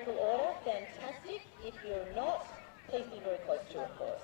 alphabetical order, fantastic. If you're not, please be very close to it for us.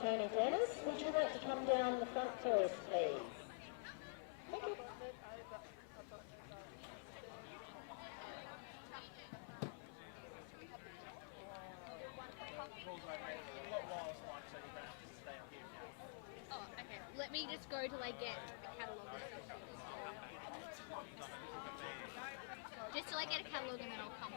Tony Dennis, would you like to come down the front for us, please? Thank you. Oh, okay. Let me just go till I get a catalogue and stuff. Just till I get a catalogue and then I'll come.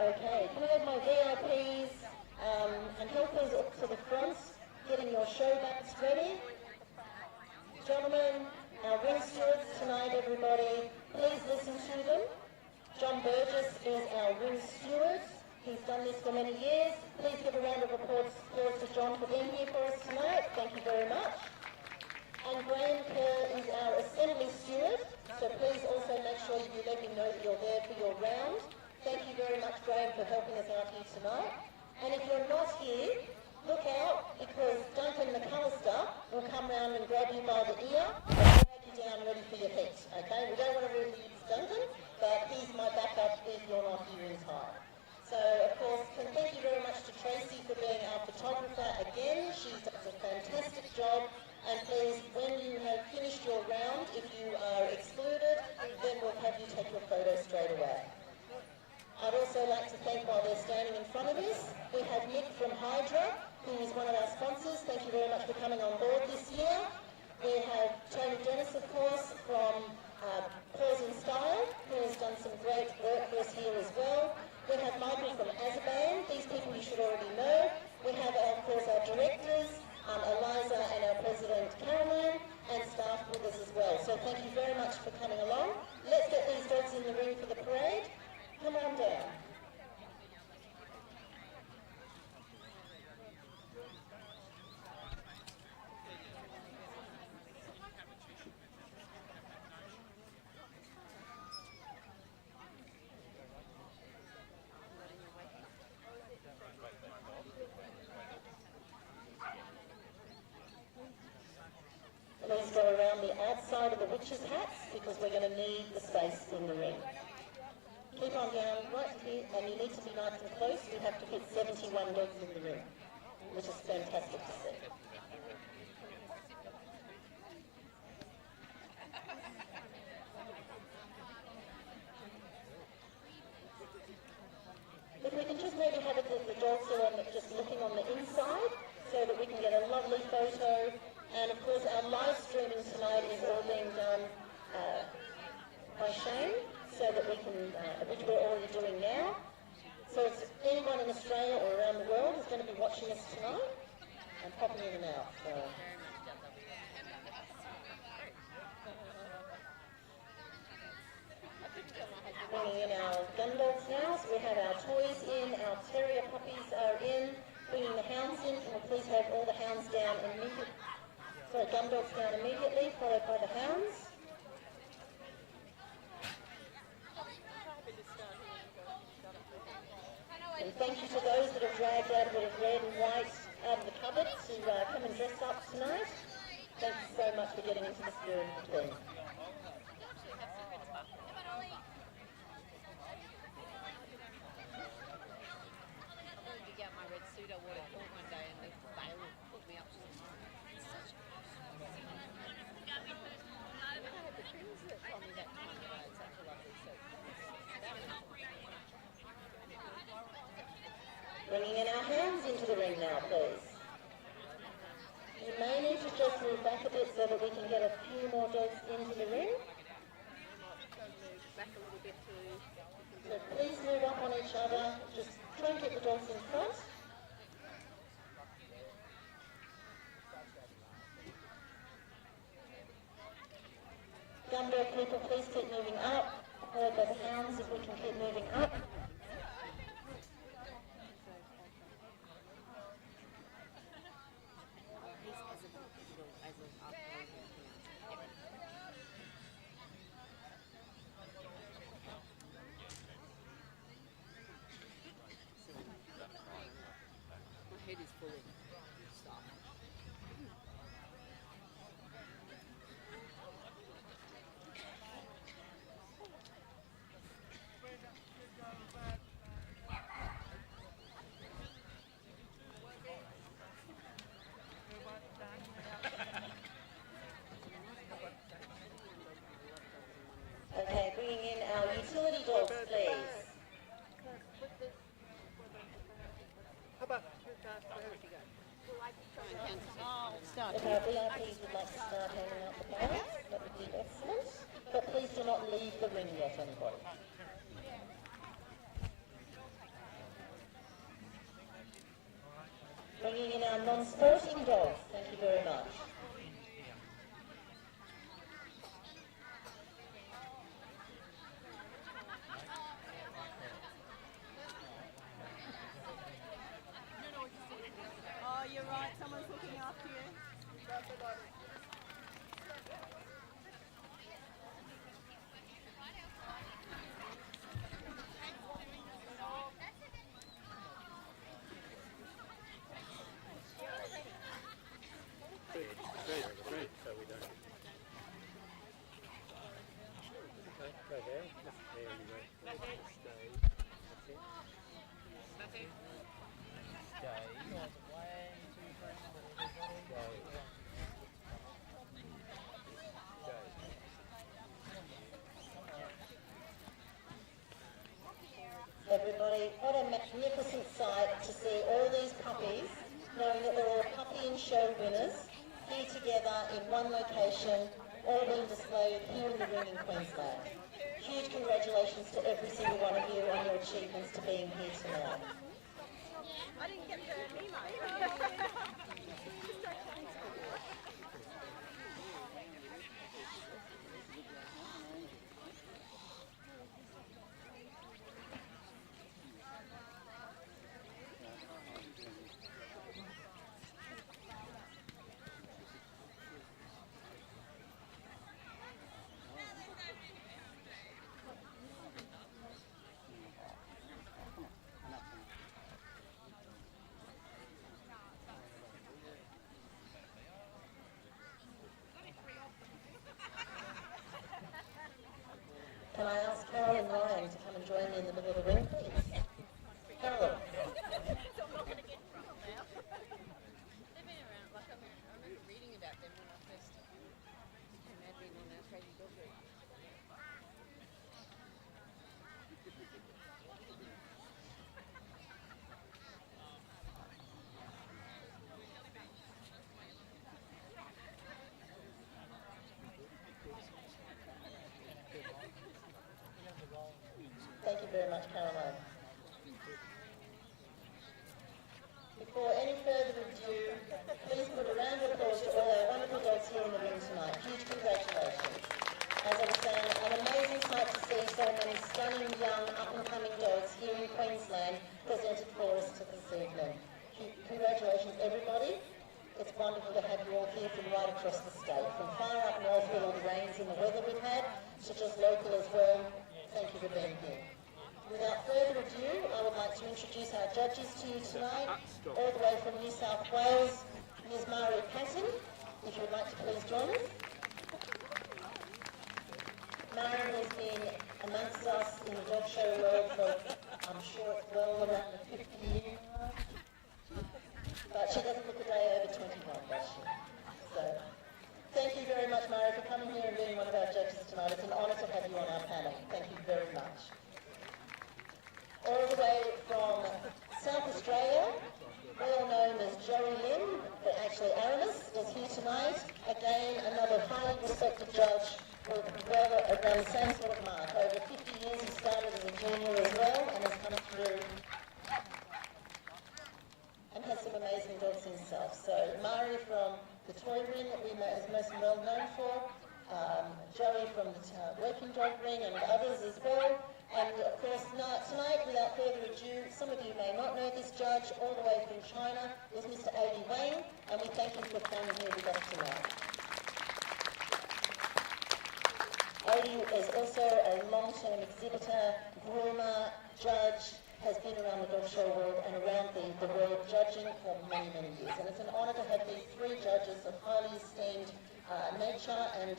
Okay, can I have my VIPs and helpers up to the front, getting your show bats ready? Gentlemen, our ring stewards tonight, everybody, please listen to them. John Burgess is our ring steward. He's done this for many years. Please give a round of applause to John for being here for us tonight. Thank you very much. And Graham Kerr is our assembly steward, so please also make sure you let him know that you're there for your round. Thank you very much, Graham, for helping us out here tonight. And if you're not here, look out, because Duncan McAllister will come round and grab you by the ear and drag you down ready for your heat, okay? We don't want to really use Duncan, but he's my backup if you're not here in time. So, of course, thank you very much to Tracy for being our photographer again. She does a fantastic job. And please, when you have finished your round, if you are excluded, then we'll have you take your photo straight away. I'd also like to thank, while they're standing in front of us, we have Nick from Hydra, who is one of our sponsors. Thank you very much for coming on board this year. We have Tony Dennis, of course, from Pause in Style, who has done some great work for us here as well. We have Michael from Azaban. These people you should already know. We have, of course, our directors, Eliza and our president, Caroline, and staff with us as well. So thank you very much for coming along. Let's get these dogs in the ring for the parade. Come on down. Please go around the outside of the witches' hats because we're going to need the space in the ring. Keep on down right here, and you need to be nice and close. We have to fit 71 dogs in the ring, which is fantastic to see. If we can just maybe have it that the dogs are just looking on the inside so that we can get a lovely photo. And of course our live streaming tonight is all being done by Shane, so that we can, which we're already doing now. So it's gun dogs down immediately, followed by the hounds. And thank you to those that have dragged out a bit of red and white out of the cupboard to come and dress up tonight. Thanks so much for getting into the spirit of the thing. Bringing in our hands into the ring now, please. You may need to just move back a bit so that we can get a few more dogs into the ring. So please move up on each other. Just try and get the dogs in front. Gun dog people, please keep moving up. Followed by the hounds if we can keep moving up. Okay, bringing in our utility dogs, please. If our VIPs would like to start handing out the cards, that would be excellent. But please do not leave the ring yet, anybody. Bringing in our non-sporting dogs, thank you very much. Oh, you're right, someone's looking after you. Great, so we don't. Okay, go there. There you go. Stay. That's it. Stay. One, two, three, go. Everybody, what a magnificent sight to see all these puppies, knowing that they're all puppy and show winners, here together in one location, all being displayed here in the ring in Queensland. Huge congratulations to every single one of you on your achievements to being here tonight. I didn't get the email. Can I ask Carol and Ryan to come and join me in the middle of the ring, please? Carol. They've been around, like I remember reading about them when I first came admin on our crazy dog group. Thank you very much, Caroline. Before any further ado, please put a round of applause to all our wonderful dogs here in the ring tonight. Huge congratulations. As right across the state, from far up north with all the rains and the weather we've had, to just local as well. Thank you for being here. Without further ado, I would like to introduce our judges to you tonight, all the way from New South Wales, Ms. Mari Patton, if you would like to please join us. Mari has been amongst us in the dog show world for, I'm sure it's well around the 50 years mark. But she doesn't look a day over 21, does she? So, thank you very much, Mari, for coming here and being one of our judges tonight. It's an honour to have you on our panel. Thank you very much. All the way from South Australia, well known as Joey Lim, but actually Aramis, is here tonight. Again, another highly respected judge with well around the same sort of mark. Over 50 years he started as a junior as well and has come through and has some amazing dogs himself. So Mari from the Toy Ring that we is most well known for, Joey from the Working Dog Ring and others as well. And of course tonight, without further ado, some of you may not know this judge, all the way from China is Mr. Adi Wang, and we thank you for coming here with us tonight. Adi is also a long-term exhibitor, groomer, judge, has been around the dog show world and around the world judging for many, many years. And it's an honour to have these three judges of highly esteemed nature and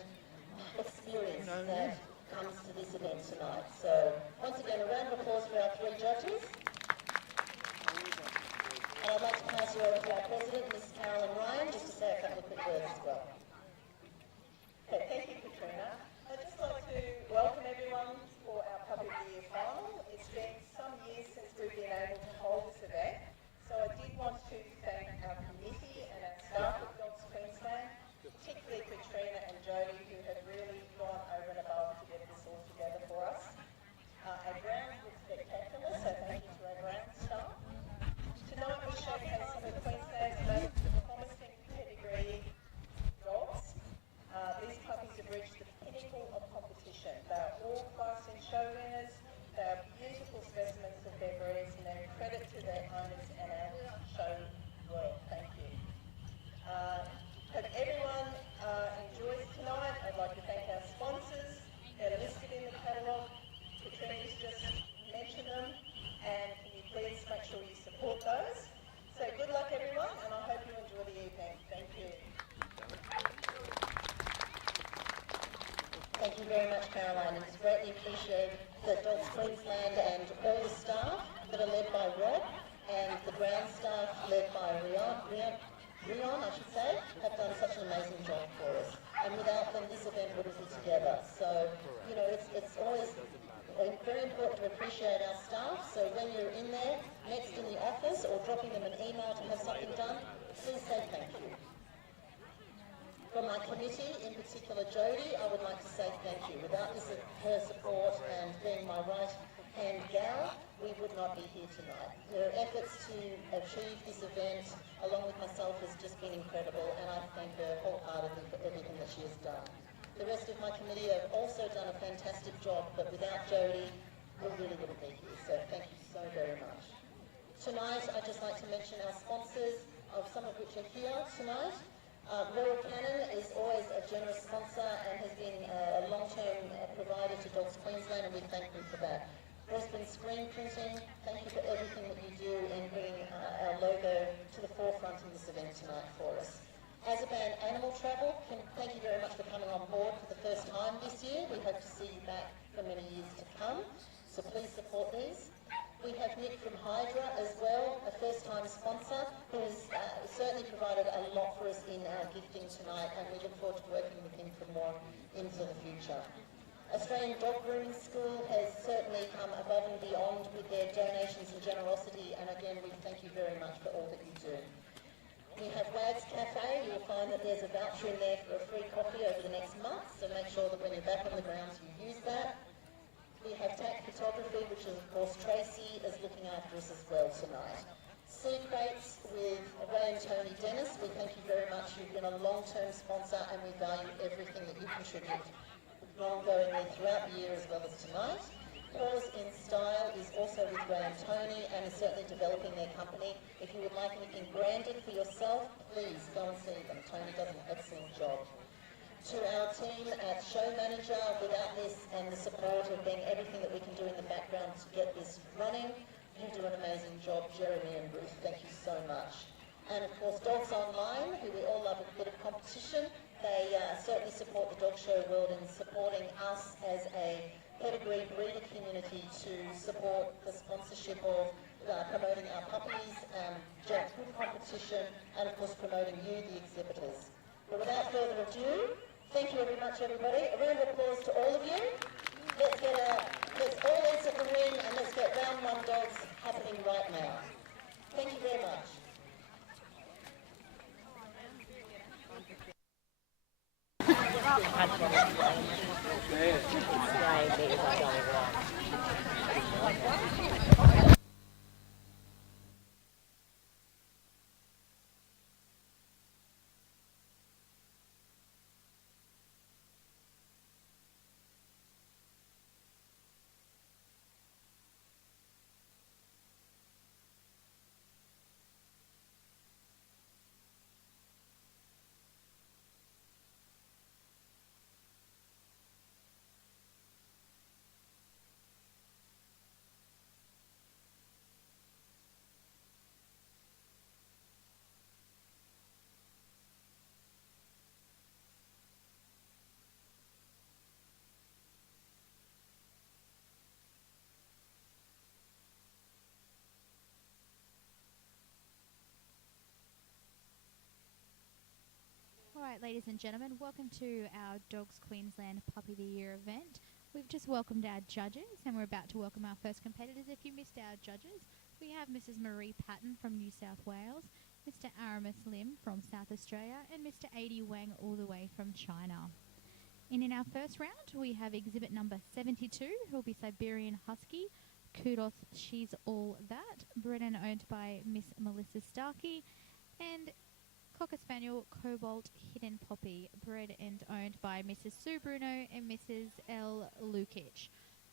experience that comes to this event tonight. So once again, a round of applause for our three judges. And I'd like to pass you over to our president, Ms. Carolyn Ryan, just to say a couple of quick words as well. Okay, thank you, Katrina. I'd just like to welcome everyone for our Puppy of the Year final. It's been some years since we've been able to hold this event, so I did want to thank our committee and our staff at Dogs Queensland, particularly Katrina and Jodie, who have really gone over and above to get this all together for us. Our grounds were spectacular, so thank you to our ground staff. Tonight we showcase some of Queensland's most promising pedigree dogs. These puppies have reached the pinnacle of competition. They are all class and show winners. They are beautiful specimens of their breeds, and they're a credit to their owners and our show world. Thank you. Hope everyone enjoys tonight. I'd like to thank our sponsors. They're listed in the catalogue. Katrina's just mentioned them, and can you please make sure you support those. So good luck everyone, and I hope you enjoy the evening. Thank you. Thank you very much, Caroline. It's greatly appreciated that Dogs Queensland and all the staff that are led by Rob and the ground staff led by Rion, I should say, have done such an amazing job for us. And without them, this event wouldn't be together. So, you know, it's always very important to appreciate our staff. So when you're in there, next in the office, or dropping them an email to have something done, please say thank you. From my committee, in particular Jodie, I would like to say thank you. Without her support and being my right-hand gal, we would not be here tonight. Her efforts to achieve this event, along with myself, has just been incredible, and I thank her wholeheartedly for everything that she has done. The rest of my committee have also done a fantastic job, but without Jodie, we really wouldn't be here, so thank you so very much. Tonight, I'd just like to mention our sponsors, of some of which are here tonight. Royal Canin is always a generous sponsor and has been a long-term provider to Dogs Queensland, and we thank them for that. Brisbane Screen Printing, thank you for everything that you do in bringing our logo to the forefront of this event tonight for us. Azaban Animal Travel, thank you very much for coming on board for the first time this year. We hope to see you back for many years to come, so please support these. We have Nick from Hydra as well, a first-time sponsor, who has certainly provided a lot for us in our gifting tonight, and we look forward to working with him for more into the future. Australian Dog Grooming School has certainly come above and beyond with their donations and generosity, and again, we thank you very much for all that you do. We have Wags Cafe. You'll find that there's a voucher in there for a free coffee over the next month, so make sure that when you're back on the grounds you use that. We have TAC Photography, which is, of course, Tracy is looking after us as well tonight. Sea Crates with Ray and Tony Dennis, we thank you very much. You've been a long-term sponsor, and we value everything that you contribute ongoingly throughout the year as well as tonight. Paws in Style is also with Ray and Tony and is certainly developing their company. If you would like anything branded for yourself, please go and see them. Tony does an excellent job. show manager. Without this and the support of being everything that we can do in the background to get this running, you do an amazing job, Jeremy and Ruth. Thank you so much. And of course, Dogs Online, who we all love a bit of competition. They certainly support the dog show world in supporting us as a pedigree breeder community to support the sponsorship of promoting our puppies, Jack's Good competition, and of course promoting you, the exhibitors. But without further ado, thank you very much, everybody. A round of applause to all of you. Let's all enter the ring and let's get round one dogs happening right now. Thank you very much. Alright, ladies and gentlemen, welcome to our Dogs Queensland Puppy of the Year event. We've just welcomed our judges and we're about to welcome our first competitors. If you missed our judges, we have Mrs. Marie Patton from New South Wales, Mr. Aramis Lim from South Australia, and Mr. Adi Wang all the way from China. And in our first round, we have exhibit number 72, who will be Siberian Husky. Kudos, she's all that. Bred and owned by Miss Melissa Starkey. And Cocker Spaniel Cobalt Hidden Poppy, bred and owned by Mrs. Sue Bruno and Mrs. L. Lukic.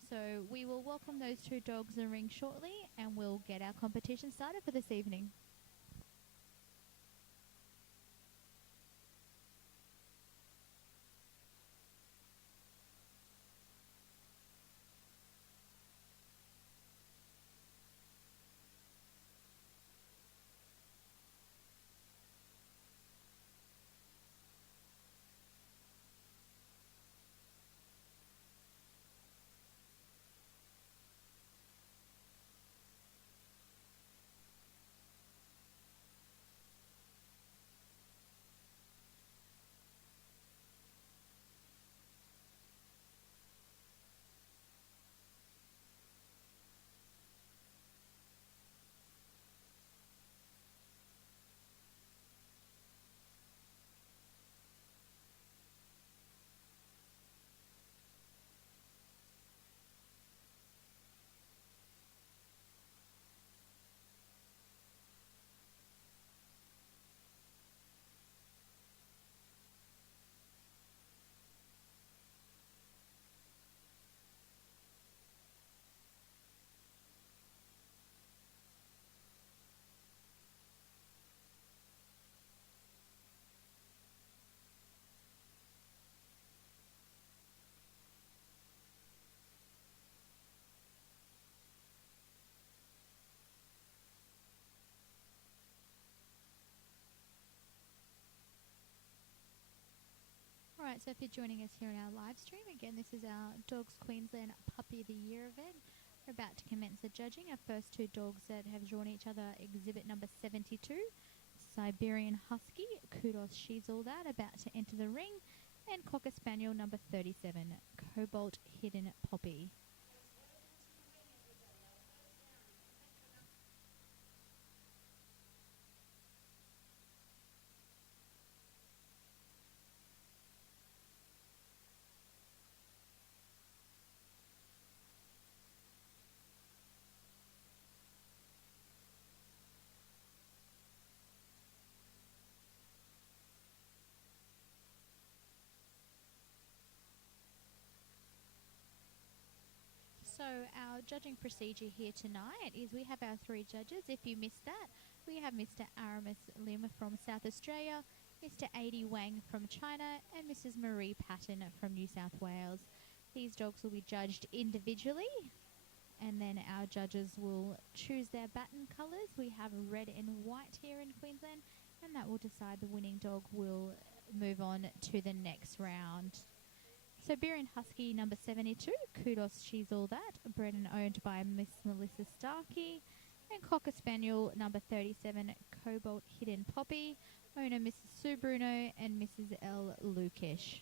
So we will welcome those two dogs in the ring shortly and we'll get our competition started for this evening. Alright, so if you're joining us here on our live stream, again, this is our Dogs Queensland Puppy of the Year event. We're about to commence the judging. Our first two dogs that have drawn each other, exhibit number 72, Siberian Husky, Kudos, she's all that, about to enter the ring, and Cocker Spaniel number 37, Cobalt Hidden Poppy. So our judging procedure here tonight is we have our three judges. If you missed that, we have Mr. Aramis Lim from South Australia, Mr. Adi Wang from China, and Mrs. Marie Patton from New South Wales. These dogs will be judged individually, and then our judges will choose their baton colours. We have red and white here in Queensland, and that will decide the winning dog will move on to the next round. Siberian Husky number 72, Kudos She's All That, bred and owned by Miss Melissa Starkey. And Cocker Spaniel number 37, Cobalt Hidden Poppy, owner Mrs. Sue Bruno and Mrs. L. Lukish.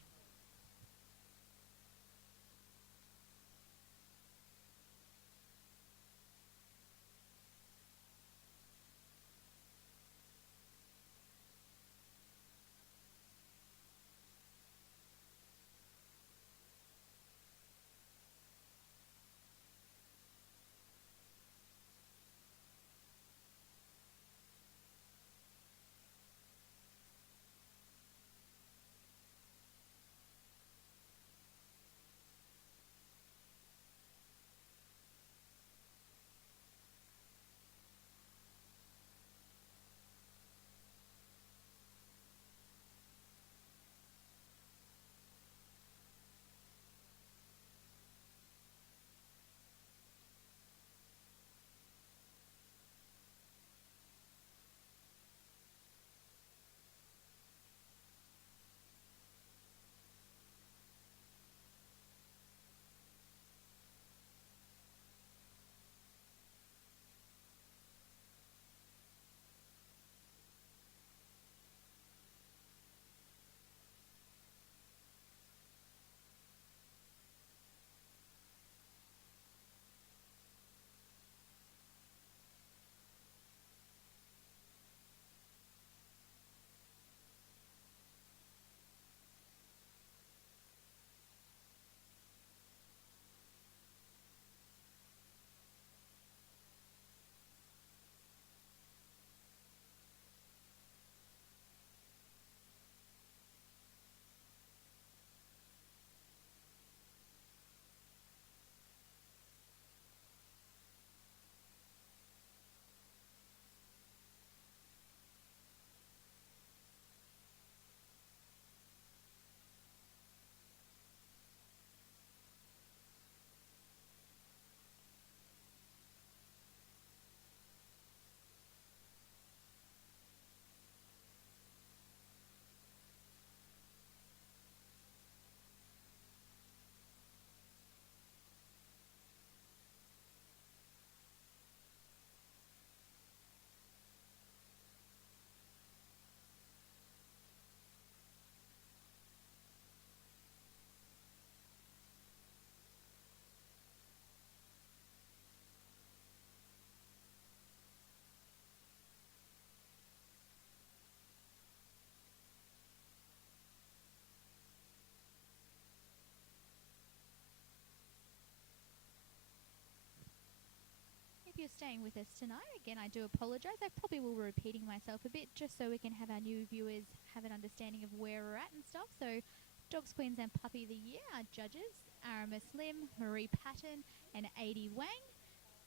If you're staying with us tonight, again, I do apologise. I probably will be repeating myself a bit just so we can have our new viewers have an understanding of where we're at and stuff. So, Dogs Queensland Puppy of the Year, our judges, Aramis Lim, Marie Patton, and Adi Wang.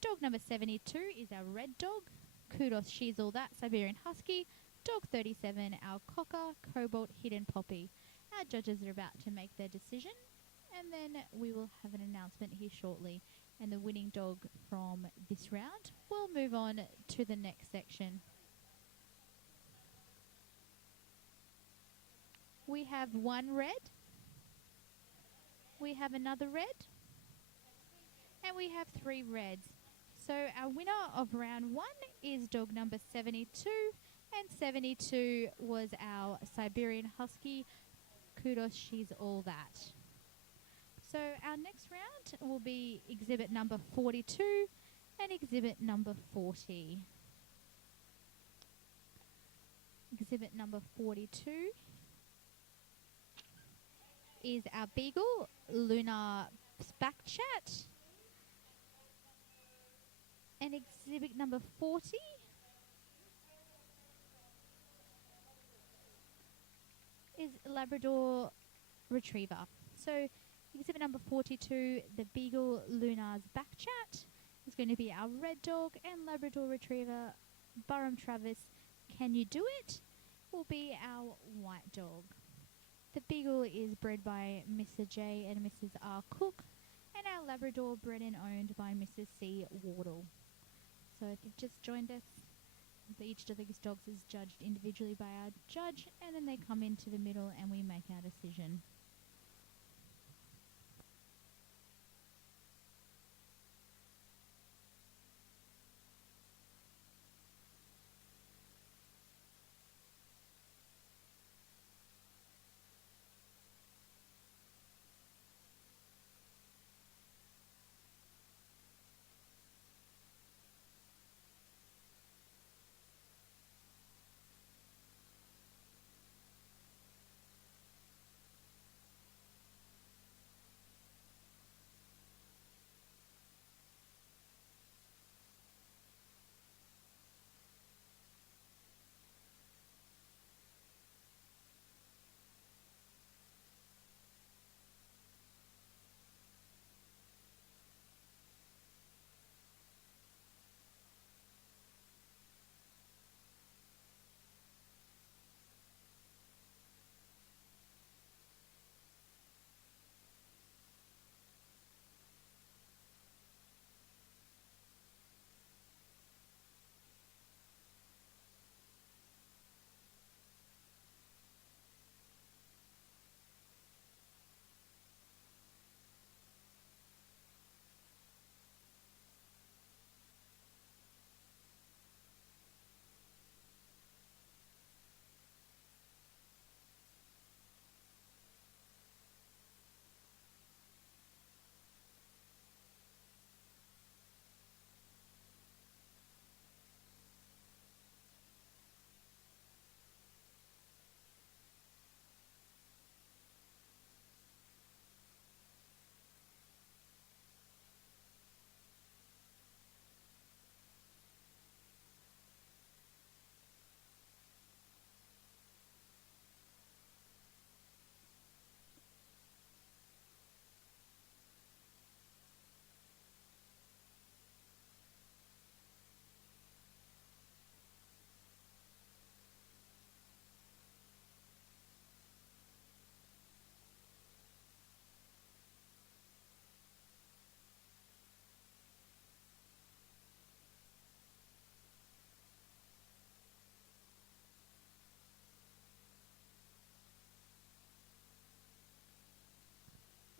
Dog number 72 is our red dog. Kudos She's All That, Siberian Husky. Dog 37, our Cocker, Cobalt Hidden Poppy. Our judges are about to make their decision, and then we will have an announcement here shortly. And the winning dog from this round will move on to the next section. We have one red, we have another red, and we have three reds. So our winner of round one is dog number 72, and 72 was our Siberian Husky, Kudos She's All That. So our next round will be exhibit number 42 and exhibit number 40. Exhibit number 42 is our Beagle, Luna Backchat. And exhibit number 40 is Labrador Retriever. So exhibit number 42, the Beagle Luna's Backchat, is going to be our red dog, and Labrador Retriever, Burrum Travis, Can You Do It? will be our white dog. The Beagle is bred by Mr. J and Mrs. R. Cook, and our Labrador bred and owned by Mrs. C. Wardle. So if you've just joined us, each of these dogs is judged individually by our judge, and then they come into the middle and we make our decision.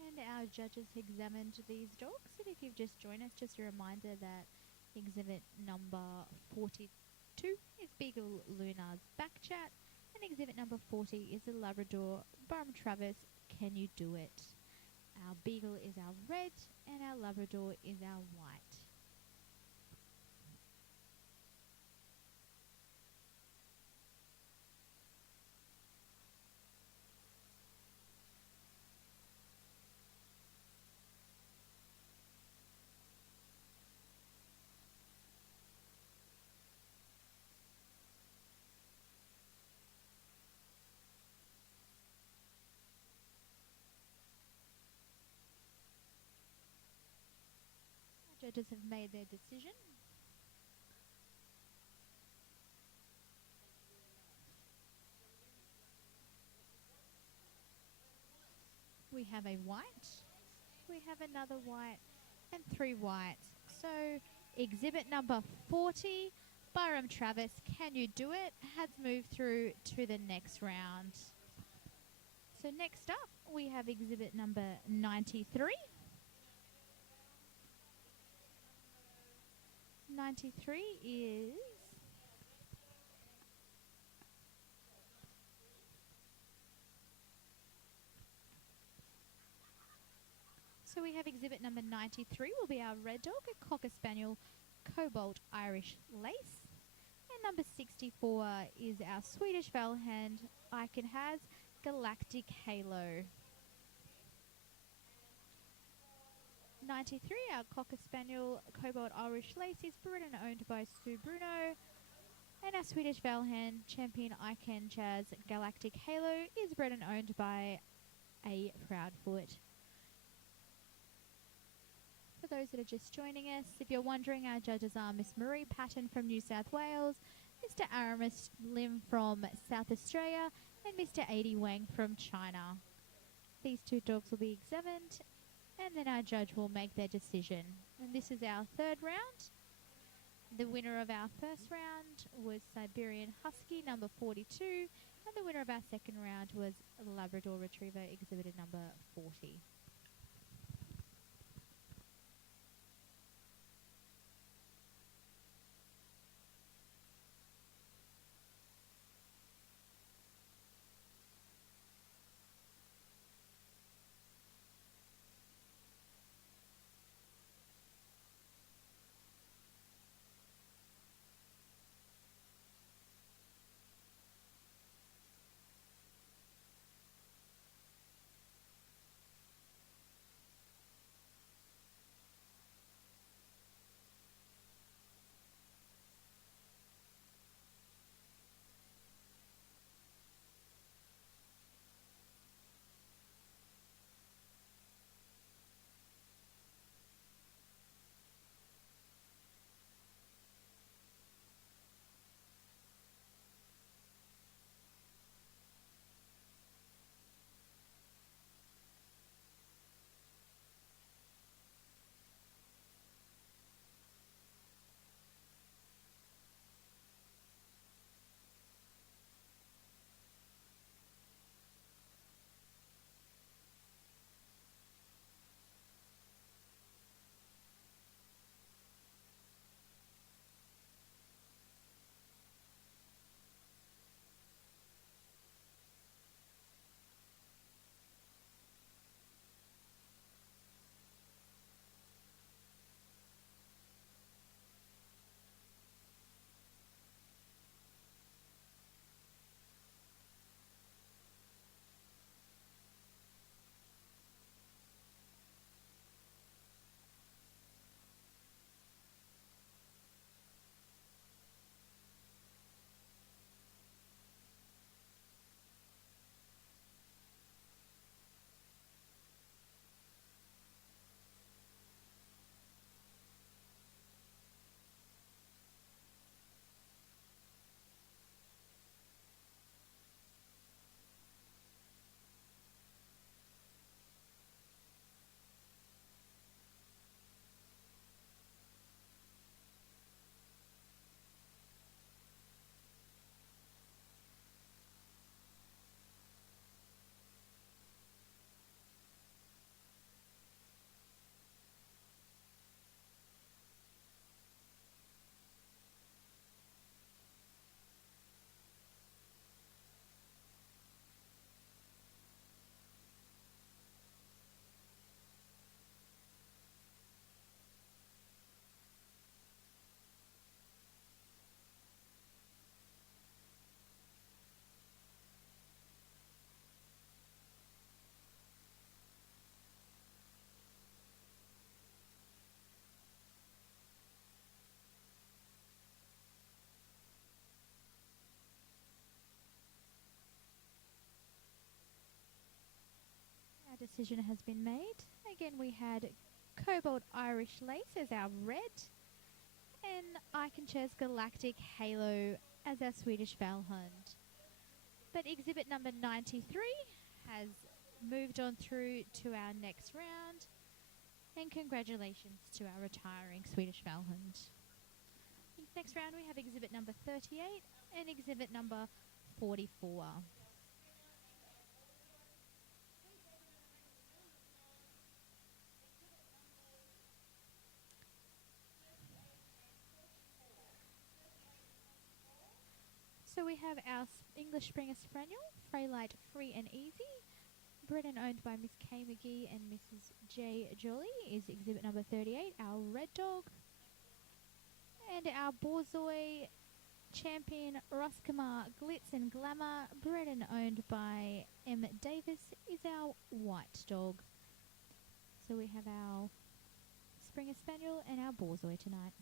And our judges examined these dogs. And if you've just joined us, just a reminder that exhibit number 42 is Beagle Luna's Back Chat, and exhibit number 40 is the Labrador Brum Travis Can You Do It. Our Beagle is our red, and our Labrador is our white. Our judges have made their decision. We have a white, we have another white, and 3 whites. So exhibit number 40, Byram Travis, Can You Do It, has moved through to the next round. So next up, we have exhibit number 93. 93 is... So we have exhibit number 93 will be our red dog, a Cocker Spaniel Cobalt Irish Lace. And number 64 is our Swedish Valhand Icon has Galactic Halo. 93, our Cocker Spaniel Cobalt Irish Lace is bred and owned by Sue Bruno. And our Swedish Valhand Champion Icon Chaz Galactic Halo is bred and owned by a Proudfoot. For those that are just joining us, if you're wondering, our judges are Miss Marie Patton from New South Wales, Mr. Aramis Lim from South Australia, and Mr. Adi Wang from China. These two dogs will be examined, and then our judge will make their decision. And this is our third round. The winner of our first round was Siberian Husky number 42, and the winner of our second round was Labrador Retriever exhibitor number 40. Our decision has been made. Again, we had Cobalt Irish Lace as our red, and Eichencher's Galactic Halo as our Swedish Valhund. But exhibit number 93 has moved on through to our next round, and congratulations to our retiring Swedish Valhund. Next round we have exhibit number 38 and exhibit number 44. So we have our English Springer Spaniel, Freylite Free and Easy, bred and owned by Miss Kay McGee and Mrs. J. Jolly, is exhibit number 38, our red dog. And our Borzoi champion Roskamar Glitz and Glamour, bred and owned by M. Davis, is our white dog. So we have our Springer Spaniel and our Borzoi tonight.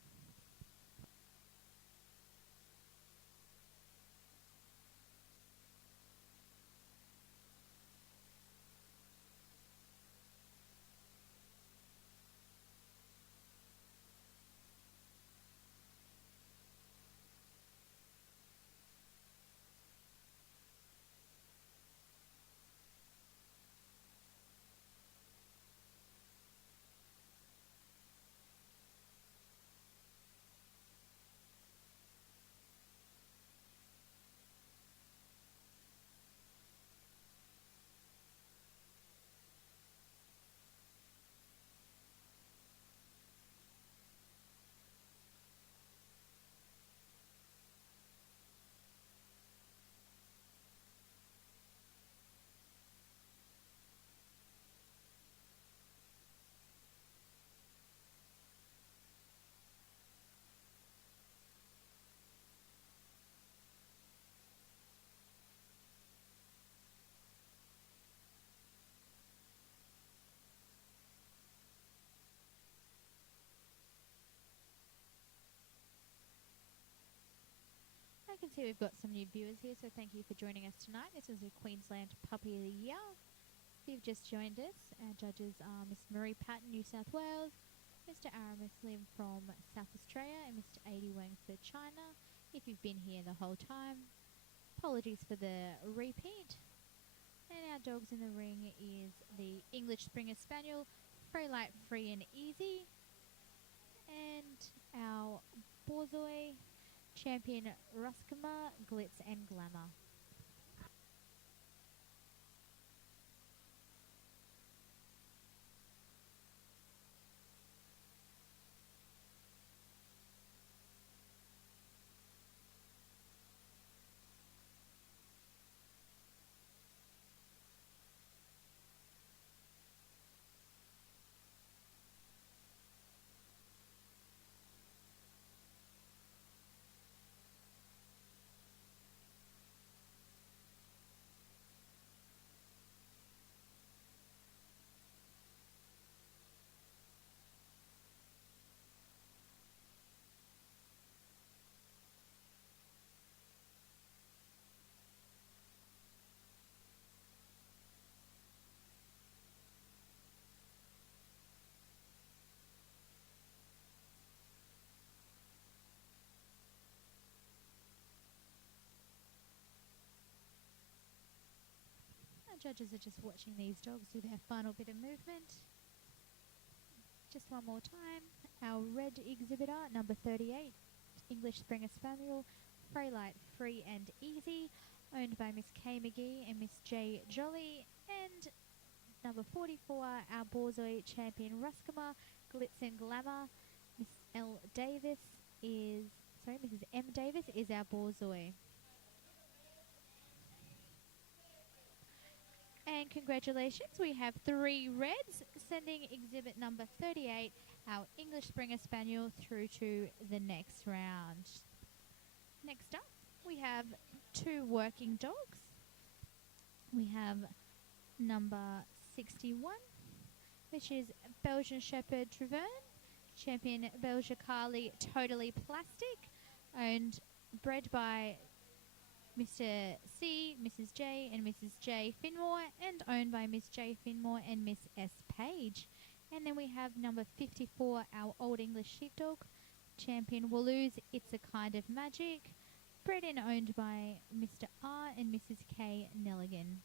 I can see we've got some new viewers here, so thank you for joining us tonight. This is a Queensland Puppy of the Year. If you've just joined us, our judges are Miss Marie Patton, New South Wales, Mr. Aramis Lim from South Australia, and Mr. Adi Wang for China. If you've been here the whole time, apologies for the repeat. And our dogs in the ring is the English Springer Spaniel, Freylight Free and Easy, and our Borzoi champion Ruskama, Glitz and Glamour. Our judges are just watching these dogs do their final bit of movement. Just one more time. Our red exhibitor, number 38, English Springer Spaniel, Freylight Free and Easy, owned by Miss Kay McGee and Miss J Jolly, and number 44, our Borzoi champion Ruskama, Glitz and Glamour. Mrs. M Davis is our Borzoi. And congratulations, we have 3 reds, sending exhibit number 38, our English Springer Spaniel, through to the next round. Next up, we have 2 working dogs. We have number 61, which is Belgian Shepherd Treverne, champion Belgiacali Totally Plastic, bred by Mr. C, Mrs. J and Mrs. J Finmore, and owned by Miss J Finmore and Miss S Page. And then we have number 54, our Old English Sheepdog, champion Walloos It's a Kind of Magic, bred and owned by Mr. R and Mrs. K Nelligan.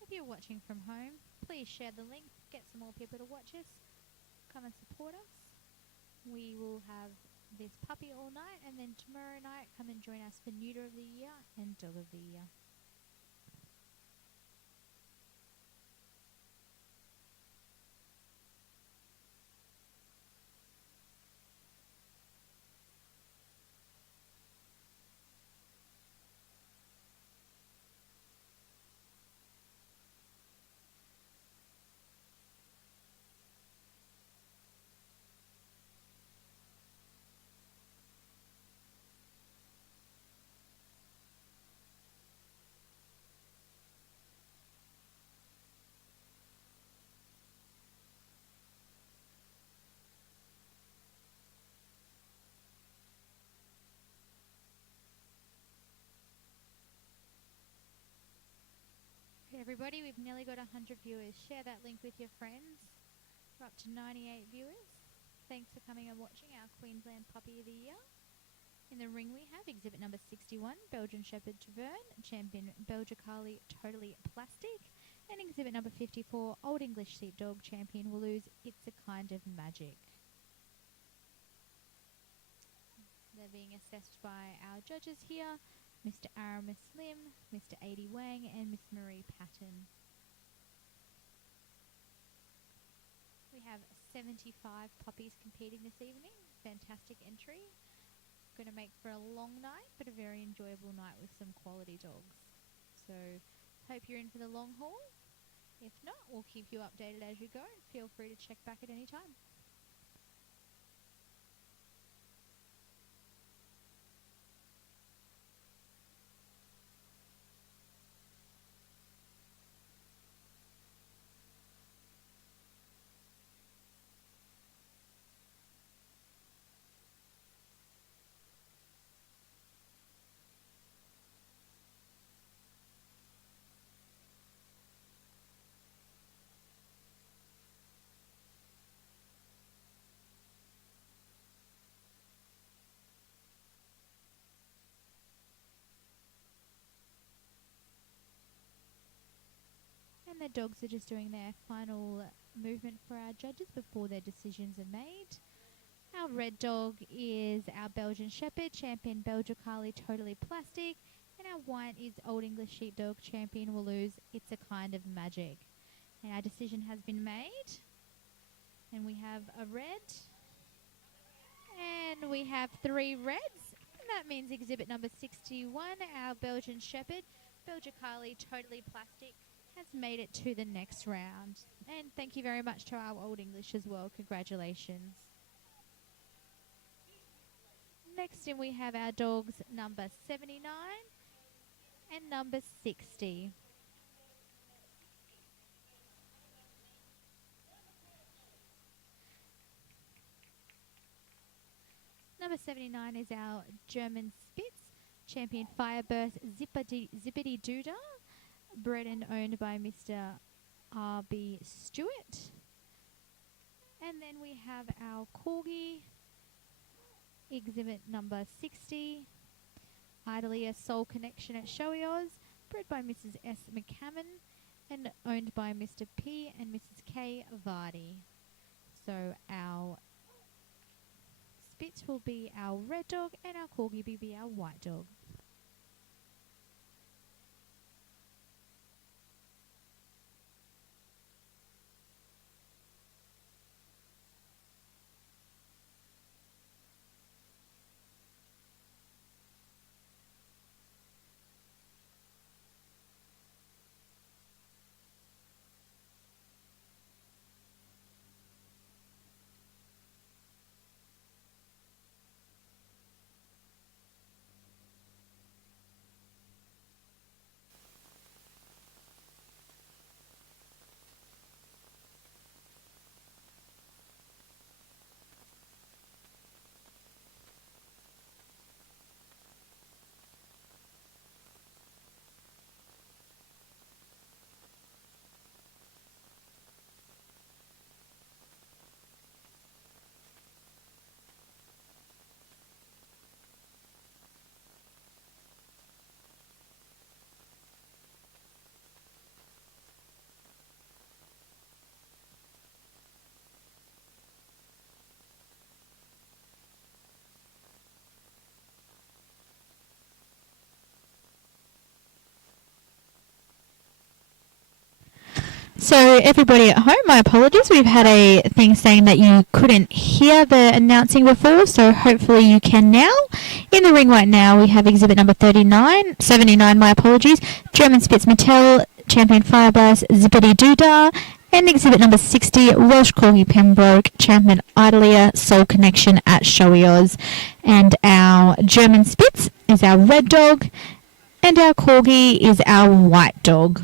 If you're watching from home, please share the link, get some more people to watch us, come and support us. We will have this puppy all night, and then tomorrow night come and join us for Neuter of the Year and Dog of the Year. Okay, everybody, we've nearly got 100 viewers. Share that link with your friends. We're up to 98 viewers. Thanks for coming and watching our Queensland Puppy of the Year. In the ring we have exhibit number 61, Belgian Shepherd Treverne, champion Belgiacali Totally Plastic, and exhibit number 54, Old English Sheepdog, champion Walloos It's a Kind of Magic. They're being assessed by our judges here, Mr. Aramis Lim, Mr. Adi Wang, and Miss Marie Patton. We have 75 puppies competing this evening. fantastic entry. Going to make for a long night, but a very enjoyable night with some quality dogs. So, hope you're in for the long haul. If not, we'll keep you updated as we go. Feel free to check back at any time. And the dogs are just doing their final movement for our judges before their decisions are made. Our red dog is our Belgian Shepherd, champion Belgicali Totally Plastic. And our white is Old English Sheepdog, champion Walloos It's a Kind of Magic. And our decision has been made. And we have a red. And we have 3 reds. And that means exhibit number 61, our Belgian Shepherd, Belgicali Totally Plastic, has made it to the next round. And thank you very much to our Old English as well. Congratulations. Next in we have our dogs number 79 and number 60. Number 79 is our German Spitz, champion Fireburst Zippity Doodah, bred and owned by Mr. R.B. Stewart. And then we have our Corgi, exhibit number 60, Idalia Soul Connection at Showy Oz, bred by Mrs. S. McCammon and owned by Mr. P. and Mrs. K. Vardy. So our Spitz will be our red dog and our Corgi will be our white dog. So everybody at home, my apologies. We've had a thing saying that you couldn't hear the announcing before, so hopefully you can now. In the ring right now, we have exhibit number 79, my apologies, German Spitz Mattel, champion Fireburst Zippity Doodah, and exhibit number 60, Welsh Corgi Pembroke, champion Idalia Soul Connection at Showy Oz. And our German Spitz is our red dog, and our Corgi is our white dog.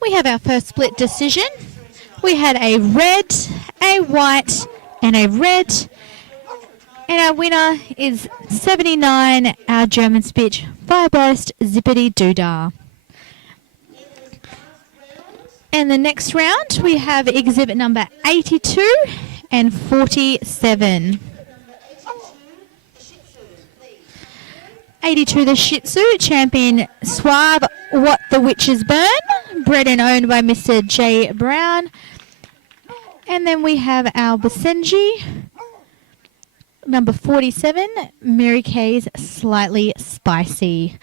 We have our first split decision. We had a red, a white, and a red. And our winner is 79, our German Spitch Fireburst Zippity Doodah. And the next round, we have exhibit number 82 and 47. 82, the Shih Tzu, champion Suave What the Witches Burn, bred and owned by Mr. J. Brown. And then we have our Basenji, number 47, Mary Kay's Slightly Spicy,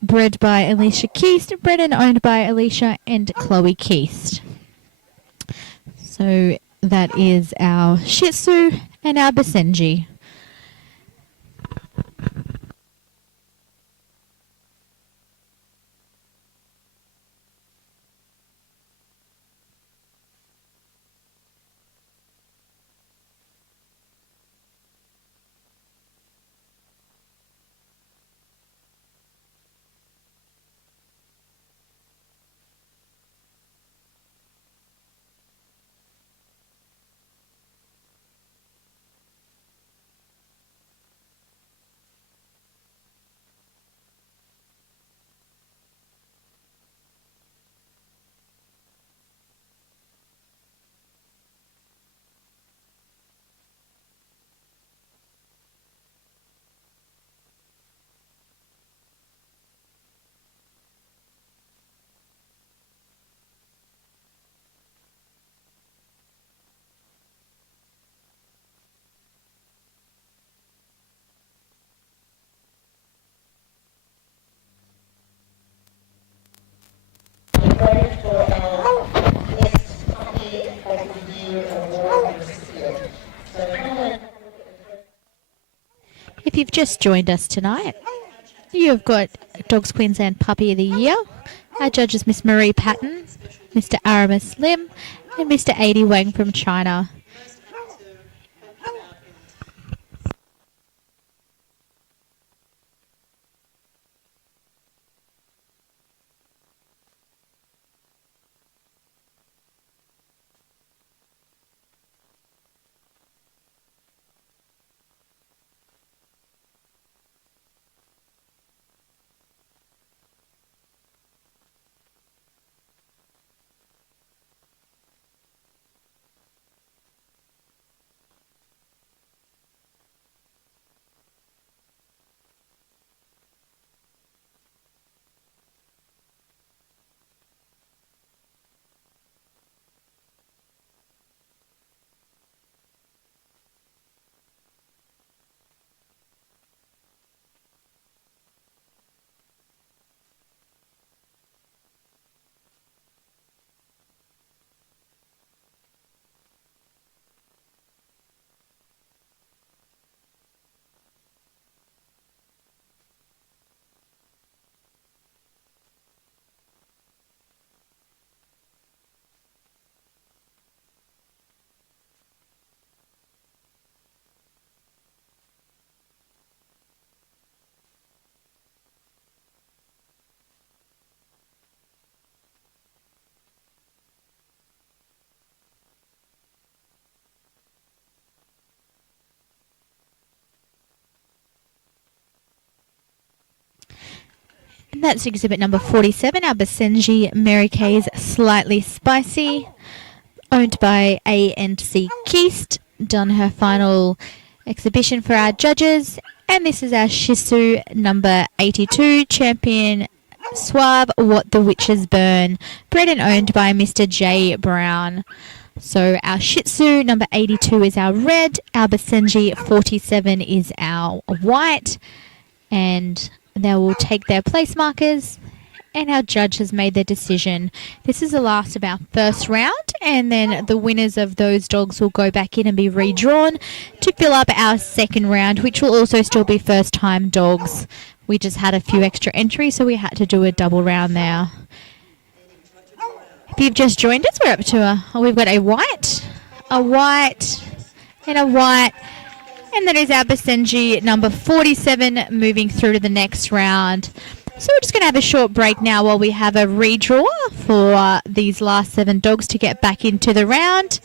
bred by Alicia Keast, bred and owned by Alicia and Chloe Keast. So that is our Shih Tzu and our Basenji. Voted for our Best Puppy of the Year award recipient. So come and have a look at the If you've just joined us tonight, you've got Dogs Queensland Puppy of the Year. Our judges, Miss Marie Patton, Mr. Aramis Lim, and Mr. Adi Wang from China. And that's exhibit number 47, our Basenji Mary Kay's Slightly Spicy, owned by A&C Keast, done her final exhibition for our judges. And this is our Shih Tzu number 82, champion Suave What the Witches Burn, bred and owned by Mr. J. Brown. So our Shih Tzu number 82 is our red, our Basenji 47 is our white, and they will take their place markers, and our judge has made their decision. This is the last of our first round, and then the winners of those dogs will go back in and be redrawn to fill up our second round, which will also still be first-time dogs. We just had a few extra entries, so we had to do a double round there. If you've just joined us, we're up to we've got a white, and a white. And that is our Basenji number 47 moving through to the next round. So we're just going to have a short break now while we have a redraw for these last 7 dogs to get back into the round.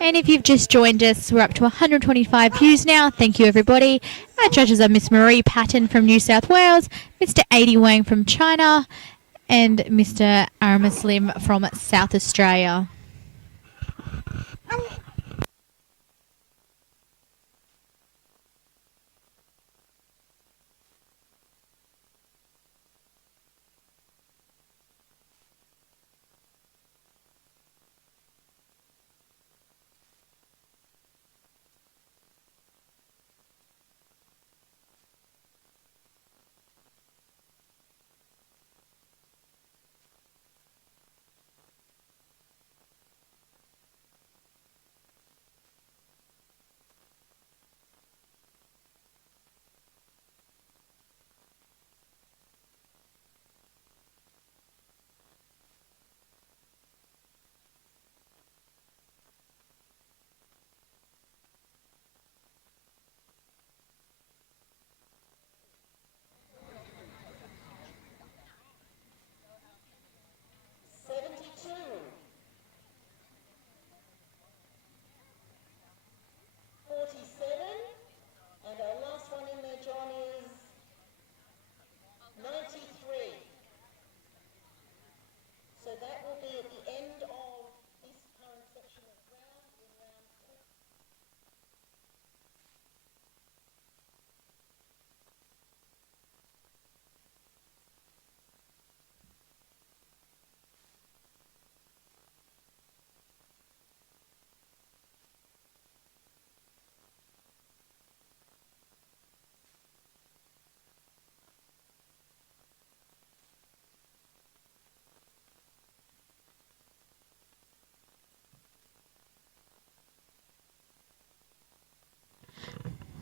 And if you've just joined us, we're up to 125 views now. Thank you, everybody. Our judges are Miss Marie Patton from New South Wales, Mr. Adi Wang from China, and Mr. Aramis Lim from South Australia. And our last one in there, John, is 93. So that will be at the end of this current section of round in round 4.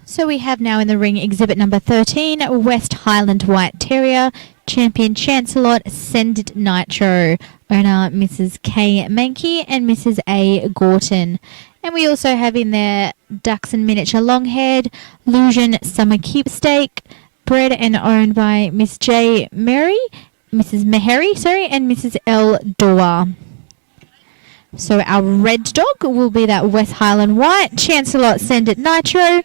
So we have now in the ring exhibit number 13, West Highland White Terrier, Champion Chancelot, Send It Nitro, owner Mrs. K. Mankey and Mrs. A. Gorton. And we also have in there Dachshund Miniature Longhaired, Lusion Summer Keepsake, bred and owned by Miss J. Mary, Mrs. Meharry, and Mrs. L. Doa. So our red dog will be that West Highland White, Chancelot Send It Nitro,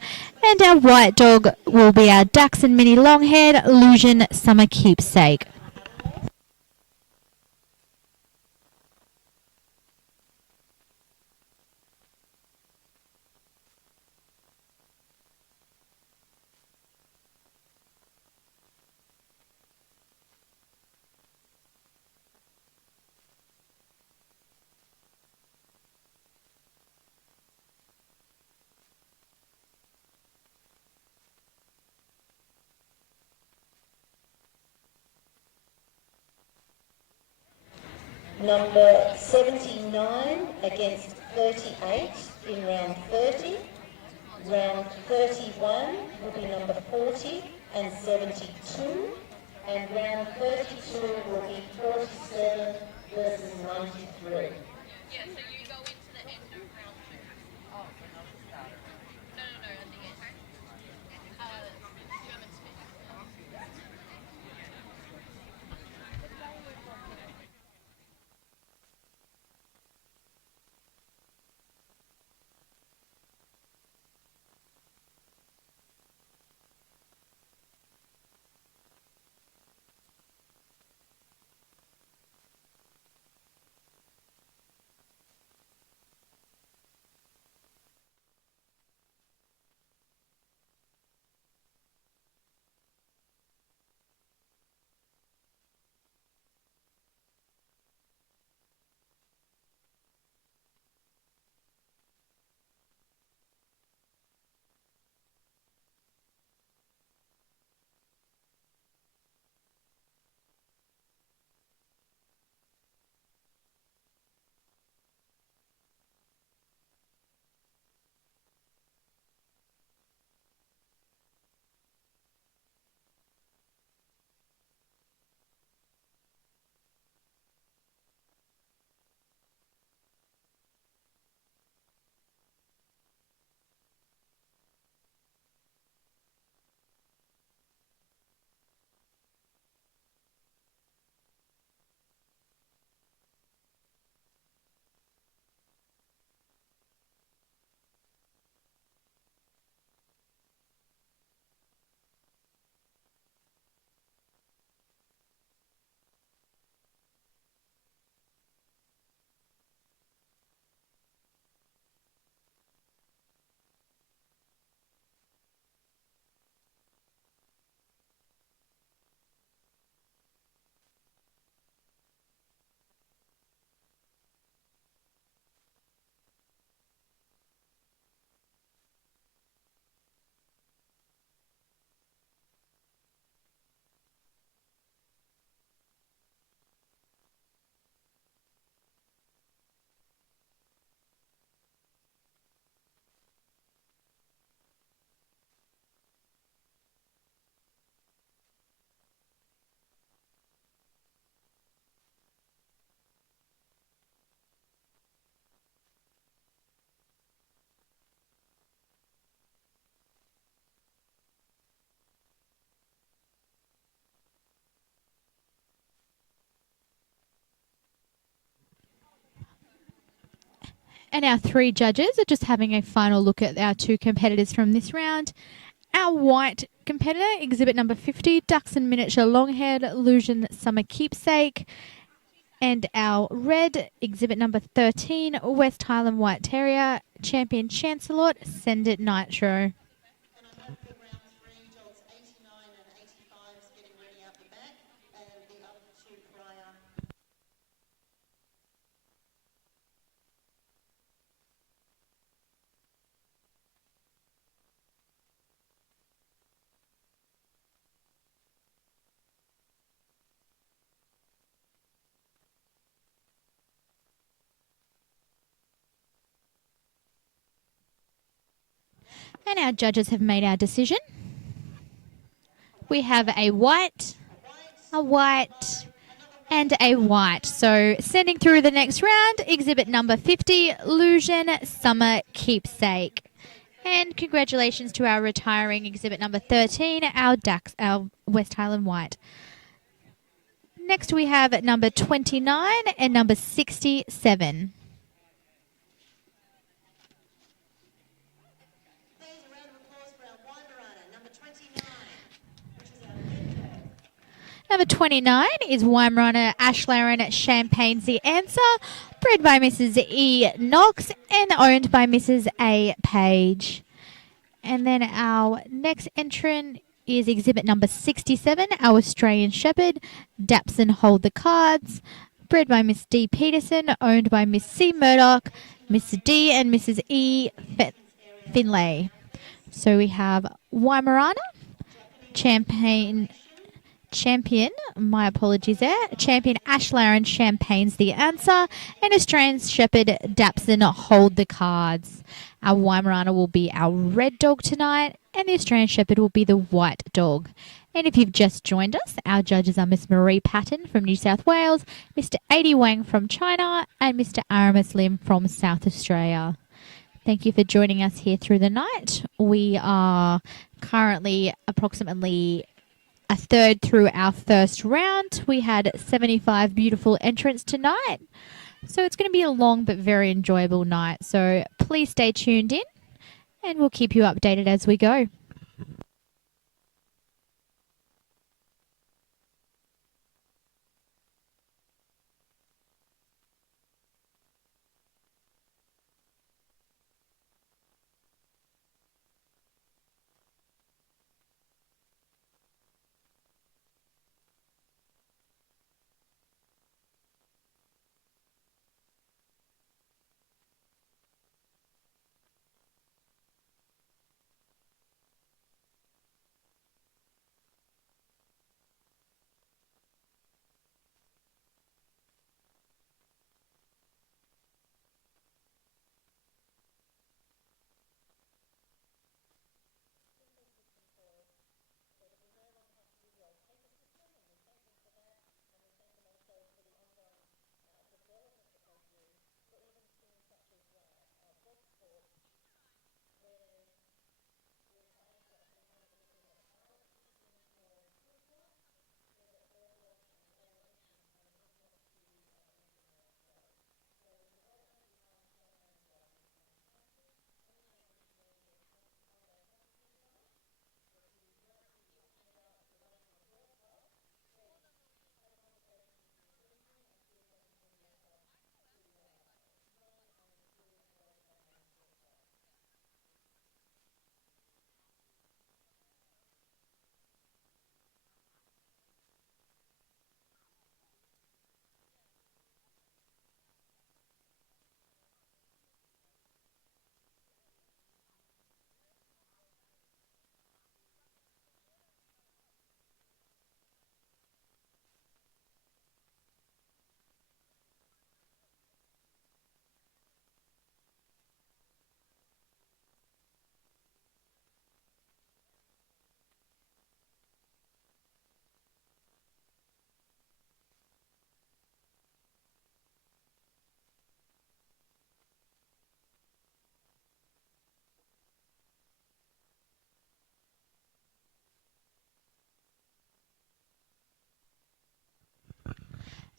and our white dog will be our Dachshund Mini Longhaired, Lusion Summer Keepsake. Number 79 against 38 in round 30. Round 31 will be number 40 and 72. And round 32 will be 47 versus 93. Yeah, so you go into the end of round 2. Oh, so not the starter. No, at the end. You haven't finished. And our 3 judges are just having a final look at our 2 competitors from this round. Our white competitor, exhibit number 50, Dachshund Miniature Longhaired Illusion Summer Keepsake. And our red, exhibit number 13, West Highland White Terrier, Champion Chancelot, Send It Nitro. And I hope for round 3, dogs 89 and 85 is getting ready out the back, and the other 2 prior. And our judges have made our decision. We have a white, and a white. So sending through the next round, exhibit number 50, Illusion Summer Keepsake. And congratulations to our retiring exhibit number 13, our West Highland White. Next we have number 29 and number 67. Please, a round of applause for our Weimaraner, number 29, which is our red dog. Number 29 is Weimaraner Ashlaren Champagne's the answer, bred by Mrs. E. Knox and owned by Mrs. A. Page. And then our next entrant is exhibit number 67, our Australian Shepherd, Dapson Hold the Cards, bred by Miss D. Peterson, owned by Miss C. Murdoch, Mr. D. and Mrs. E. Finlay. So we have Weimaraner, Champion, my apologies there, Champion Ashlaren Champagne's the answer, and Australian Shepherd Dapson Hold the Cards. Our Weimaraner will be our red dog tonight, and the Australian Shepherd will be the white dog. And if you've just joined us, our judges are Miss Marie Patton from New South Wales, Mr. Adi Wang from China, and Mr. Aramis Lim from South Australia. Thank you for joining us here through the night. We are currently approximately a third through our first round. We had 75 beautiful entrants tonight. So it's going to be a long but very enjoyable night. So please stay tuned in and we'll keep you updated as we go.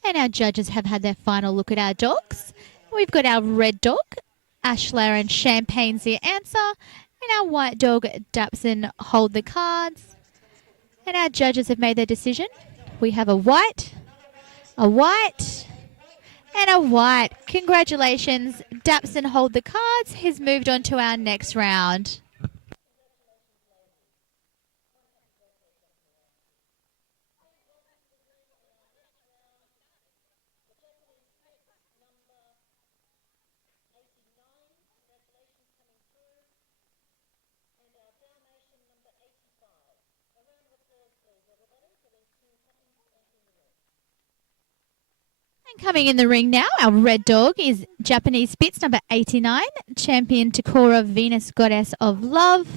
And our judges have had their final look at our dogs. We've got our red dog, Ashlar and Champagne's the answer. And our white dog, Dapson, hold the cards. And our judges have made their decision. We have a white, and a white. Congratulations, Dapson, hold the cards. He's moved on to our next round. And coming in the ring now, our red dog is Japanese Spitz number 89, champion Takora Venus Goddess of Love,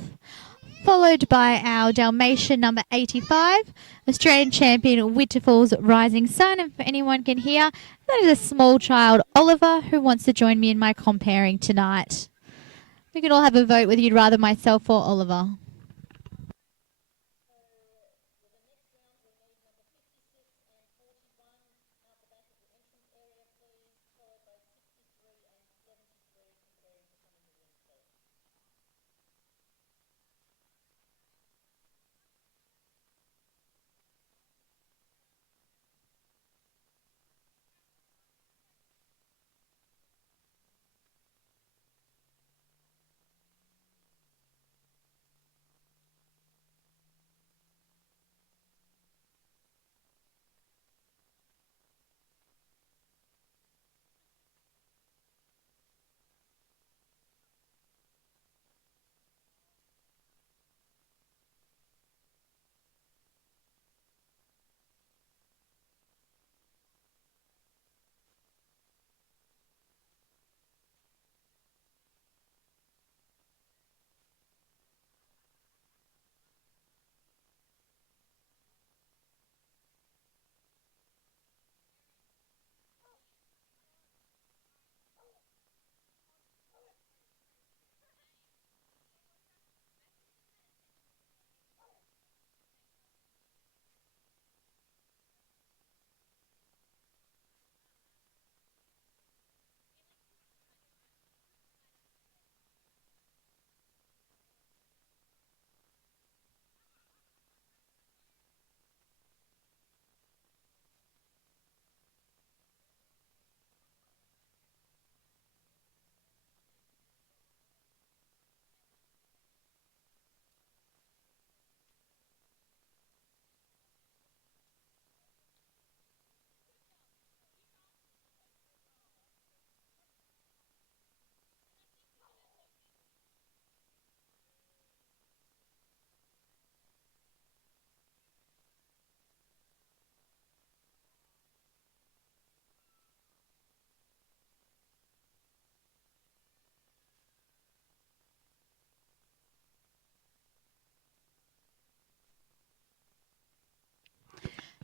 followed by our Dalmatian number 85, Australian champion Winterfall's Rising Sun. And if anyone can hear, that is a small child, Oliver, who wants to join me in my comparing tonight. We can all have a vote whether you'd rather myself or Oliver.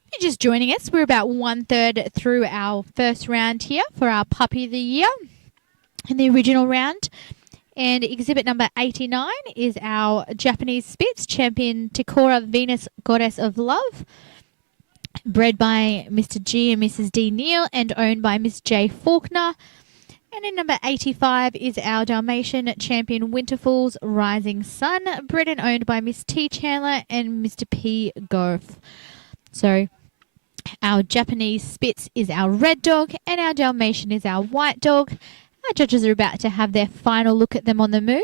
If you're just joining us, we're about 1/3 through our first round here for our Puppy of the Year in the original round. And exhibit number 89 is our Japanese Spitz, champion Takora Venus Goddess of Love, bred by Mr. G and Mrs. D. Neal and owned by Miss J. Faulkner. And in number 85 is our Dalmatian champion Winterfall's Rising Sun, bred and owned by Miss T. Chandler and Mr. P. Goff. So our Japanese Spitz is our red dog and our Dalmatian is our white dog. Our judges are about to have their final look at them on the move,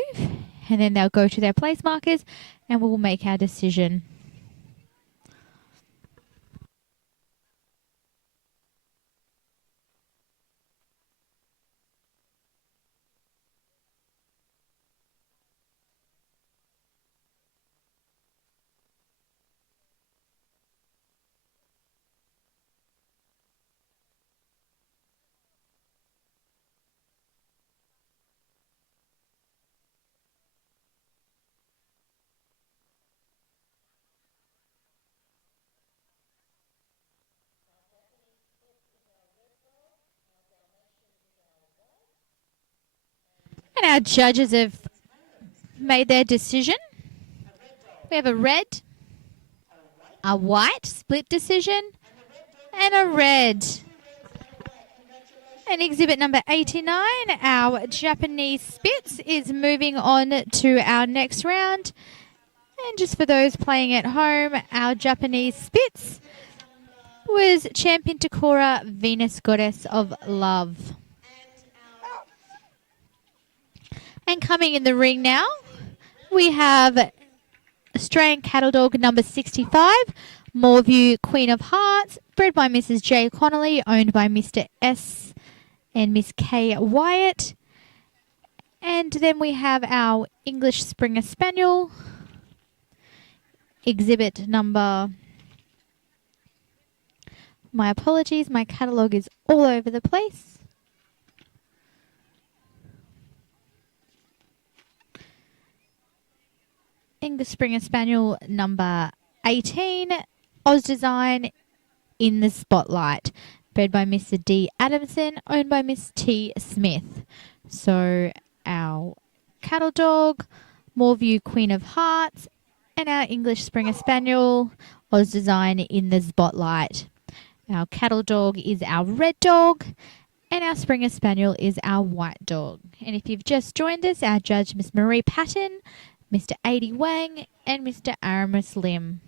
and then they'll go to their place markers and we'll make our decision. And our judges have made their decision. We have a red, a white split decision, and a red. And exhibit number 89, our Japanese Spitz, is moving on to our next round. And just for those playing at home, our Japanese Spitz was Champion Takora, Venus Goddess of Love. And coming in the ring now, we have Australian Cattle Dog number 65, Moorview Queen of Hearts, bred by Mrs. J. Connolly, owned by Mr. S. and Miss K. Wyatt. And then we have our English Springer Spaniel, exhibit number... My apologies, my catalogue is all over the place. English Springer Spaniel number 18, Oz Design in the Spotlight, bred by Mr. D. Adamson, owned by Miss T. Smith. So our cattle dog, Moorview Queen of Hearts, and our English Springer Spaniel, Oz Design in the Spotlight. Our cattle dog is our red dog, and our Springer Spaniel is our white dog. And if you've just joined us, our judge, Miss Marie Patton, Mr. Adi Wang, and Mr. Aramis Lim.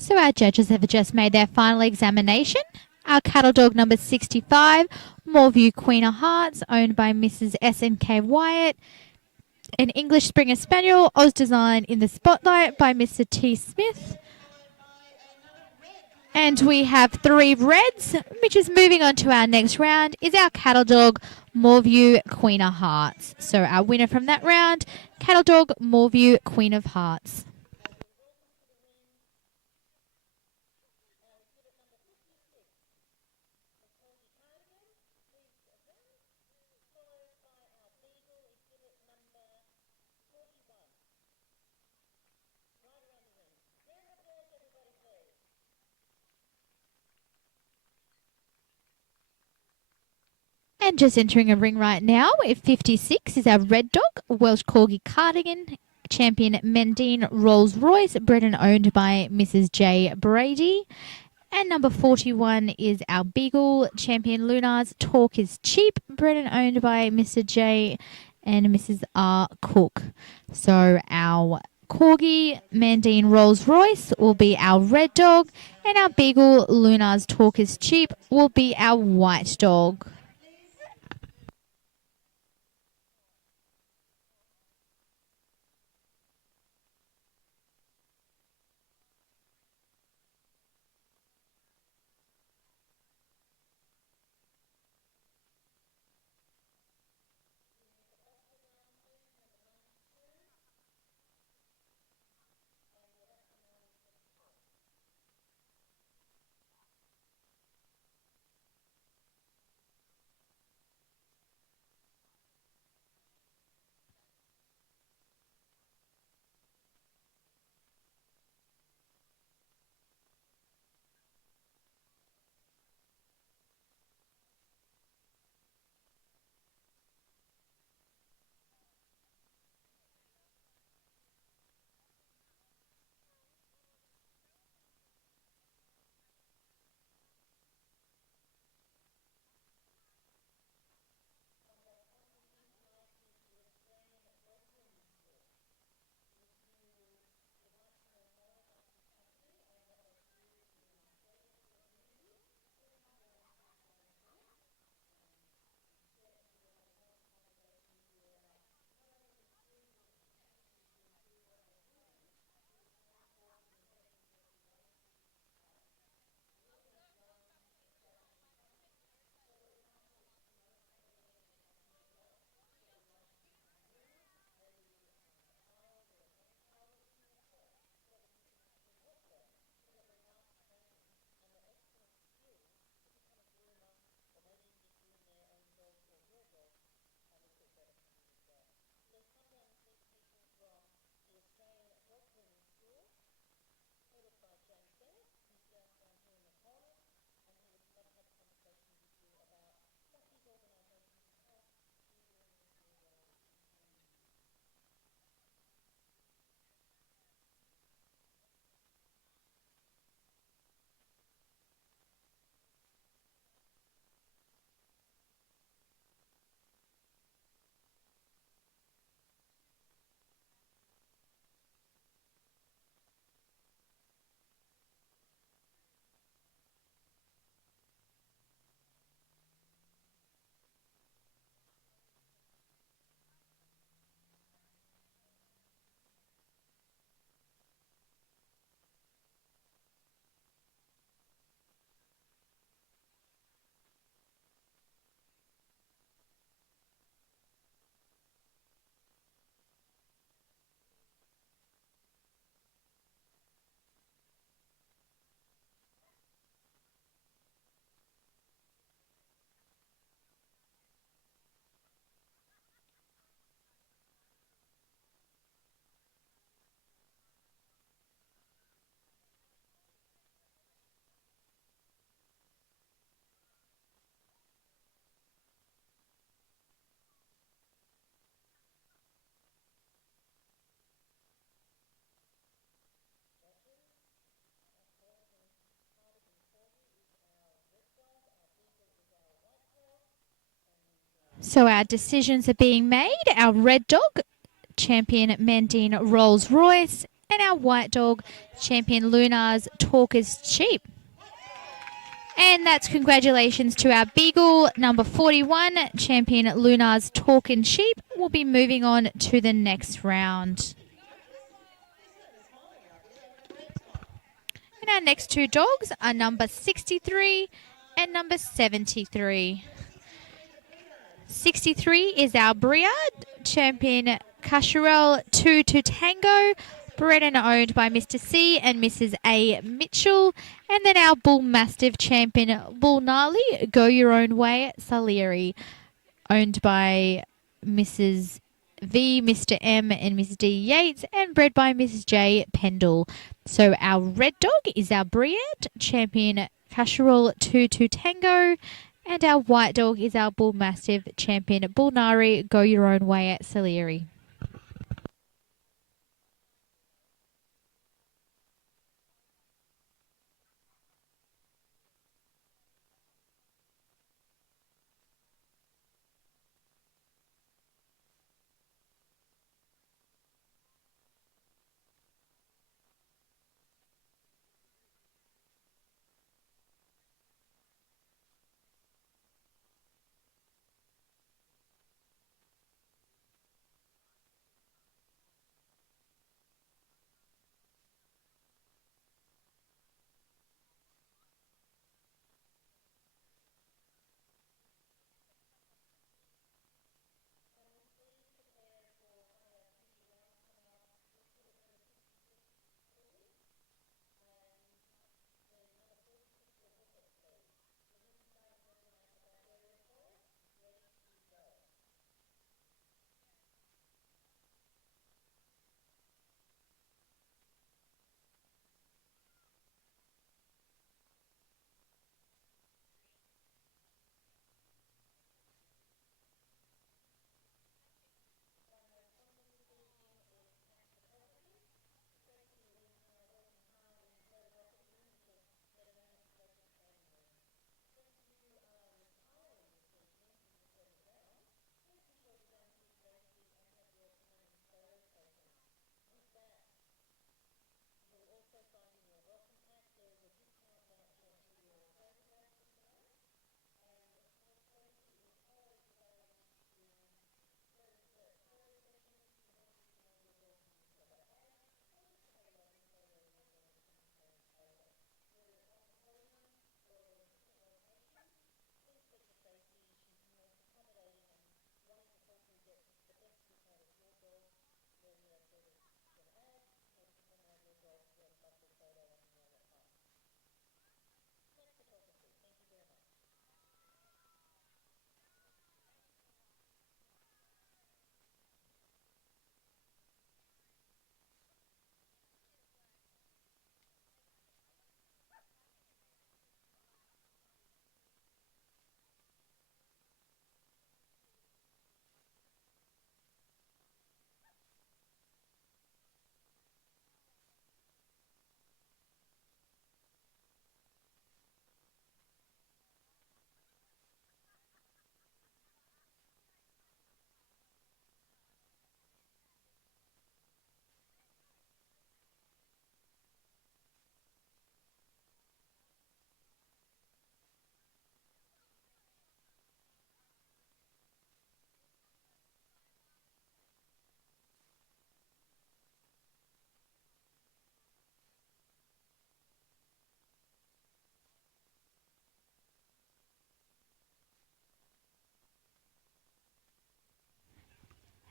So our judges have just made their final examination. Our cattle dog number 65, Moorview Queen of Hearts, owned by Mrs. S&K Wyatt. An English Springer Spaniel, Oz Design in the Spotlight by Mr. T. Smith. And we have 3 reds, which is moving on to our next round, is our cattle dog, Moorview Queen of Hearts. So our winner from that round, cattle dog, Moorview Queen of Hearts. And just entering a ring right now, at 56 is our red dog, Welsh Corgi Cardigan, champion Mendine Rolls Royce, bred and owned by Mrs. J. Brady. And number 41 is our Beagle, champion Lunar's Talk is Cheap, bred and owned by Mr. J. and Mrs. R. Cook. So our Corgi Mendine Rolls Royce will be our red dog, and our Beagle Lunar's Talk is Cheap will be our white dog. So our decisions are being made. Our red dog, champion Mandine Rolls Royce, and our white dog, champion Lunar's Talk is Cheap. And that's congratulations to our Beagle, number 41, champion Lunar's Talkin' Sheep. We'll be moving on to the next round. And our next two dogs are number 63 and number 73. 63 is our Briard, champion Casherel 2 to Tango, bred and owned by Mr. C and Mrs. A. Mitchell. And then our Bull Mastiff champion Bull Gnarly, Go Your Own Way, Salieri, owned by Mrs. V, Mr. M and Mrs. D Yates, and bred by Mrs. J Pendle. So our red dog is our Briard, champion Casherel 2 to Tango. And our white dog is our Bull Mastiff, champion Bull Nari, Go Your Own Way at Salieri.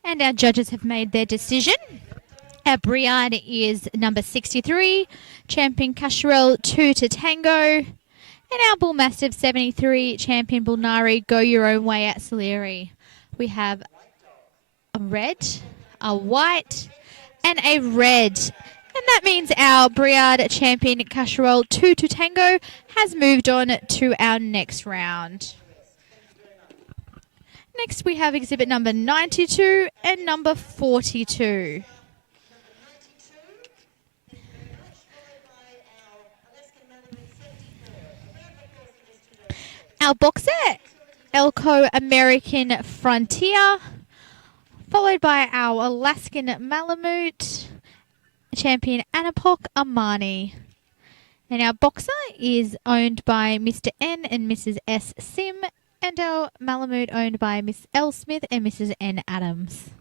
And our judges have made their decision. Our Briard is number 63, champion Casherel 2 to Tango. And our Bull Mastiff 73, champion Bulnari, Go Your Own Way at Salieri. We have a red, a white, and a red. And that means our Briard champion Casherel 2 to Tango has moved on to our next round. Next we have exhibit number 92 and number 42. Our boxer Elko American Frontier, followed by our Alaskan Malamute, champion Anapok Amani. And our boxer is owned by Mr. N and Mrs. S. Sim, and our Malamute owned by Miss L. Smith and Mrs. N. Adams.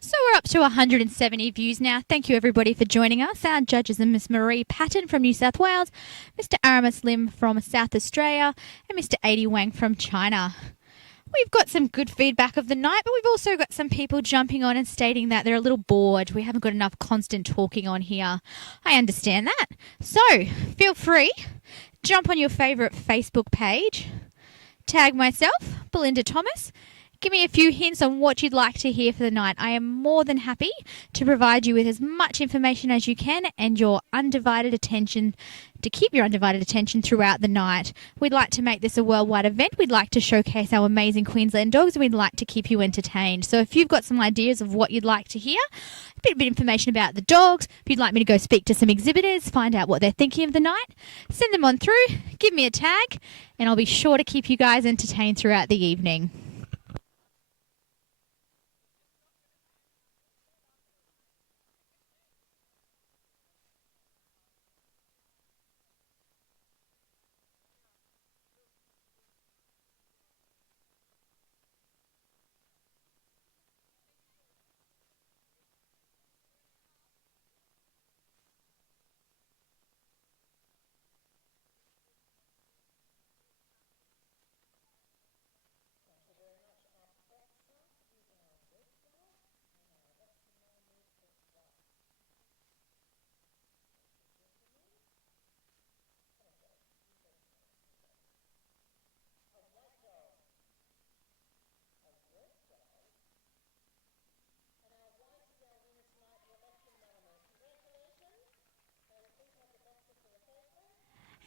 So we're up to 170 views now. Thank you everybody for joining us. Our judges are Miss Marie Patton from New South Wales, Mr. Aramis Lim from South Australia, and Mr. Adi Wang from China. We've got some good feedback of the night, but we've also got some people jumping on and stating that they're a little bored. We haven't got enough constant talking on here. I understand that. So feel free, jump on your favourite Facebook page, tag myself, Belinda Thomas. Give me a few hints on what you'd like to hear for the night. I am more than happy to provide you with as much information as you can and your undivided attention, to keep your undivided attention throughout the night. We'd like to make this a worldwide event. We'd like to showcase our amazing Queensland dogs, and we'd like to keep you entertained. So if you've got some ideas of what you'd like to hear, a bit of information about the dogs, if you'd like me to go speak to some exhibitors, find out what they're thinking of the night, send them on through, give me a tag, and I'll be sure to keep you guys entertained throughout the evening.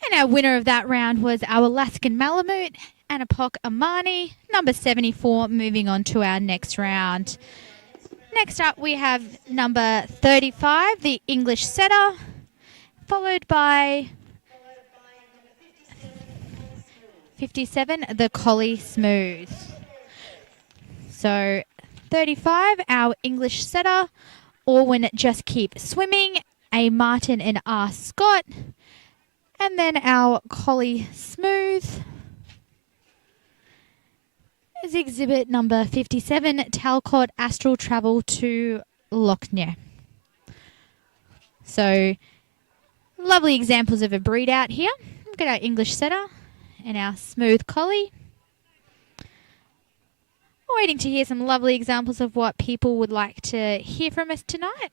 And our winner of that round was our Alaskan Malamute, Anapok Amani, number 74, moving on to our next round. Next up, we have number 35, the English Setter, followed by 57, the Collie Smooth. So 35, our English Setter, Orwin Just Keep Swimming, A. Martin and R. Scott, and then our Collie Smooth is exhibit number 57, Talcott Astral Travel to Lochner. So lovely examples of a breed out here. We've got our English setter and our smooth collie. We're waiting to hear some lovely examples of what people would like to hear from us tonight.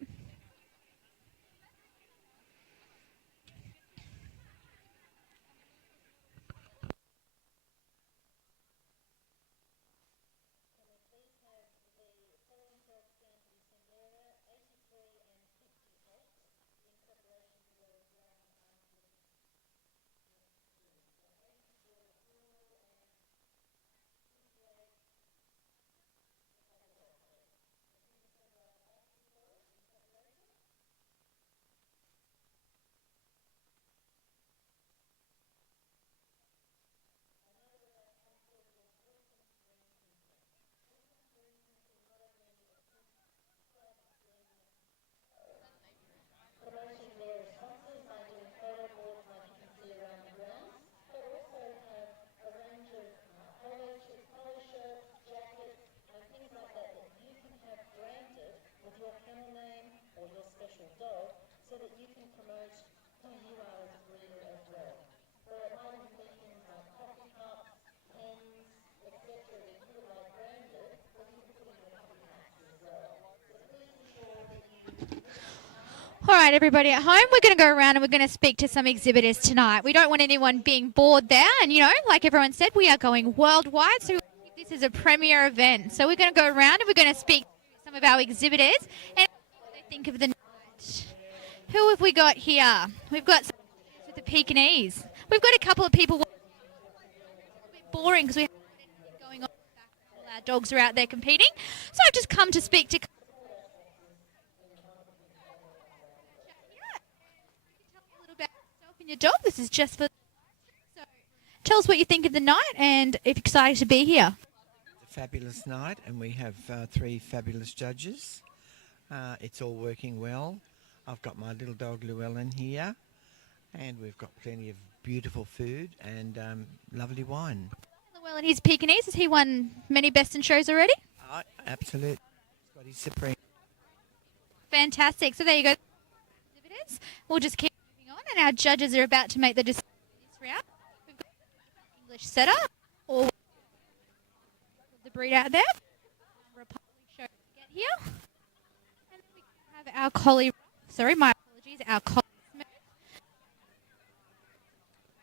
Promoting their responses by doing photo boards like you can see around the grounds, but also have a range of polo shirts, jackets, and things like that that you can have branded with your kennel name or your special dog so that you can promote who you are as a breeder as well. So it might even be things like coffee cups, pens, etc. that you would like branded that you can put in your puppy hats as well. So please ensure that you All right, everybody at home, we're going to go around and we're going to speak to some exhibitors tonight. We don't want anyone being bored there. And, you know, like everyone said, we are going worldwide. So this is a premier event. So we're going to go around and we're going to speak to some of our exhibitors and what they think of the night. Who have we got here? We've got some with the Pekingese. We've got a couple of people. It's a bit boring because we have going on. All our dogs are out there competing. So I've just come to speak to a little about yourself and your dog. This is just for. So tell us what you think of the night and if you're excited to be here. It's a fabulous night, and we have 3 fabulous judges. It's all working well. I've got my little dog Llewellyn here, and we've got plenty of beautiful food and lovely wine. Well, and he's Pekingese. Has he won many best in shows already? Absolutely. He's got his supreme. Fantastic. So there you go. Exhibitors. We'll just keep moving on, and our judges are about to make the decision this round. We've got English setter or the breed out there. Republic show to get here. And then we have our collie. Sorry, my apologies. Our collie.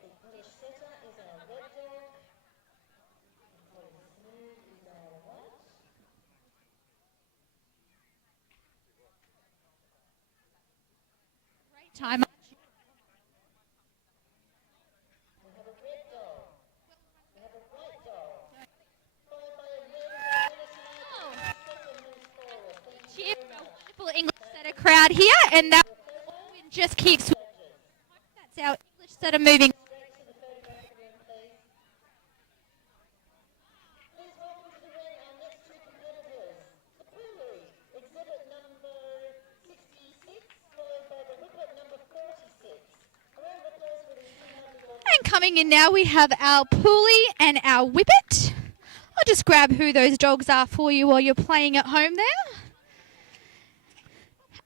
English setter is our red dog. Smooth is our white. Great time. We have a red dog. We have a white dog. Followed by a red dog. Second moves forward. Thank you Cheer very for our much. wonderful English setter crowd here, and that win just keeps. That's our English setter moving. Straight to the photographic room, please. Please welcome to the ring our next 2 competitors. The Pulu, exhibit number 66, followed by the Whippet number 46. A round of applause for the 200 And coming in now, we have our Poolie and our Whippet. I'll just grab who those dogs are for you while you're playing at home there.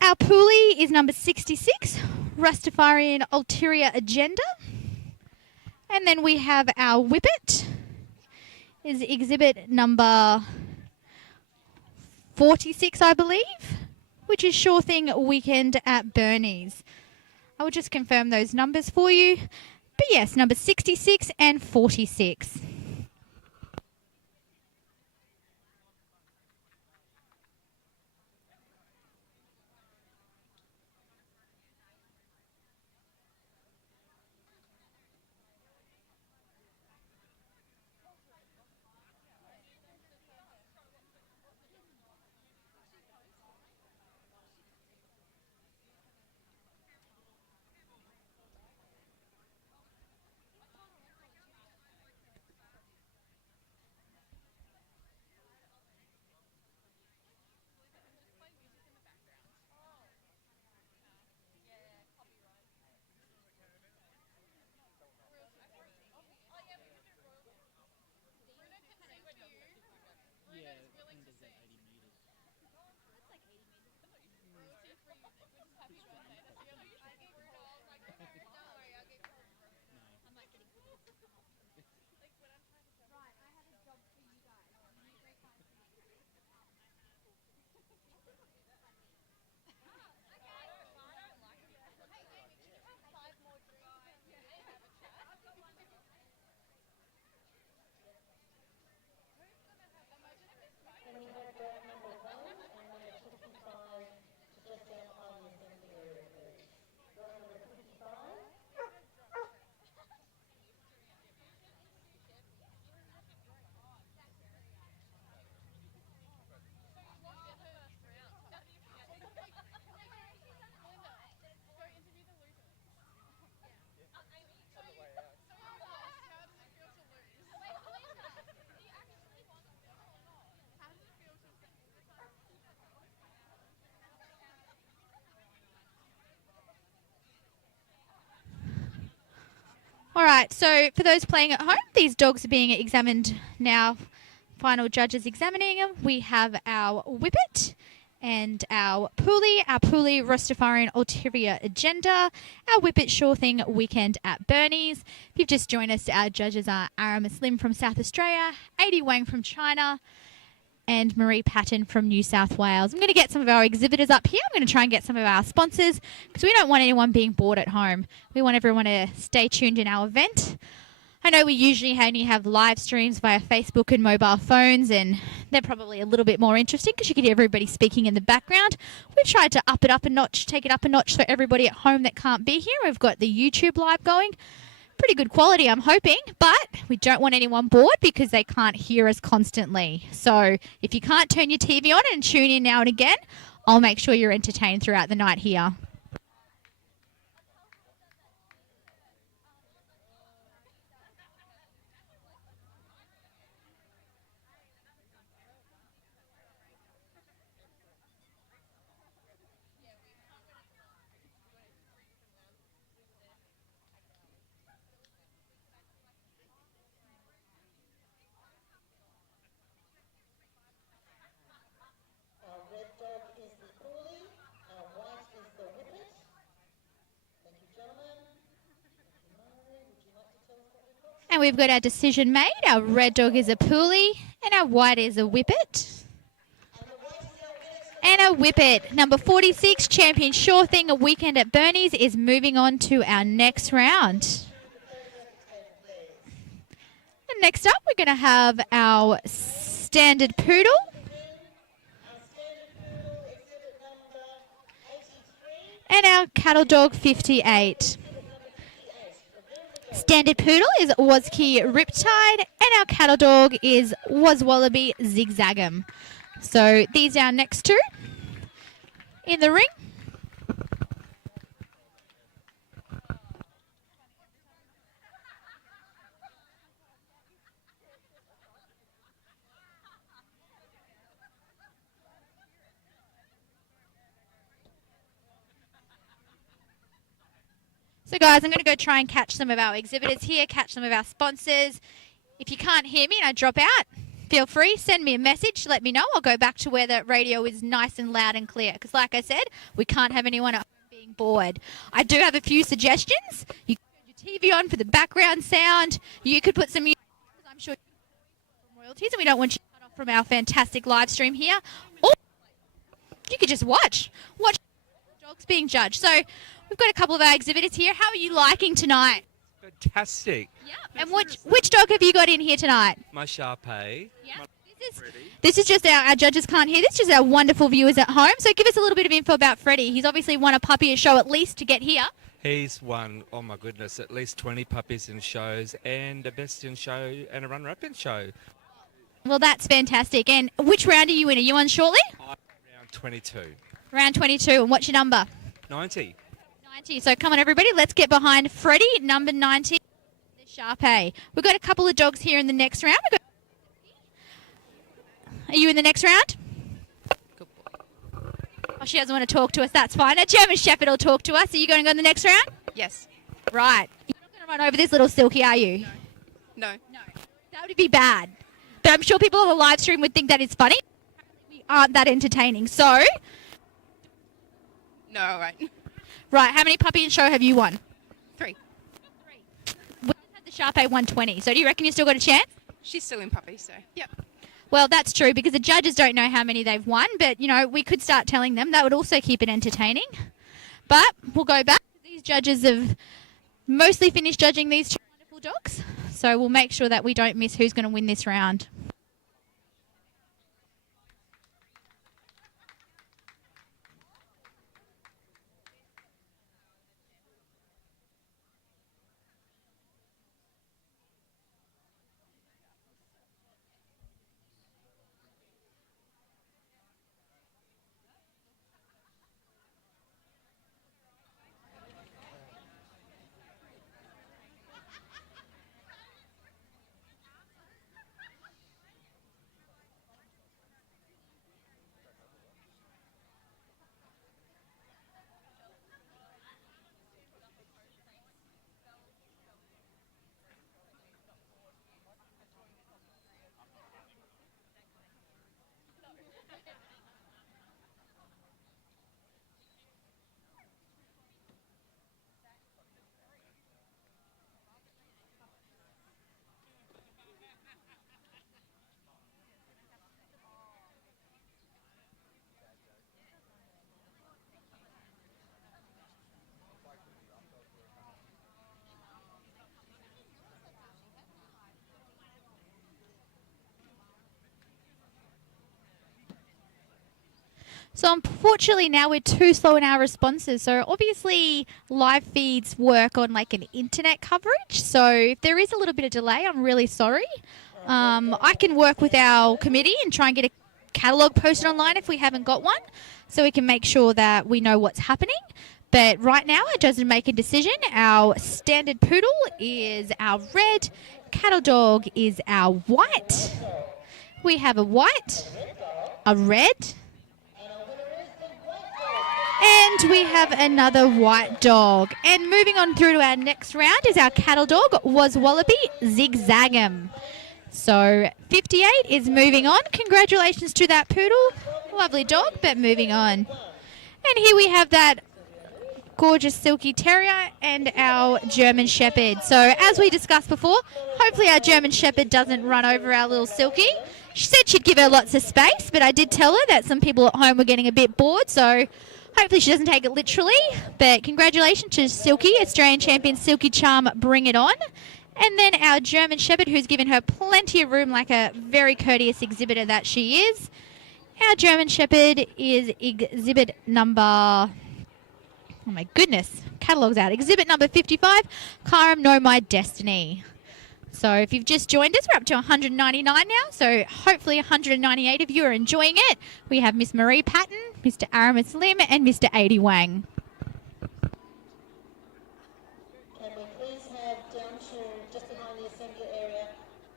Our Poolie is number 66, Rastafarian Ulterior Agenda. And then we have our Whippet, is exhibit number 46, I believe, which is Sure Thing Weekend at Bernie's. I will just confirm those numbers for you. But yes, number 66 and 46. All right, so for those playing at home, these dogs are being examined now. Final judges examining them. We have our Whippet and our Pulley Rastafarian Ulterior Agenda, our Whippet Sure Thing Weekend at Bernie's. If you've just joined us, our judges are Ara Muslim from South Australia, Adi Wang from China, and Marie Patton from New South Wales. I'm going to get some of our exhibitors up here. I'm going to try and get some of our sponsors because we don't want anyone being bored at home. We want everyone to stay tuned in our event. I know we usually only have live streams via Facebook and mobile phones, and they're probably a little bit more interesting because you can hear everybody speaking in the background. We've tried to up it up a notch, take it up a notch for everybody at home that can't be here. We've got the YouTube live going. Pretty good quality, I'm hoping, but we don't want anyone bored because they can't hear us constantly. So if you can't turn your TV on and tune in now and again, I'll make sure you're entertained throughout the night here. Our red dog is the Pulley, our white is the Whippet. Thank you, gentlemen. Murray, would you like to tell us what we've got? And we've got our decision made. Our red dog is a Pulley and our white is a Whippet. And a Whippet, number 46, Champion Sure Thing, a Weekend at Bernie's, is moving on to our next round. And next up, we're going to have our Standard Poodle. And our Cattle Dog 58. Standard Poodle is Waskey Riptide, and our Cattle Dog is Wallaby Zigzagum. So these are our next two in the ring. So guys, I'm going to go try and catch some of our exhibitors here, catch some of our sponsors. If you can't hear me and I drop out, feel free, send me a message, let me know. I'll go back to where the radio is nice and loud and clear. Because like I said, we can't have anyone at home being bored. I do have a few suggestions. You could turn your TV on for the background sound. You could put some music, because I'm sure you can royalties and we don't want you to cut off from our fantastic live stream here. Or you could just watch dogs being judged. So we've got a couple of our exhibitors here. How are you liking tonight? Fantastic. Yeah. And which dog have you got in here tonight? My Sharpei. Yeah. This is just our judges can't hear this, just our wonderful viewers at home. So give us a little bit of info about Freddie. He's obviously won a puppy a show at least to get here. He's won, oh my goodness, at least 20 puppies in shows and a best in show and a runner-up in show. Well, that's fantastic. And which round are you in? Are you on shortly? Round 22. Round 22. And what's your number? 90. 90. So come on, everybody. Let's get behind Freddie, number 90, the Sharpei. We've got a couple of dogs here in the next round. Are you in the next round? Good boy. Oh, she doesn't want to talk to us. That's fine. A German Shepherd will talk to us. Are you going to go in the next round? Yes. Right. You're not going to run over this little silky, are you? No. No. That would be bad. But I'm sure people on the live stream would think that is funny. We aren't that entertaining. So, No, all right. right, how many puppy and show have you won? 3. We had the Sharpei 120. So do you reckon you still got a chance? She's still in puppy, so yep. Well, that's true because the judges don't know how many they've won. But, you know, we could start telling them. That would also keep it entertaining. But we'll go back. These judges have mostly finished judging these two wonderful dogs. So we'll make sure that we don't miss who's going to win this round. So unfortunately now we're too slow in our responses. So obviously live feeds work on like an internet coverage. So if there is a little bit of delay, I'm really sorry. I can work with our committee and try and get a catalogue posted online if we haven't got one, so we can make sure that we know what's happening. But right now our judges make a decision. Our standard poodle is our red, cattle dog is our white. We have a white, a red, and we have another white dog. And moving on through to our next round is our cattle dog, was Wallaby Zigzagum. So 58 is moving on. Congratulations to that poodle. Lovely dog, but moving on. And here we have that gorgeous silky terrier and our German shepherd. So as we discussed before, hopefully our German shepherd doesn't run over our little silky. She said she'd give her lots of space, but I did tell her that some people at home were getting a bit bored, so hopefully she doesn't take it literally. But congratulations to Silky, Australian champion Silky Charm, bring it on. And then our German shepherd, who's given her plenty of room like a very courteous exhibitor that she is. Our German shepherd is exhibit number... oh my goodness, catalogue's out. Exhibit number 55, Karam Know My Destiny. So if you've just joined us, we're up to 199 now. So hopefully 198 of you are enjoying it. We have Miss Marie Patton, Mr. Aramis Lim, and Mr. Adi Wang. Can we please have down to just behind the assembly area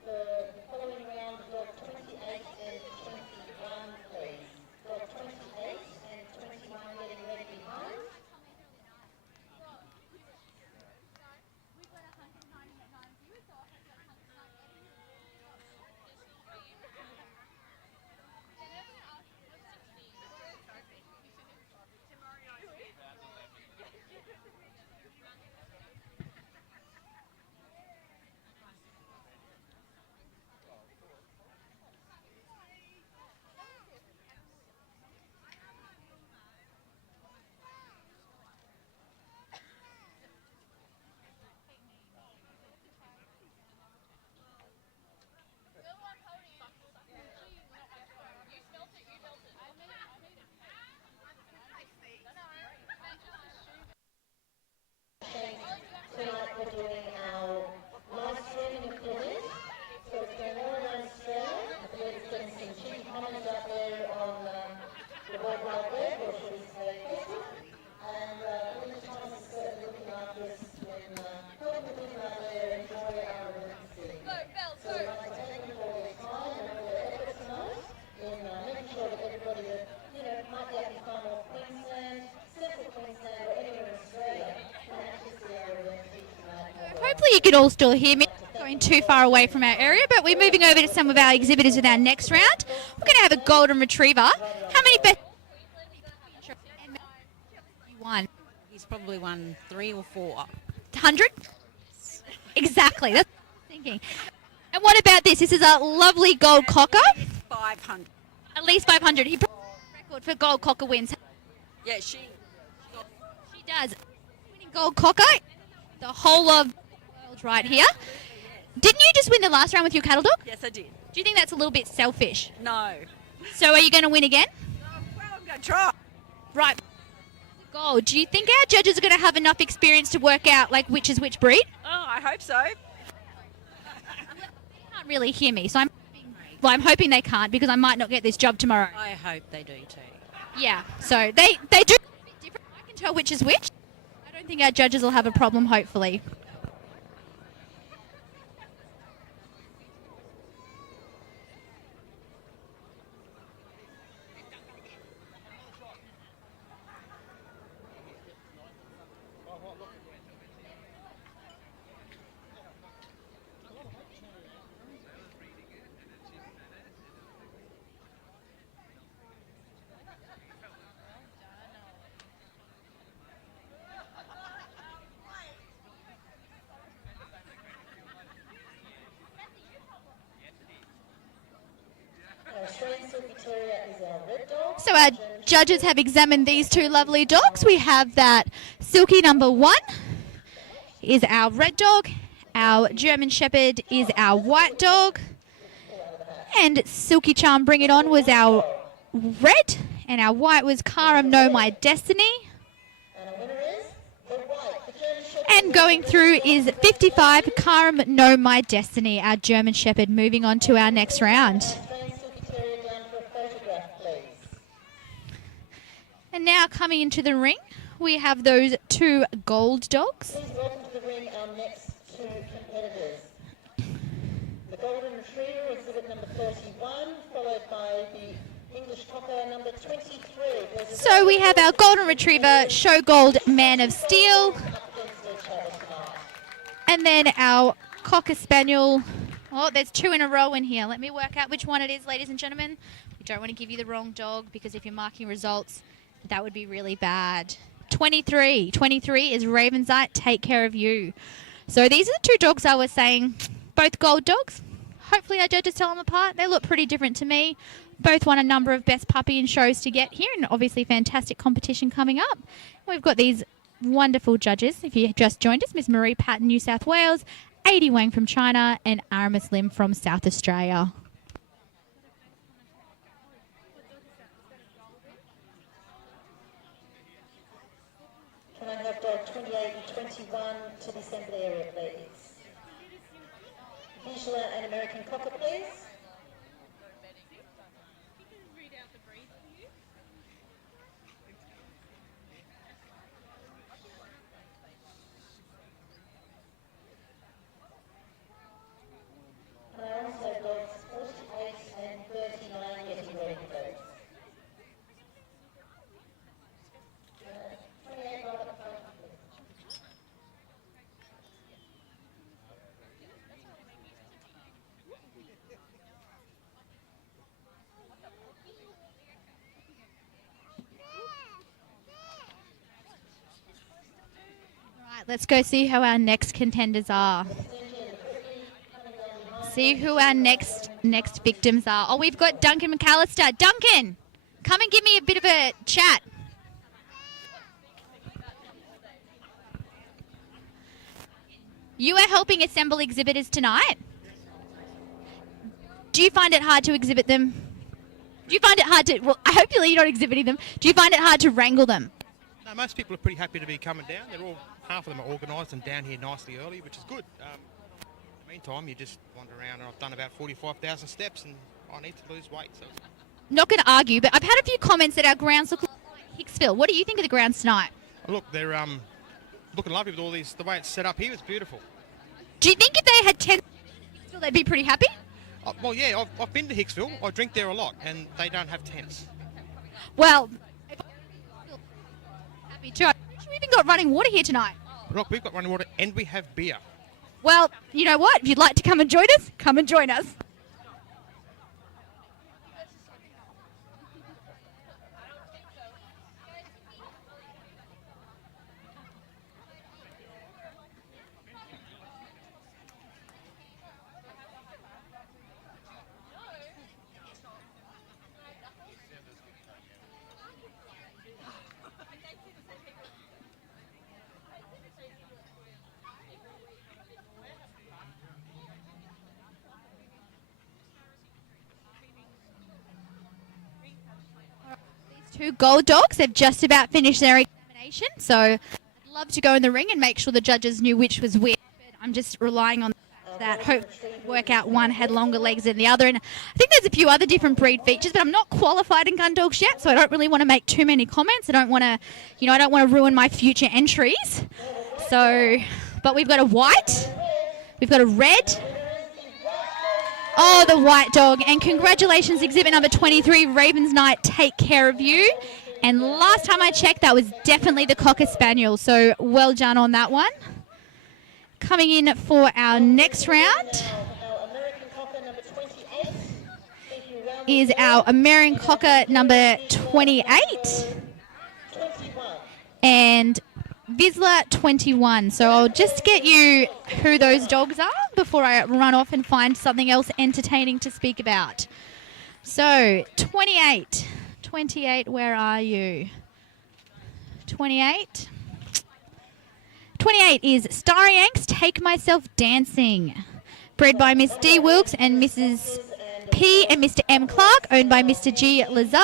the following round, Block 28 and 21, please. Block 28 and 21 getting ready behind. Tonight we're doing our live streaming of QLD. So it's going all around Australia. I believe it's getting some cheeky comments out there on the World Wide Web, or should we say Facebook. And Linda Thomas is certainly looking after us when helping the people out there enjoy our event this evening. So we'd like to thank them for all their time and all their efforts tonight in making sure that everybody that, you know, might be having fun off Queensland, Central Queensland, or anywhere in Australia can actually see our event here tonight. Hopefully you can all still hear me. Going too far away from our area, but we're moving over to some of our exhibitors in our next round. We're going to have a golden retriever. How many best? One. He's probably won 3 or 4. 100? Exactly. That's what I was thinking. And what about this? This is a lovely gold cocker. 500. At least 500. He probably has a record for gold cocker wins. Yeah, she. She does. Winning gold cocker. The whole of the world right here. Didn't you just win the last round with your cattle dog? Yes, I did. Do you think that's a little bit selfish? No. So are you going to win again? Well, I'm going to try. Right. Gold. Do you think our judges are going to have enough experience to work out like which is which breed? Oh, I hope so. They can't really hear me, so I'm hoping they can't, because I might not get this job tomorrow. I hope they do too. Yeah. So they do a bit different. I can tell which is which. I don't think our judges will have a problem, hopefully. So our judges have examined these two lovely dogs. We have that Silky number 1 is our red dog. Our German Shepherd is our white dog. And Silky Charm Bring It On was our red. And our white was Karam Know My Destiny. And our winner is the white, the German Shepherd. And going through is 55, Karam Know My Destiny, our German Shepherd. Moving on to our next round. Australian Silky Terrier down for a photograph, please. And now coming into the ring, we have those two gold dogs. Please welcome to the ring our next two competitors. The Golden Retriever, exhibit number 31, followed by the English Cocker number 23. So we have our Golden Retriever, Show Gold Man of Steel. Up against each other tonight. And then our Cocker Spaniel. Oh, there's two in a row in here. Let me work out which one it is, ladies and gentlemen. We don't want to give you the wrong dog because if you're marking results, that would be really bad. 23. 23 is Raven's Eye, Take Care of You. So these are the two dogs I was saying, both gold dogs. Hopefully our judges tell them apart. They look pretty different to me. Both won a number of best puppy and shows to get here, and obviously fantastic competition coming up. We've got these wonderful judges. If you just joined us, Miss Marie Patton, New South Wales, Adi Wang from China, and Aramis Lim from South Australia. Can I have dog 28 and 21 to the assembly area, please? Vizsla and American Cocker, please. And I also have dogs 48 and 39 getting ready, please. 28 right up front, please. Right, let's go see who our next contenders are. See who our next victims are. Oh, we've got Duncan McAllister. Duncan, come and give me a bit of a chat. You are helping assemble exhibitors tonight. Do you find it hard to exhibit them? Do you find it hard to, well, hopefully you're not exhibiting them. Do you find it hard to wrangle them? No, most people are pretty happy to be coming down. They're all, half of them are organised and down here nicely early, which is good. In the meantime, you just wander around, and I've done about 45,000 steps, and I need to lose weight. So Not going to argue, but I've had a few comments that our grounds look like Hicksville. What do you think of the grounds tonight? look, they're looking lovely with all these. The way it's set up here is beautiful. Do you think if they had 10 Hicksville, they'd be pretty happy? Well, yeah, I've been to Hicksville. I drink there a lot, and they don't have tents. Well, happy too. We've even got running water here tonight. Look, we've got running water, and we have beer. Well, you know what? If you'd like to come and join us, come and join us. Two gold dogs have just about finished their examination, so I'd love to go in the ring and make sure the judges knew which was which. But I'm just relying on that. Hope work out one had longer legs than the other. And I think there's a few other different breed features, but I'm not qualified in gun dogs yet, so I don't really want to make too many comments. I don't want to, I don't want to ruin my future entries. So, but we've got a white, we've got a red. Oh, the white dog. And congratulations, exhibit number 23, Raven's Night, Take Care of You. And last time I checked, that was definitely the Cocker Spaniel. So well done on that one. Coming in for our next round is our American Cocker number 28. And Vizsla 21. So I'll just get you who those dogs are before I run off and find something else entertaining to speak about. So 28. 28, where are you? 28. 28 is Starry Yanks, Take Myself Dancing. Bred by Miss D. Wilkes and Mrs. P. and Mr. M. Clark, owned by Mr. G. Lazar.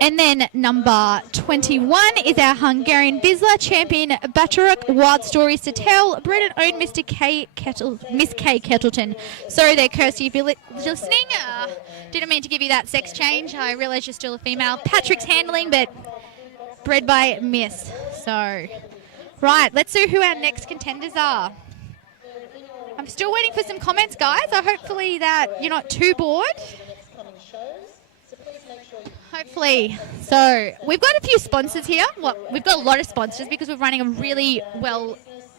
And then number 21 is our Hungarian Vizsla champion, Baturuk. Wild stories to tell. Bred and owned Miss K Kettleton. Sorry there, Kirsty, if you're listening. Didn't mean to give you that sex change. I realise you're still a female. Patrick's handling, but bred by Miss. So, right, let's see who our next contenders are. I'm still waiting for some comments, guys. Hopefully that you're not too bored. Hopefully. So we've got a few sponsors here. Well, we've got a lot of sponsors because we're running a really well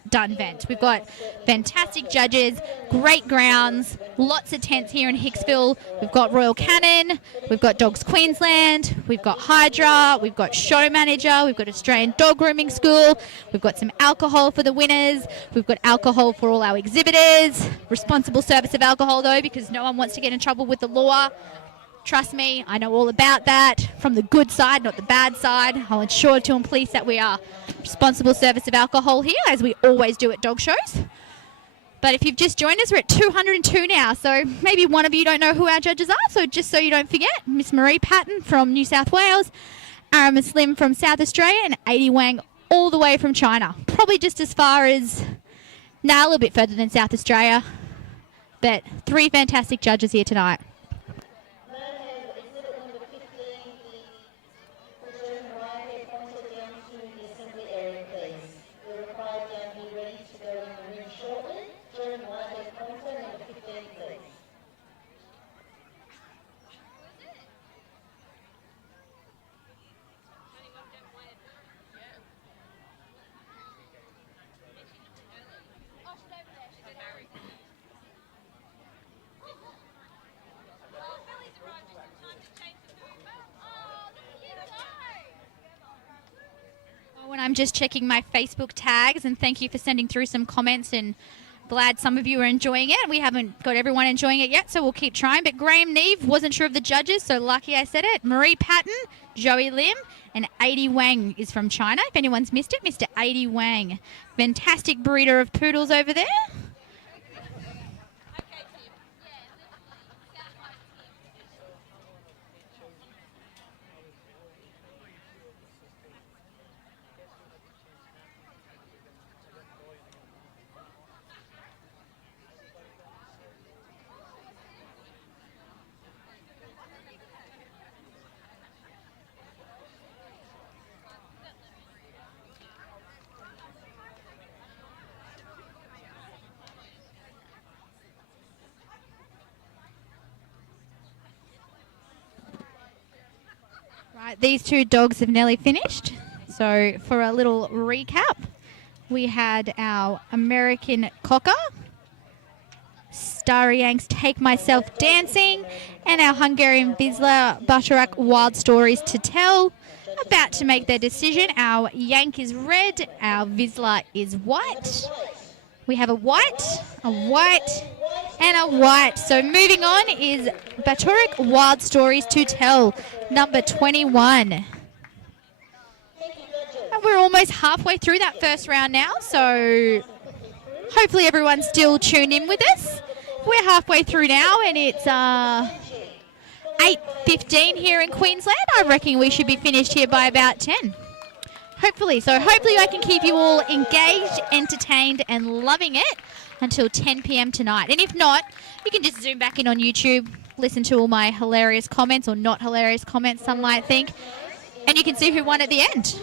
done event. We've got fantastic judges, great grounds, lots of tents here in Hicksville. We've got Royal Canin, we've got Dogs Queensland, we've got Hydra, we've got Show Manager, we've got Australian Dog Grooming School, we've got some alcohol for the winners, we've got alcohol for all our exhibitors, responsible service of alcohol though because no one wants to get in trouble with the law. Trust me, I know all about that from the good side, not the bad side. I'll ensure to and police that we are responsible service of alcohol here, as we always do at dog shows. But if you've just joined us, we're at 202 now, so maybe one of you don't know who our judges are, so just so you don't forget, Miss Marie Patton from New South Wales, Arama Slim from South Australia, and 80 Wang all the way from China. Probably just as far as, a little bit further than South Australia, but 3 fantastic judges here tonight. When I'm just checking my Facebook tags, and thank you for sending through some comments, and glad some of you are enjoying it. We haven't got everyone enjoying it yet, so we'll keep trying. But Graham Neve wasn't sure of the judges, so lucky I said it. Marie Patton, Joey Lim, and 80 Wang is from China. If anyone's missed it, Mr. 80 Wang. Fantastic breeder of poodles over there. Right, these 2 dogs have nearly finished. So for a little recap, we had our American Cocker, Starry Yanks Take Myself Dancing, and our Hungarian Vizsla Baturuk Wild Stories to Tell. About to make their decision. Our Yank is red, our Vizsla is white. We have a white, and a white. So moving on is Baturuk Wild Stories to Tell, number 21. And we're almost halfway through that first round now, so hopefully everyone's still tuned in with us. We're halfway through now, and it's 8:15 here in Queensland. I reckon we should be finished here by about 10. Hopefully. So hopefully I can keep you all engaged, entertained, and loving it until 10 p.m. tonight. And if not, you can just zoom back in on YouTube, listen to all my hilarious comments, or not hilarious comments, some might think, and you can see who won at the end.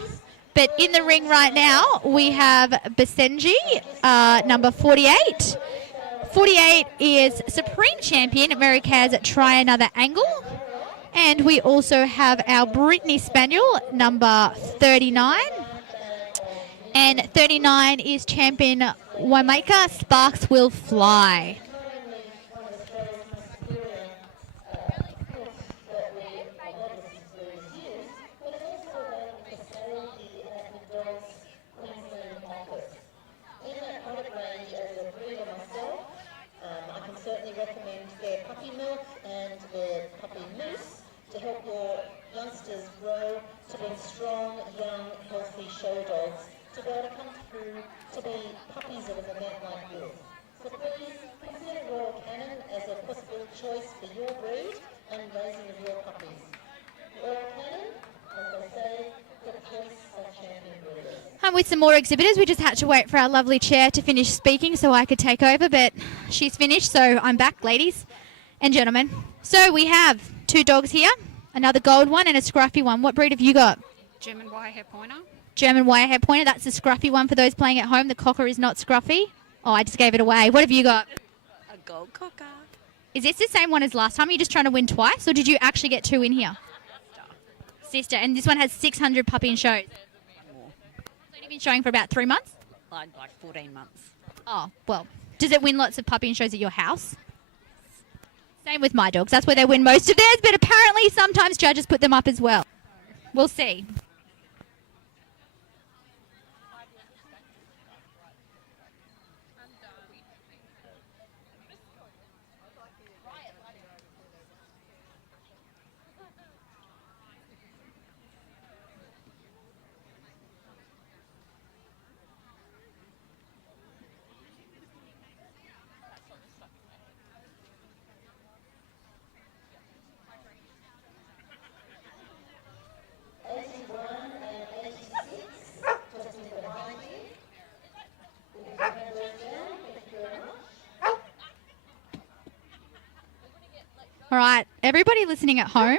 But in the ring right now, we have Basenji, number 48. 48 is Supreme Champion, America's Try Another Angle. And we also have our Brittany Spaniel, number 39. And 39 is Champion Wamaika, Sparks Will Fly. Recommend their puppy milk and their puppy mousse to help your youngsters grow to be strong, young, healthy show dogs to be able to come through to be puppies at an event like this. So please consider Royal Canin as a possible choice for your breed and raising of your puppies. Royal Canin, as they say, the choice of champion breeders. I'm with some more exhibitors. We just had to wait for our lovely chair to finish speaking so I could take over, but she's finished, so I'm back, ladies and gentlemen. So we have 2 dogs here, another gold one and a scruffy one. What breed have you got? German Wirehair Pointer. German Wirehair Pointer. That's the scruffy one for those playing at home. The cocker is not scruffy. Oh, I just gave it away. What have you got? A gold cocker. Is this the same one as last time? Are you just trying to win twice, or did you actually get 2 in here? Sister. And this one has 600 puppy and shows. More. It's only been showing for about 3 months? Like 14 months. Oh, well. Does it win lots of puppy and shows at your house? Same with my dogs. That's where they win most of theirs, but apparently sometimes judges put them up as well. We'll see. All right, everybody listening at home,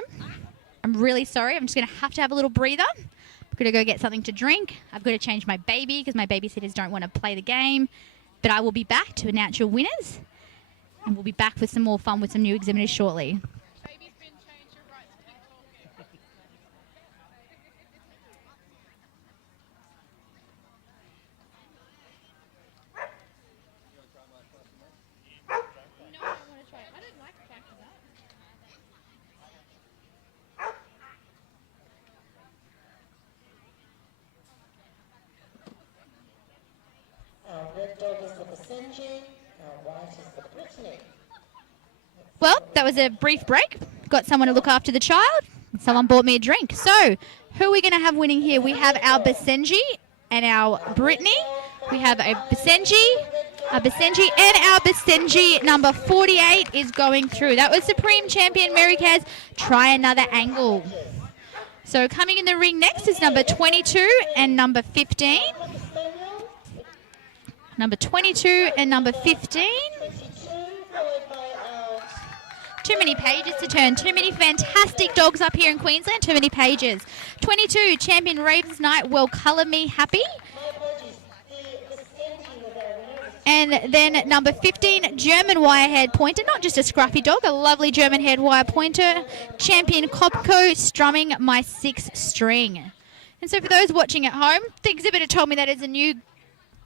I'm really sorry. I'm just going to have a little breather. I'm going to go get something to drink. I've got to change my baby because my babysitters don't want to play the game. But I will be back to announce your winners. And we'll be back with some more fun with some new exhibitors shortly. Our red dog is the Basenji, our white is the Brittany. Well, that was a brief break. Got someone to look after the child. Someone bought me a drink. So, who are we going to have winning here? We have our Basenji and our Brittany. We have a Basenji, and our Basenji number 48 is going through. That was Supreme Champion Mary Kaz. Try another angle. So coming in the ring next is number 22 and number 15. Number 22 and number 15. Too many pages to turn. Too many fantastic dogs up here in Queensland. Too many pages. 22, Champion Ravens Night will colour me happy. And then number 15, German Wirehead Pointer. Not just a scruffy dog, a lovely German head wire pointer. Champion Kopko strumming my 6 string. And so for those watching at home, the exhibitor told me that is a new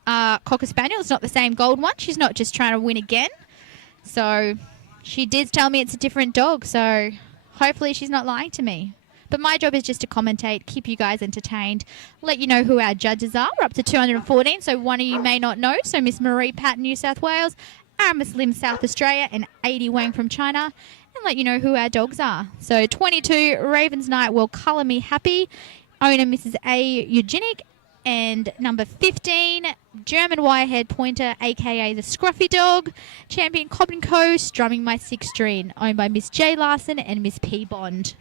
Cocker Spaniel. It's not the same gold one. She's not just trying to win again. So she did tell me it's a different dog. So hopefully she's not lying to me. But my job is just to commentate, keep you guys entertained, let you know who our judges are. We're up to 214, so one of you may not know. So Miss Marie Pat, New South Wales, Aramis Lim, South Australia, and 80 Wang from China, and let you know who our dogs are. So 22, Ravens Night will colour me happy. Owner Mrs. A. Eugenic. And number 15, German Wirehead Pointer, a.k.a. the Scruffy Dog. Champion Cobb & Co. strumming my 6 string, owned by Miss J. Larson and Miss P. Bond.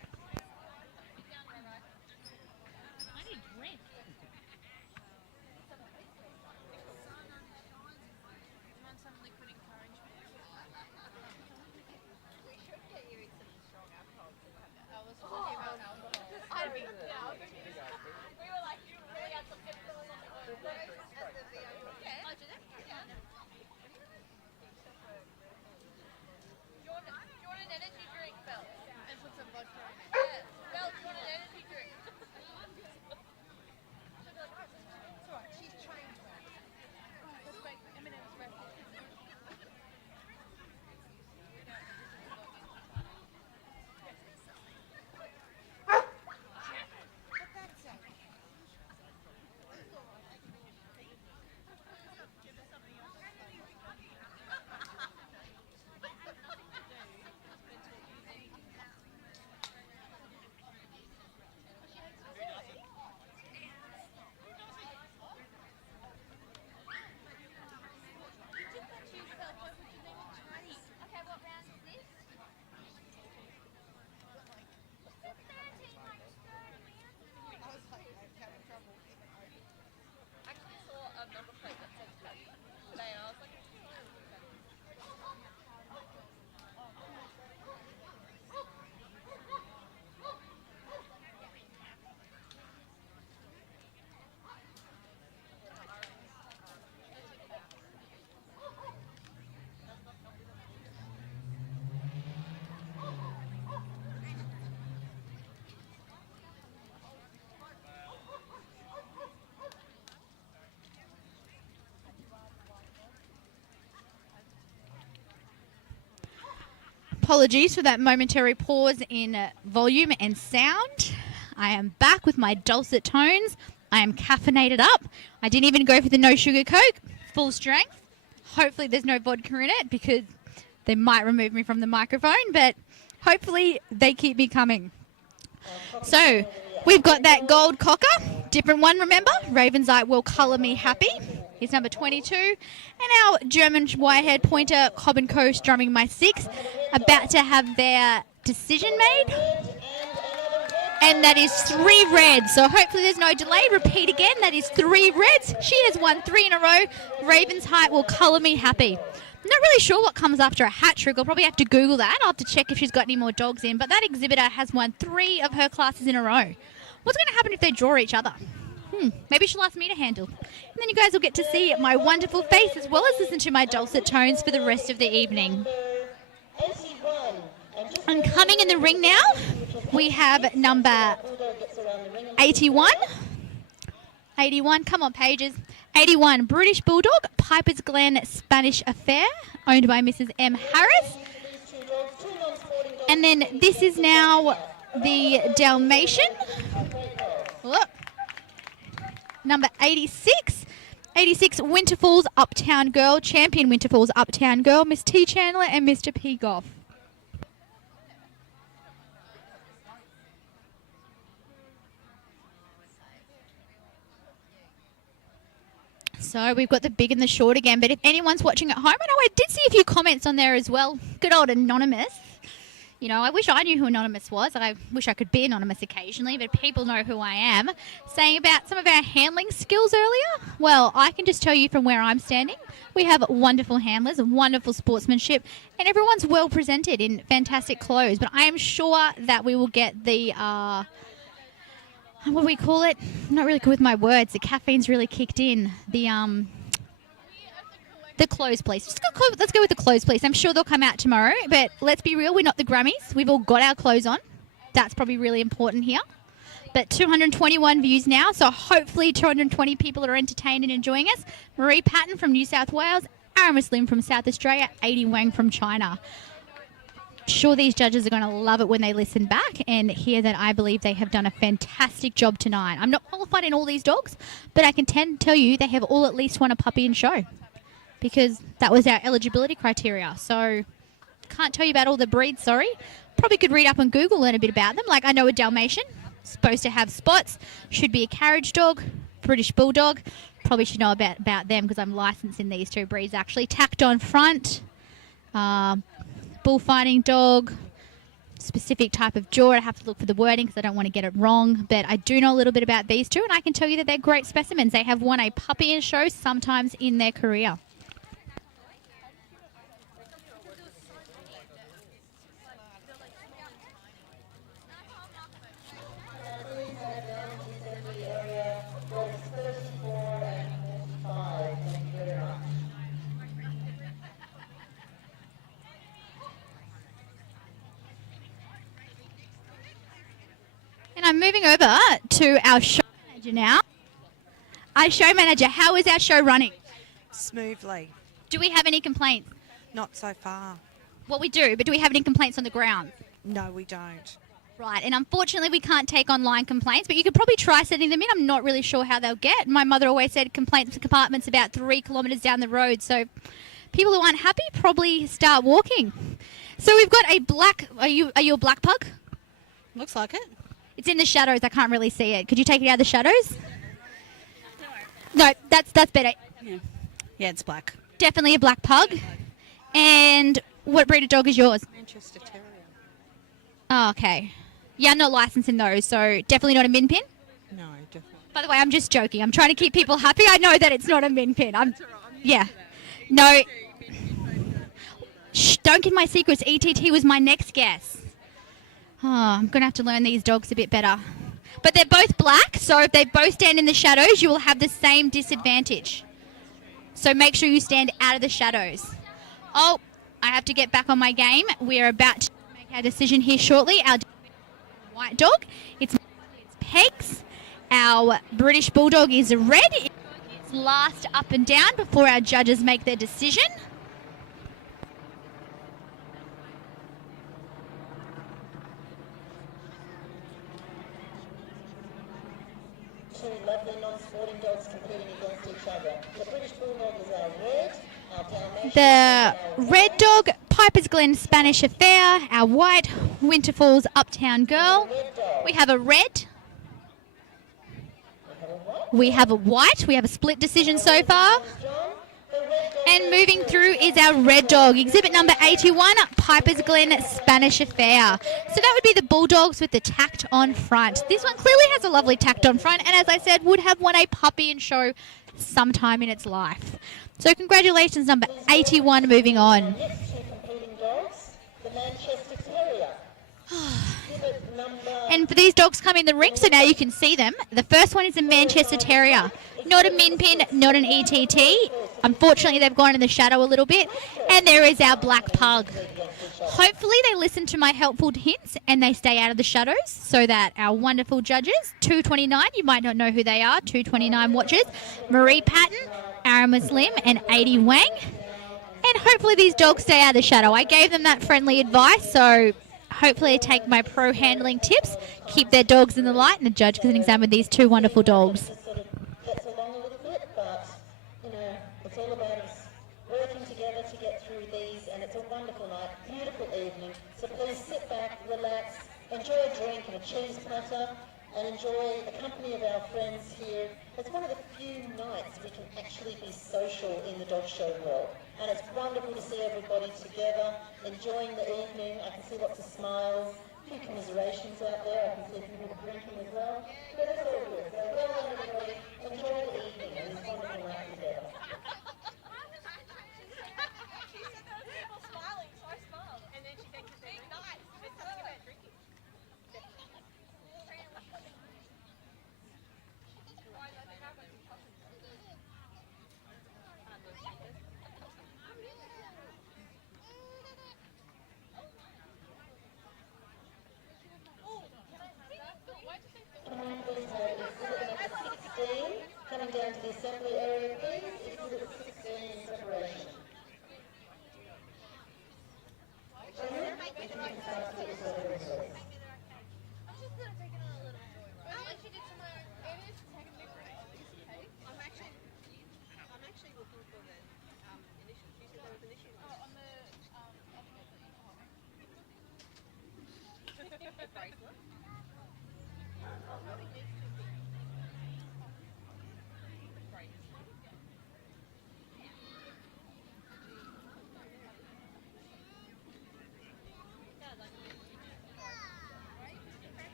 apologies for that momentary pause in volume and sound. I am back with my dulcet tones. I am caffeinated up. I didn't even go for the no sugar Coke, full strength. Hopefully there's no vodka in it because they might remove me from the microphone, but hopefully they keep me coming. So we've got that gold cocker, different one, remember? Raven's Eye will colour me happy. He's number 22. And our German Wirehead pointer, Cobb & Co, strumming my 6, about to have their decision made. And that is 3 reds. So hopefully there's no delay. Repeat again. That is 3 reds. She has won 3 in a row. Raven's Height will colour me happy. I'm not really sure what comes after a hat trick. I'll probably have to Google that. I'll have to check if she's got any more dogs in. But that exhibitor has won 3 of her classes in a row. What's going to happen if they draw each other? Maybe she'll ask me to handle. And then you guys will get to see my wonderful face as well as listen to my dulcet tones for the rest of the evening. And coming in the ring now, we have number 81. 81, come on, pages. 81, British Bulldog, Piper's Glen Spanish Affair, owned by Mrs. M. Harris. And then this is now the Dalmatian. Look. Number 86. 86, Winterfalls Uptown Girl, champion Winterfalls Uptown Girl, Miss T. Chandler and Mr. P. Goff. So we've got the big and the short again, but if anyone's watching at home, I know I did see a few comments on there as well. Good old Anonymous. You know, I wish I knew who Anonymous was. I wish I could be anonymous occasionally, but people know who I am. Saying about some of our handling skills earlier. Well, I can just tell you from where I'm standing, we have wonderful handlers and wonderful sportsmanship, and everyone's well presented in fantastic clothes. But I am sure that we will get the, what do we call it? I'm not really good with my words. The caffeine's really kicked in. The clothes place. Let's go with the clothes place. I'm sure they'll come out tomorrow, but let's be real, we're not the Grammys. We've all got our clothes on. That's probably really important here. But 221 views now, so hopefully 220 people are entertained and enjoying us. Marie Patton from New South Wales, Aramis Lim from South Australia, 80 Wang from China. Sure, these judges are going to love it when they listen back and hear that I believe they have done a fantastic job tonight. I'm not qualified in all these dogs, but I can tell you they have all at least won a puppy in show, because that was our eligibility criteria. So can't tell you about all the breeds, sorry. Probably could read up on Google, learn a bit about them. Like I know a Dalmatian, supposed to have spots, should be a carriage dog, British Bulldog. Probably should know about them because I'm licensed in these 2 breeds actually. Tacked on front, bullfighting dog, specific type of jaw. I have to look for the wording because I don't want to get it wrong. But I do know a little bit about these 2, and I can tell you that they're great specimens. They have won a puppy in show sometimes in their career. And I'm moving over to our show manager now. Our show manager, how is our show running? Smoothly. Do we have any complaints? Not so far. Well, we do, but do we have any complaints on the ground? No, we don't. Right, and unfortunately we can't take online complaints, but you could probably try sending them in. I'm not really sure how they'll get. My mother always said complaints compartments about 3 kilometres down the road, so people who aren't happy probably start walking. So we've got a black, are you a black pug? Looks like it. It's in the shadows, I can't really see it. Could you take it out of the shadows? No, that's better. Yeah, it's black. Definitely a black pug. And what breed of dog is yours? Manchester Terrier. Oh, okay. Yeah, I'm not licensed in those, so definitely not a min pin? No, definitely. By the way, I'm just joking. I'm trying to keep people happy. I know that it's not a min pin. Yeah. No. Shh, don't give my secrets. ETT was my next guess. Oh, I'm going to have to learn these dogs a bit better. But they're both black, so if they both stand in the shadows, you will have the same disadvantage. So make sure you stand out of the shadows. Oh, I have to get back on my game. We're about to make our decision here shortly. Our white dog, it's Pegs. Our British Bulldog is red. It's last up and down before our judges make their decision. sporting dogs competing against each other. The British Bulldog is our red, our Dalmatian The is our red dog, Piper's Glen Spanish Affair. Our white, Winterfalls Uptown Girl. red dog. We have a red. We have a white. We have a split decision so far. John, the red dog And moving through is our red dog, exhibit number 81, Piper's Glen Spanish Affair. So that would be the Bulldogs with the tacked on front. This one clearly has a lovely tacked on front, and as I said, would have won a puppy and show sometime in its life. So congratulations, number 81, moving on. next two competing dogs, the Manchester Terrier. Exhibit number And for these dogs come in the ring, so now you can see them. The first one is a Manchester Terrier. Not a min pin, not an ETT. Unfortunately, they've gone in the shadow a little bit. And there is our black pug. Hopefully, they listen to my helpful hints and they stay out of the shadows so that our wonderful judges, 229, you might not know who they are, 229 watchers, Marie Patton, Arama Slim, and 80 Wang. And hopefully, these dogs stay out of the shadow. I gave them that friendly advice, so hopefully, they take my pro handling tips, keep their dogs in the light, and the judge can examine these two wonderful dogs. sort of gets along a little bit, but, it's all about us working together to get through these, and it's a wonderful night, beautiful evening. So please sit back, relax, enjoy a drink and a cheese platter, and enjoy the company of our friends here. It's one of the few nights we can actually be social in the dog show world. And it's wonderful to see everybody together, enjoying the evening. I can see lots of smiles, a few commiserations out there. I can see people drinking as well. But it's all good. So well done, everybody. Enjoy the evening and this wonderful night together. Coming down to the assembly area, please. Exhibit 16 in preparation.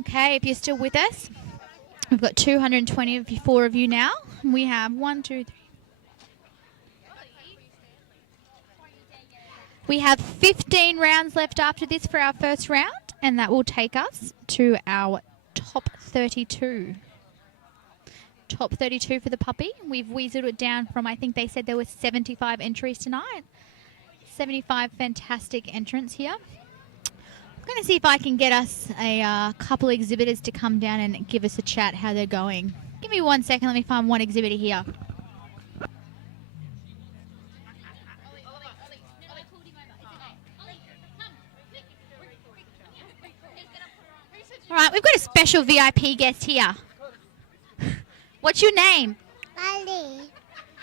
Okay, if you're still with us, we've got 224 of you now. We have 1, 2, 3. We have 15 rounds left after this for our first round, and that will take us to our top 32. Top 32 for the puppy. We've weaseled it down from, I think they said there were 75 entries tonight. 75 fantastic entrants here. I'm going to see if I can get us a couple exhibitors to come down and give us a chat how they're going. Give me 1 second. Let me find one exhibitor here. All right, we've got a special VIP guest here. What's your name? Ali.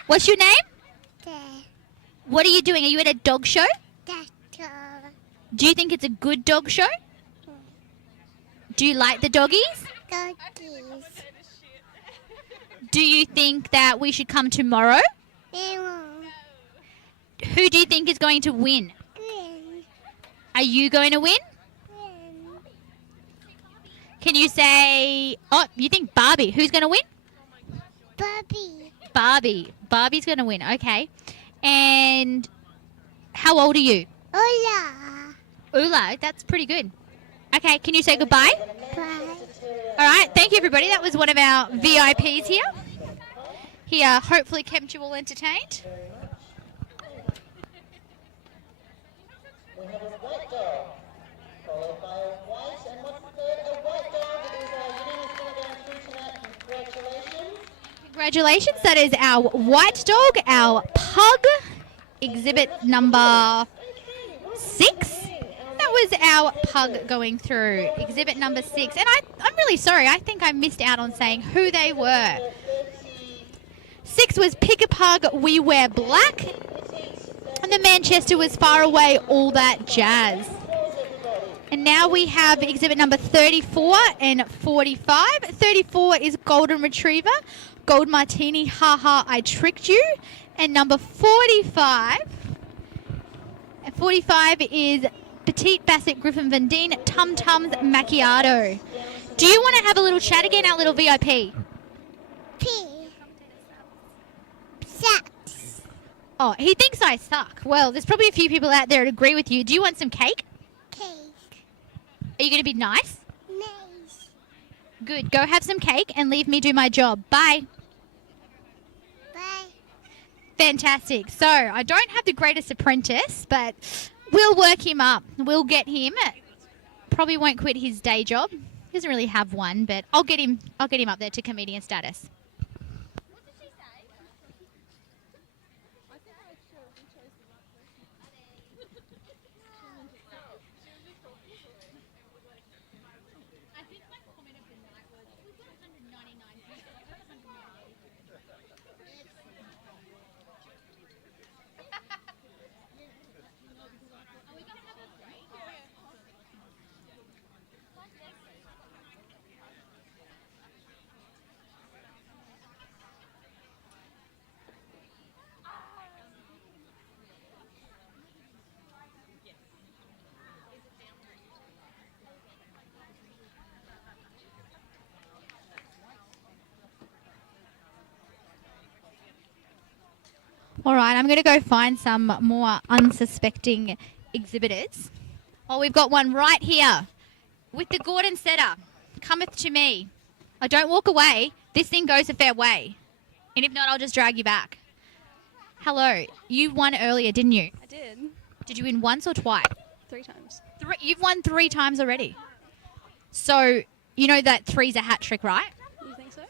What's your name? The What are you doing? Are you at a dog show? doctor. Do you think it's a good dog show? Do you like the doggies? Doggies. Do you think that we should come tomorrow? Lemon. Who do you think is going to win? Green. Are you going to win? Green. Can you say, oh, you think Barbie? Who's going to win? Bobby. Barbie. Barbie's going to win. Okay. And how old are you? Hola. Ula. That's pretty good. Okay. Can you say goodbye? Bye. All right. Thank you, everybody. That was one of our VIPs here. He hopefully kept you all entertained. We have a white dog, followed by a white, and what's the third? A white dog is our unanimous winner going through tonight. Congratulations. Congratulations. That is our white dog, our pug, exhibit number 6. That was our pug going through exhibit number 6. And I'm really sorry. I think I missed out on saying who they were. 6 was Pick a Pug, We Wear Black. And the Manchester was Far Away, All That Jazz. And now we have exhibit number 34 and 45. 34 is Golden Retriever, Gold Martini, Ha Ha, I Tricked You. And number 45 is Petite Basset Griffin Vendine, Tum Tums Macchiato. Do you want to have a little chat again, our little VIP? Sucks. Oh, he thinks I suck. Well, there's probably a few people out there that agree with you. Do you want some cake? Cake. Are you going to be nice? Nice. Good. Go have some cake and leave me do my job. Bye. Bye. Fantastic. So, I don't have the greatest apprentice, but we'll work him up. We'll get him. Probably won't quit his day job. He doesn't really have one, but I'll get him up there to comedian status. All right, I'm going to go find some more unsuspecting exhibitors. Oh, we've got one right here with the Gordon setter. Cometh to me. I don't walk away. This thing goes a fair way. And if not, I'll just drag you back. Hello. You won earlier, didn't you? I did. Did you win once or twice? 3 times. You've won 3 times already. So, you know that 3's a hat trick, right? You think so?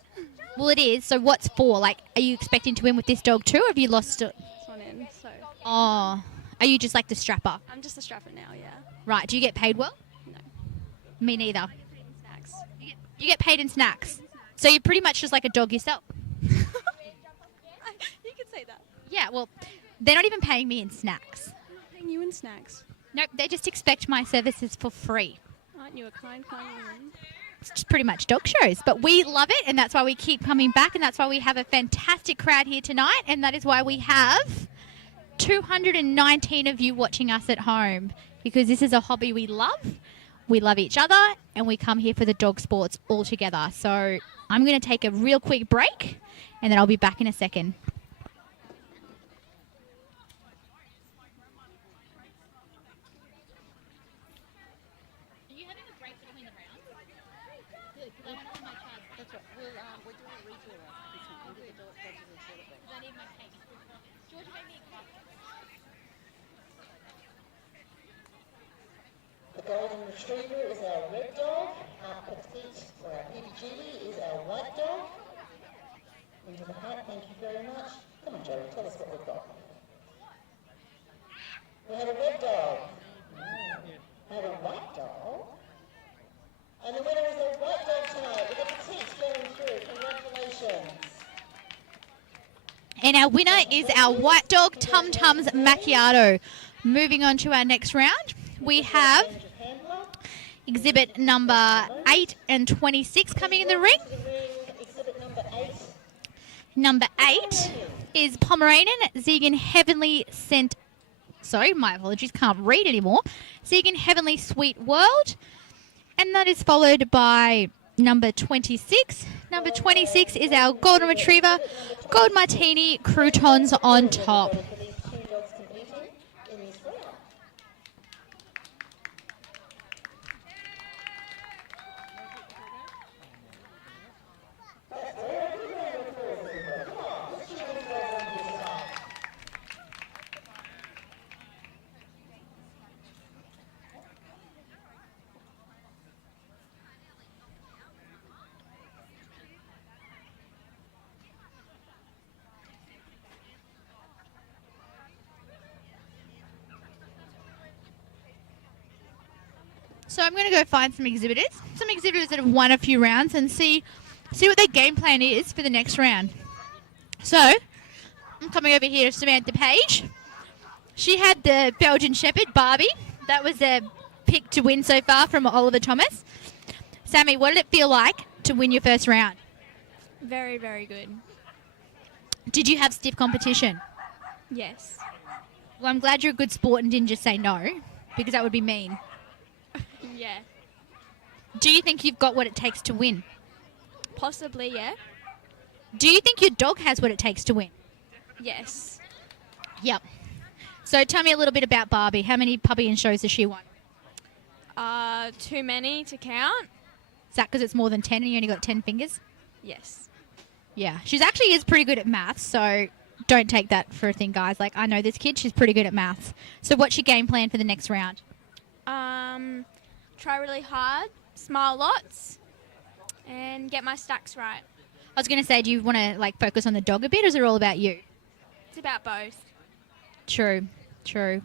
Well, it is. So what's 4? Like, are you expecting to win with this dog too, or have you lost it? This one in, so. Oh. Are you just like the strapper? I'm just a strapper now, yeah. Right. Do you get paid well? No. Me neither. Snacks. You get paid in snacks. So you're pretty much just like a dog yourself. You could say that. Yeah, well, they're not even paying me in snacks. I'm not paying you in snacks. Nope, they just expect my services for free. Aren't you a kind woman? It's just pretty much dog shows. But we love it, and that's why we keep coming back, and that's why we have a fantastic crowd here tonight, and that is why we have 219 of you watching us at home, because this is a hobby we love. We love each other, and we come here for the dog sports all together. So I'm going to take a real quick break, and then I'll be back in a second. The Golden Retriever is our red dog. Our Petite, or our PBG is our white dog. Into the hat, thank you very much. Come on, Joey, tell us what we've got. We have a red dog. We have a white dog. And the winner is a white dog tonight with a Petite going through. Congratulations. And our winner is our white dog, Tum Tums Macchiato. Moving on to our next round, we have exhibit number 8 and 26 coming in the ring. Number 8 is Pomeranian Zegan Heavenly Scent. Sorry, my apologies, can't read anymore. Zegan Heavenly Sweet World. And that is followed by number 26. Number 26 is our Golden Retriever, Gold Martini, Croutons on top. So I'm going to go find some exhibitors that have won a few rounds, and see what their game plan is for the next round. So I'm coming over here to Samantha Page. She had the Belgian Shepherd, Barbie. That was their pick to win so far from Oliver Thomas. Sammy, what did it feel like to win your first round? Very, very good. Did you have stiff competition? Yes. Well, I'm glad you're a good sport and didn't just say no, because that would be mean. Yeah. Do you think you've got what it takes to win? Possibly, yeah. Do you think your dog has what it takes to win? Yes. Yep. So tell me a little bit about Barbie. How many puppy and shows has she won? Too many to count. Is that because it's more than 10 and you only got 10 fingers? Yes. Yeah. She's actually is pretty good at maths, so don't take that for a thing, guys. Like, I know this kid, she's pretty good at maths. So what's your game plan for the next round? Try really hard, smile lots, and get my stacks right. I was going to say, do you want to like focus on the dog a bit, or is it all about you? It's about both. True.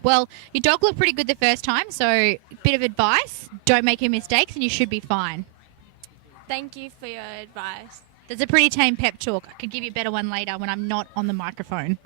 Well, your dog looked pretty good the first time, so bit of advice, don't make any mistakes and you should be fine. Thank you for your advice. There's a pretty tame pep talk. I could give you a better one later when I'm not on the microphone.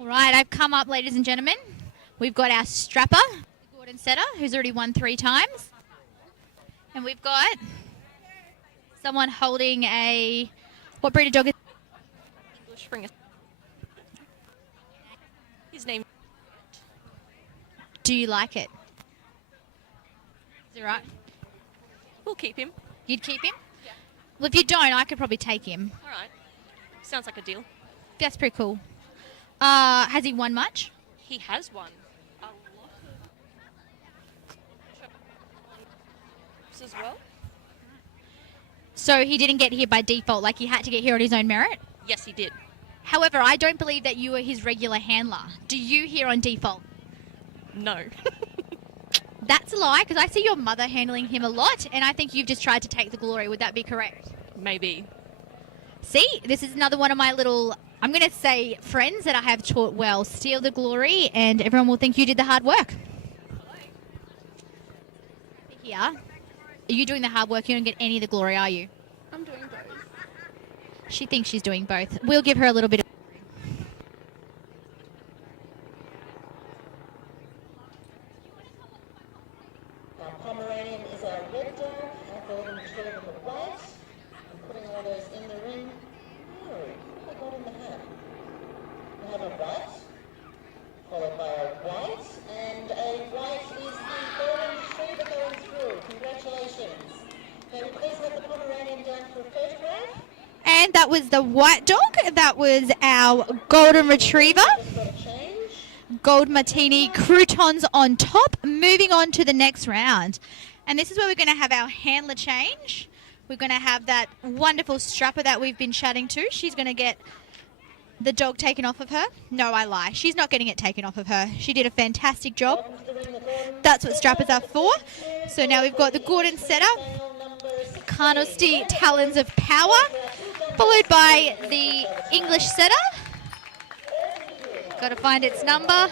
All right, I've come up, ladies and gentlemen. We've got our strapper, Gordon Setter, who's already won 3 times. And we've got someone holding a... What breed of dog is English Springer. His name. Do you like it? Is it right? We'll keep him. You'd keep him? Yeah. Well, if you don't, I could probably take him. All right. Sounds like a deal. That's pretty cool. Has he won much? He has won a lot of as well. So he didn't get here by default, like he had to get here on his own merit? Yes, he did. However, I don't believe that you are his regular handler. Do you here on default? No. That's a lie, because I see your mother handling him a lot, and I think you've just tried to take the glory. Would that be correct? Maybe. See, this is another one of my little, I'm going to say, friends that I have taught well. Steal the glory, and everyone will think you did the hard work. Here, are you doing the hard work? You don't get any of the glory, are you? I'm doing both. She thinks she's doing both. We'll give her a little bit of... Our Pomeranian is our red dog, our golden retriever the white. I'm putting all those in the ring. Oh, what have I got in the hat? We have a white, followed by a white, and a white is the golden retriever going through. Congratulations. May we please have the Pomeranian down for a photograph? And that was the white dog. That was our golden retriever. Just got a change. Gold martini croutons on top. Moving on to the next round. And this is where we're going to have our handler change. We're going to have that wonderful strapper that we've been chatting to. She's going to get the dog taken off of her. No, I lie. She's not getting it taken off of her. She did a fantastic job. That's what strappers are for. So now we've got the Gordon Setter, Carnoustie Talons of Power, followed by the English Setter. Got to find its number.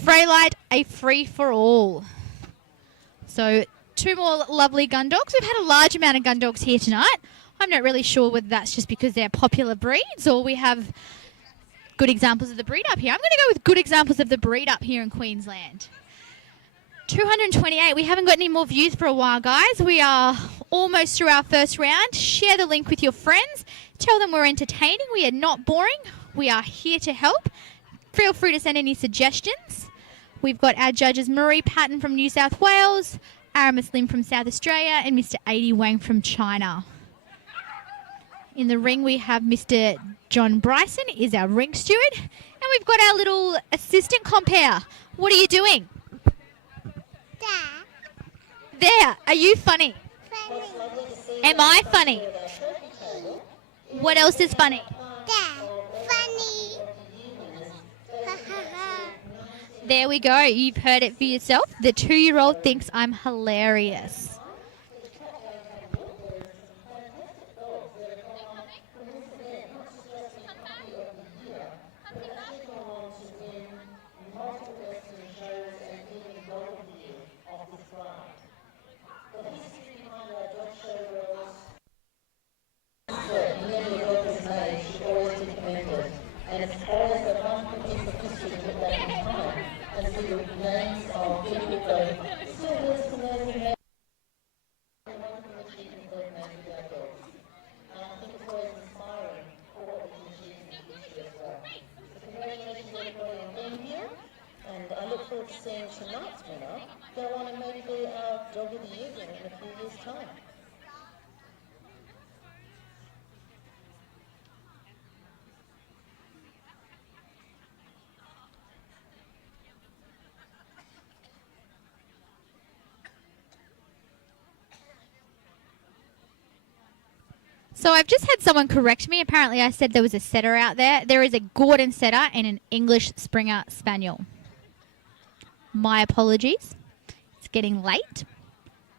Freylight, a free for all. So 2 more lovely gun dogs. We've had a large amount of gun dogs here tonight. I'm not really sure whether that's just because they're popular breeds or we have good examples of the breed up here. I'm going to go with good examples of the breed up here in Queensland. 228. We haven't got any more views for a while, guys. We are almost through our first round. Share the link with your friends. Tell them we're entertaining. We are not boring. We are here to help. Feel free to send any suggestions. We've got our judges Marie Patton from New South Wales, Aramis Lim from South Australia, and Mr. 80 Wang from China. In the ring, we have Mr. John Bryson is our ring steward. And we've got our little assistant compere. What are you doing? There. Are you funny? Am I funny? What else is funny? There we go. You've heard it for yourself. The 2-year-old thinks I'm hilarious. And it's always a wonderful piece of history to look back in time and see the names of people that still lives to know who made wonderful achievements they've made with our dogs. And I think it's always inspiring for what we can achieve in the future as well. So congratulations everybody on being here, and I look forward to seeing tonight's winner go on and maybe be our Dog of the Year winner in a few years' time. So I've just had someone correct me. Apparently I said there was a setter out there. There is a Gordon setter and an English Springer Spaniel. My apologies. It's getting late.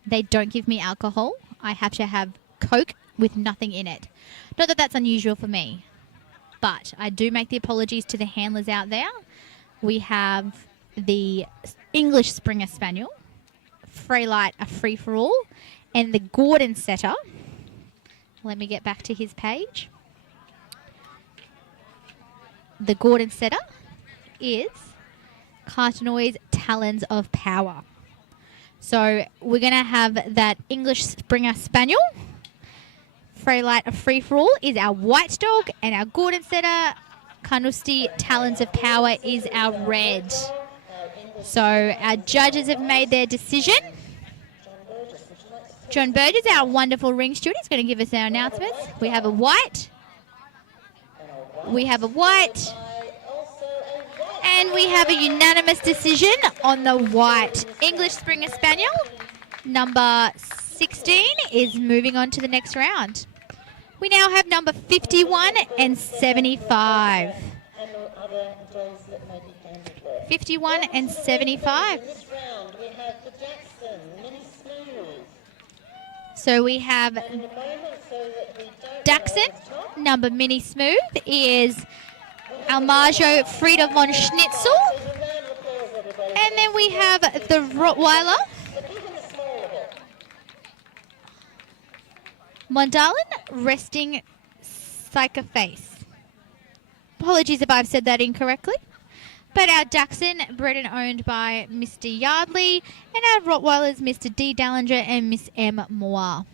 They don't give me alcohol. I have to have Coke with nothing in it. Not that that's unusual for me, but I do make the apologies to the handlers out there. We have the English Springer Spaniel, Freilight a free-for-all, and the Gordon setter. Let me get back to his page. The Gordon setter is Cartenoi's Talons of Power. So we're going to have that English Springer Spaniel. Freilight a free-for-all is our white dog, and our Gordon setter, Carnoustie Talons of Power, is our red. So our judges have made their decision. John Burgess, our wonderful ring steward, is going to give us our announcements. We have a white. We have a white. And we have a unanimous decision on the white. English Springer Spaniel, number 16, is moving on to the next round. We now have number 51 and 75. 51 and 75. So we have Dachshund, number Mini Smooth, is Almajo Frieda von Schnitzel. And then we have the Rottweiler, Mondalen Resting Psychoface. Apologies if I've said that incorrectly. But our Dachshund, bred and owned by Mr. Yardley, and our Rottweilers, Mr. D. Dallinger and Miss M. Moore.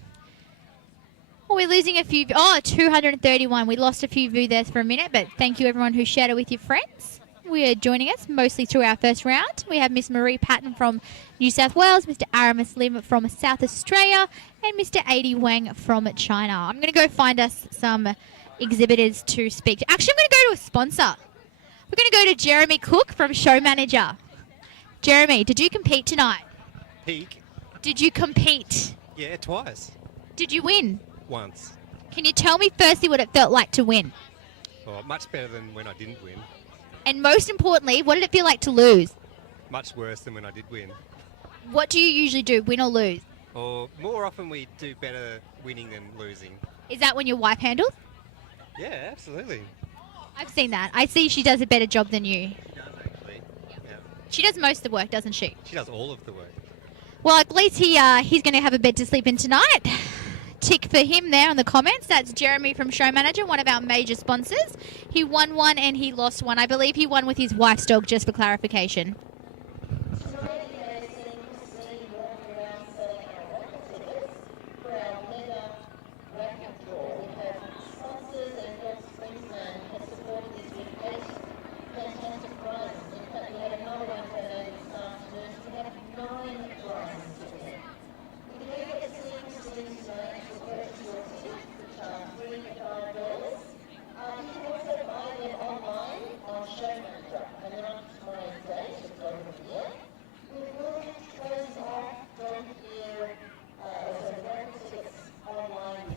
Well, we're losing a few. 231. We lost a few views there for a minute, but thank you everyone who shared it with your friends. We are joining us mostly through our first round. We have Miss Marie Patton from New South Wales, Mr. Aramis Lim from South Australia, and Mr. Adi Wang from China. I'm going to go find us some exhibitors to speak to. Actually, I'm going to go to a sponsor. We're going to go to Jeremy Cook from Show Manager. Jeremy, did you compete tonight? Peak? Did you compete? Yeah, twice. Did you win? Once. Can you tell me firstly what it felt like to win? Oh, much better than when I didn't win. And most importantly, what did it feel like to lose? Much worse than when I did win. What do you usually do, win or lose? Or more often we do better winning than losing. Is that when your wife handles? Yeah, absolutely. I've seen that. I see she does a better job than you. She does actually. Yeah. She does most of the work, doesn't she? She does all of the work. Well, at least he's going to have a bed to sleep in tonight. Tick for him there in the comments. That's Jeremy from Show Manager, one of our major sponsors. He won one and he lost one. I believe he won with his wife's dog, just for clarification.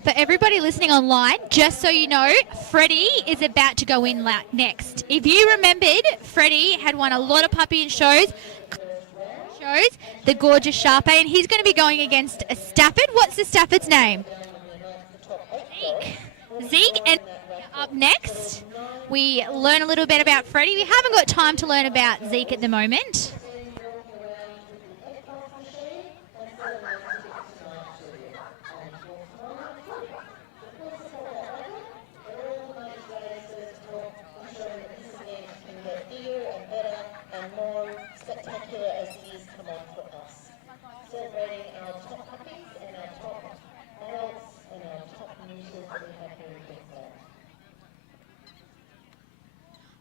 For everybody listening online, just so you know, Freddie is about to go in next. If you remembered, Freddie had won a lot of puppy and shows, the gorgeous Sharpei, and he's going to be going against a Stafford. What's the Stafford's name? Zeke. And up next, we learn a little bit about Freddie. We haven't got time to learn about Zeke at the moment.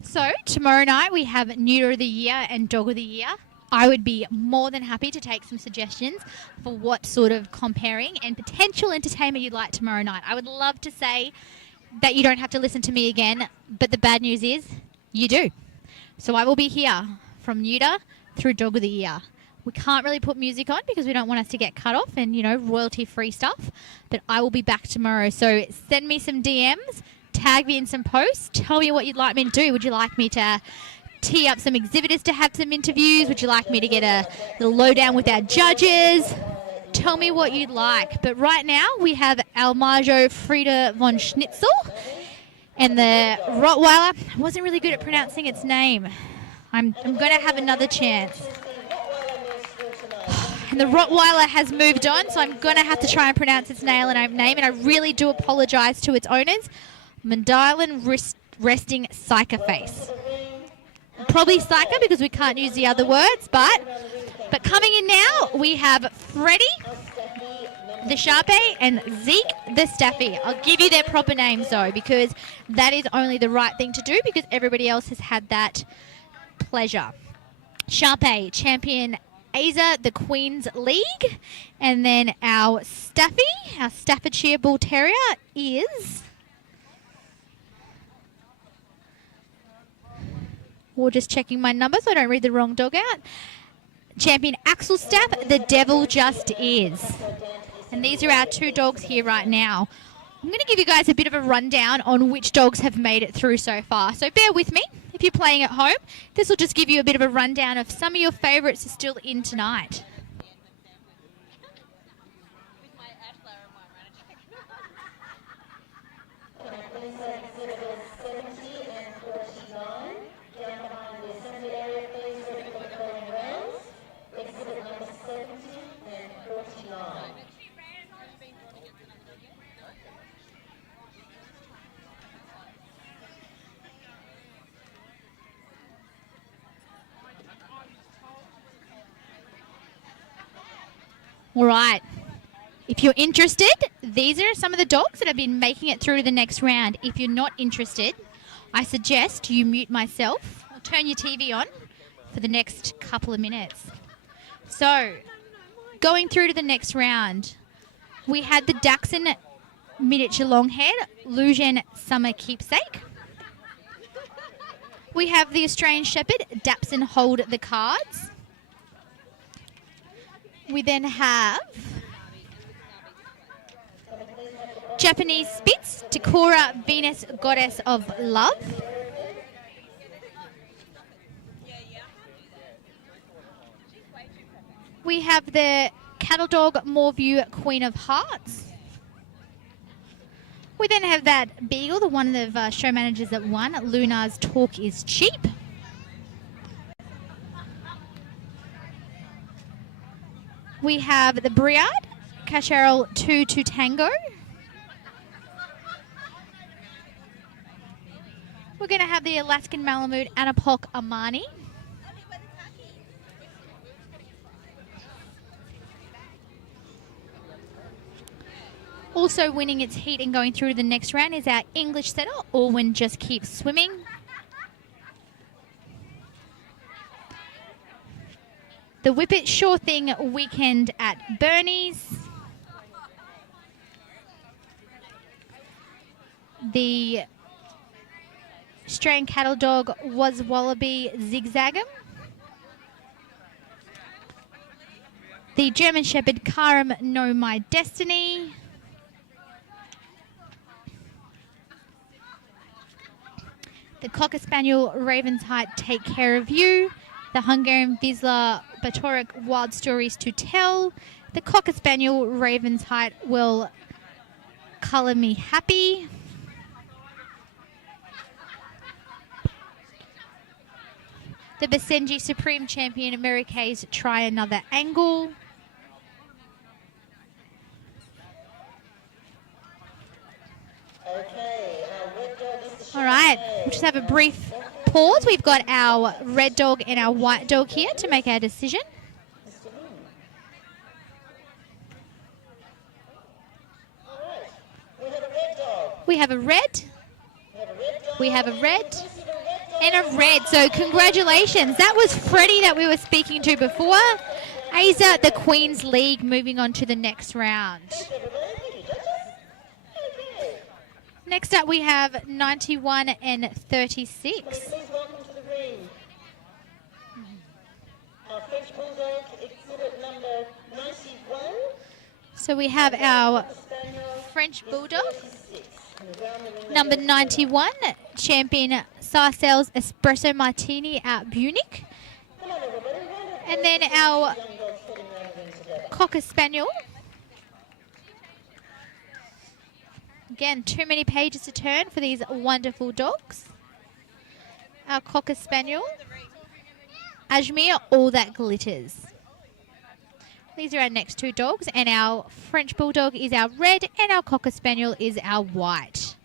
So tomorrow night we have Neuter of the Year and Dog of the Year. I would be more than happy to take some suggestions for what sort of comparing and potential entertainment you'd like tomorrow night. I would love to say that you don't have to listen to me again, but the bad news is you do. So I will be here from Neuter through Dog of the Year. We can't really put music on because we don't want us to get cut off and, you know, royalty-free stuff. But I will be back tomorrow. So send me some DMs, tag me in some posts, tell me what you'd like me to do. Would you like me to tee up some exhibitors to have some interviews? Would you like me to get a little lowdown with our judges? Tell me what you'd like. But right now we have Almajo Frieda von Schnitzel and the Rottweiler. I wasn't really good at pronouncing its name. I'm going to have another chance. And the Rottweiler has moved on, so I'm going to have to try and pronounce its name, and I really do apologise to its owners. Mandailan Resting Psycha Face. Probably Psycha because we can't use the other words, but coming in now, we have Freddie, the Sharpei, and Zeke, the Staffy. I'll give you their proper names, though, because that is only the right thing to do because everybody else has had that pleasure. Sharpei, champion Asia, the Queen's League. And then our Staffy, our Staffordshire Bull Terrier is... We're just checking my number so I don't read the wrong dog out. Champion Axel Staff, the Devil Just Is. And these are our two dogs here right now. I'm going to give you guys a bit of a rundown on which dogs have made it through so far. So bear with me. If you're playing at home, this will just give you a bit of a rundown of some of your favourites are still in tonight. All right, if you're interested, these are some of the dogs that have been making it through to the next round. If you're not interested, I suggest you mute myself or turn your TV on for the next couple of minutes. So, going through to the next round, we had the Dachshund Miniature Longhead, Lujan Summer Keepsake. We have the Australian Shepherd, Dachshund Hold the Cards. We then have Japanese Spitz, Takura Venus Goddess of Love. We have the Cattle Dog Moorview Queen of Hearts. We then have that Beagle, the one of the show managers that won, Luna's Talk is Cheap. We have the Briard, Cacharel 2 to Tango. We're going to have the Alaskan Malamute Anapok Amani. Also winning its heat and going through to the next round is our English setter, Orwin Just Keeps Swimming. The Whippet Sure Thing Weekend at Bernie's. The Australian Cattle Dog Was Wallaby Zigzag'em. The German Shepherd Karam Know My Destiny. The Cocker Spaniel Raven's Height Take Care of You. The Hungarian Vizsla Batorik Wild Stories to Tell. The Cocker Spaniel Raven's Height Will Colour Me Happy. The Basenji Supreme Champion Mary Kay's Try Another Angle. All right, we'll just have a brief pause. We've got our red dog and our white dog here to make our decision. We have a red. We have a red. And a red. So congratulations. That was Freddie that we were speaking to before. Asa, the Queen's League, moving on to the next round. Next up we have 91 and 36. Please welcome to the ring our French Bulldog exhibit number 91. So we have our French Bulldog, number 91, champion Sarcel's Espresso Martini at Munich. And then our Cocker Spaniel. Again, too many pages to turn for these wonderful dogs. Our Cocker Spaniel, Ajmer, All That Glitters. These are our next two dogs, and our French Bulldog is our red, and our Cocker Spaniel is our white.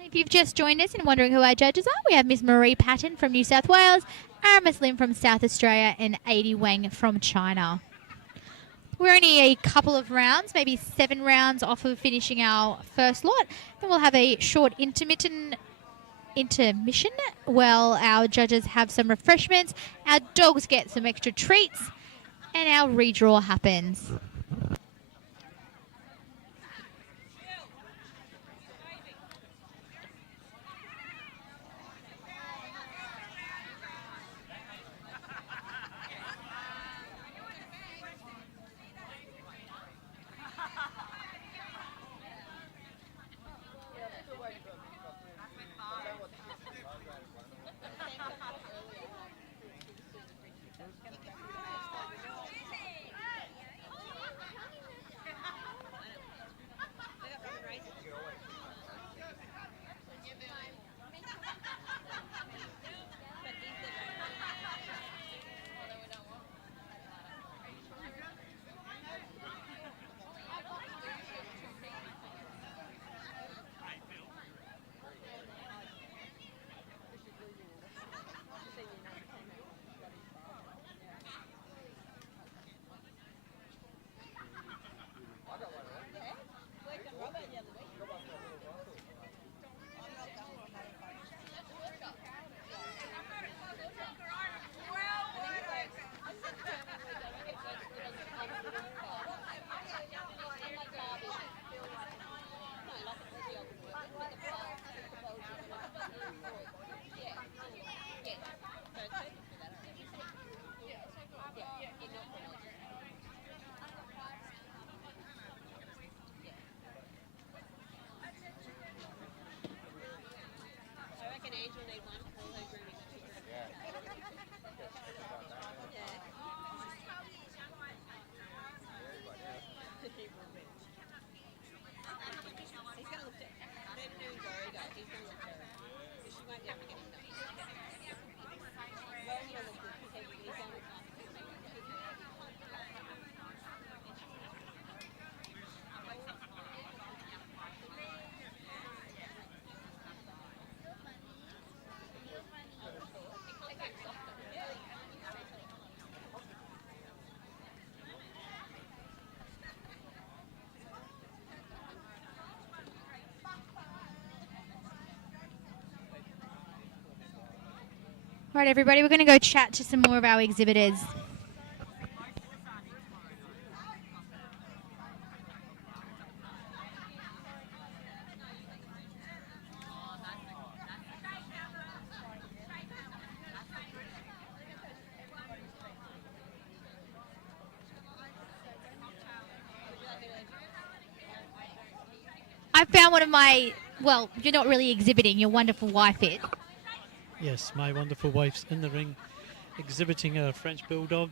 If you've just joined us and wondering who our judges are, we have Miss Marie Patton from New South Wales, Aramis Lim from South Australia, and Adi Wang from China. We're only a couple of rounds, maybe 7 rounds off of finishing our first lot. Then we'll have a short intermission while our judges have some refreshments, our dogs get some extra treats, and our redraw happens. All right, everybody, we're going to go chat to some more of our exhibitors. I found one of my Well, you're not really exhibiting. Your wonderful wife is. Yes, my wonderful wife's in the ring exhibiting a French Bulldog.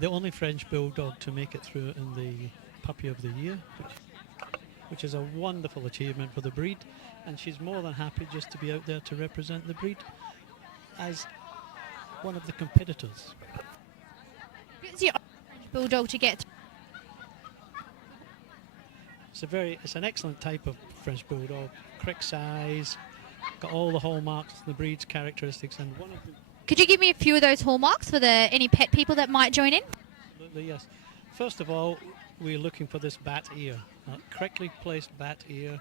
The only French Bulldog to make it through in the Puppy of the Year, which is a wonderful achievement for the breed. And she's more than happy just to be out there to represent the breed as one of the competitors. It's your French Bulldog to get. It's an excellent type of French Bulldog. Correct size, got all the hallmarks, the breed's characteristics, and one of the... Could you give me a few of those hallmarks for any pet people that might join in? Absolutely, yes. First of all, we're looking for this bat ear, a correctly placed bat ear,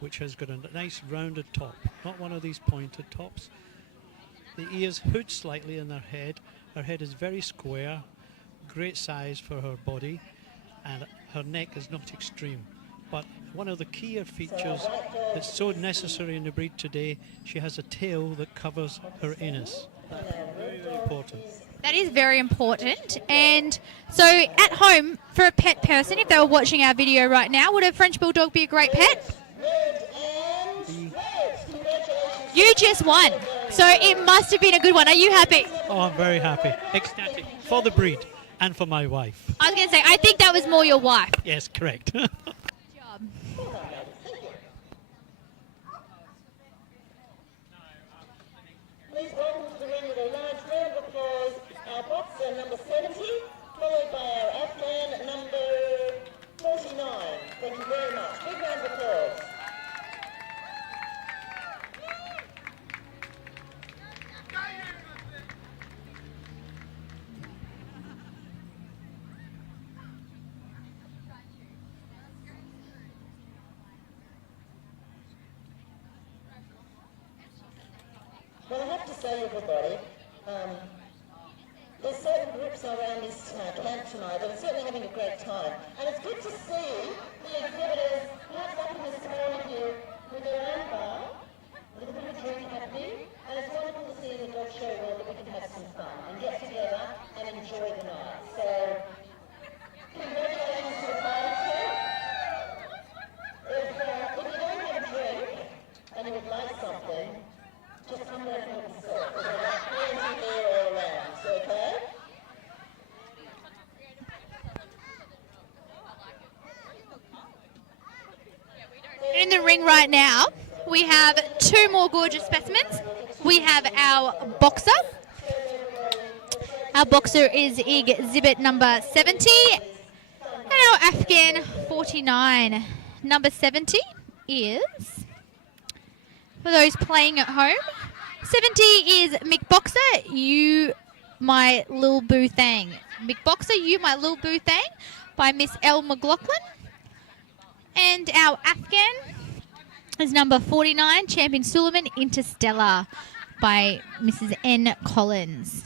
which has got a nice rounded top, not one of these pointed tops. The ears hood slightly in their head. Her head is very square, great size for her body, and her neck is not extreme. But one of the key features that's so necessary in the breed today, she has a tail that covers her anus. That's very, very important. That is very important. And so at home, for a pet person, if they were watching our video right now, would a French Bulldog be a great pet? You just won. So it must have been a good one. Are you happy? Oh, I'm very happy. Ecstatic for the breed and for my wife. I was going to say, I think that was more your wife. Yes, correct. Please welcome to the ring with a large round of applause our boxer number 70, followed by our Afghan number 49. Thank you very much. Big round of applause. Well, I have to say, everybody, there's certain groups around this camp tonight that are certainly having a great time. And it's good to see the exhibitors perhaps up in this morning here with their own bar, a little bit of drink happening, and it's wonderful to see in the dog show world that we can have some fun and get together and enjoy the night. So, congratulations to the party too. If you don't have a drink and you would like something, just come back and have a sip. There's like plenty there all around, so okay? In the ring right now, we have two more gorgeous specimens. We have our boxer. Our boxer is exhibit number 70. And our Afghan 49. Number 70 is, for those playing at home, 70 is Mick Boxer, You My Lil Boo Thang. Mick Boxer, You My Lil Boo Thang by Miss L. McLaughlin. And our Afghan is number 49, Champion Suleiman Interstellar by Mrs. N. Collins.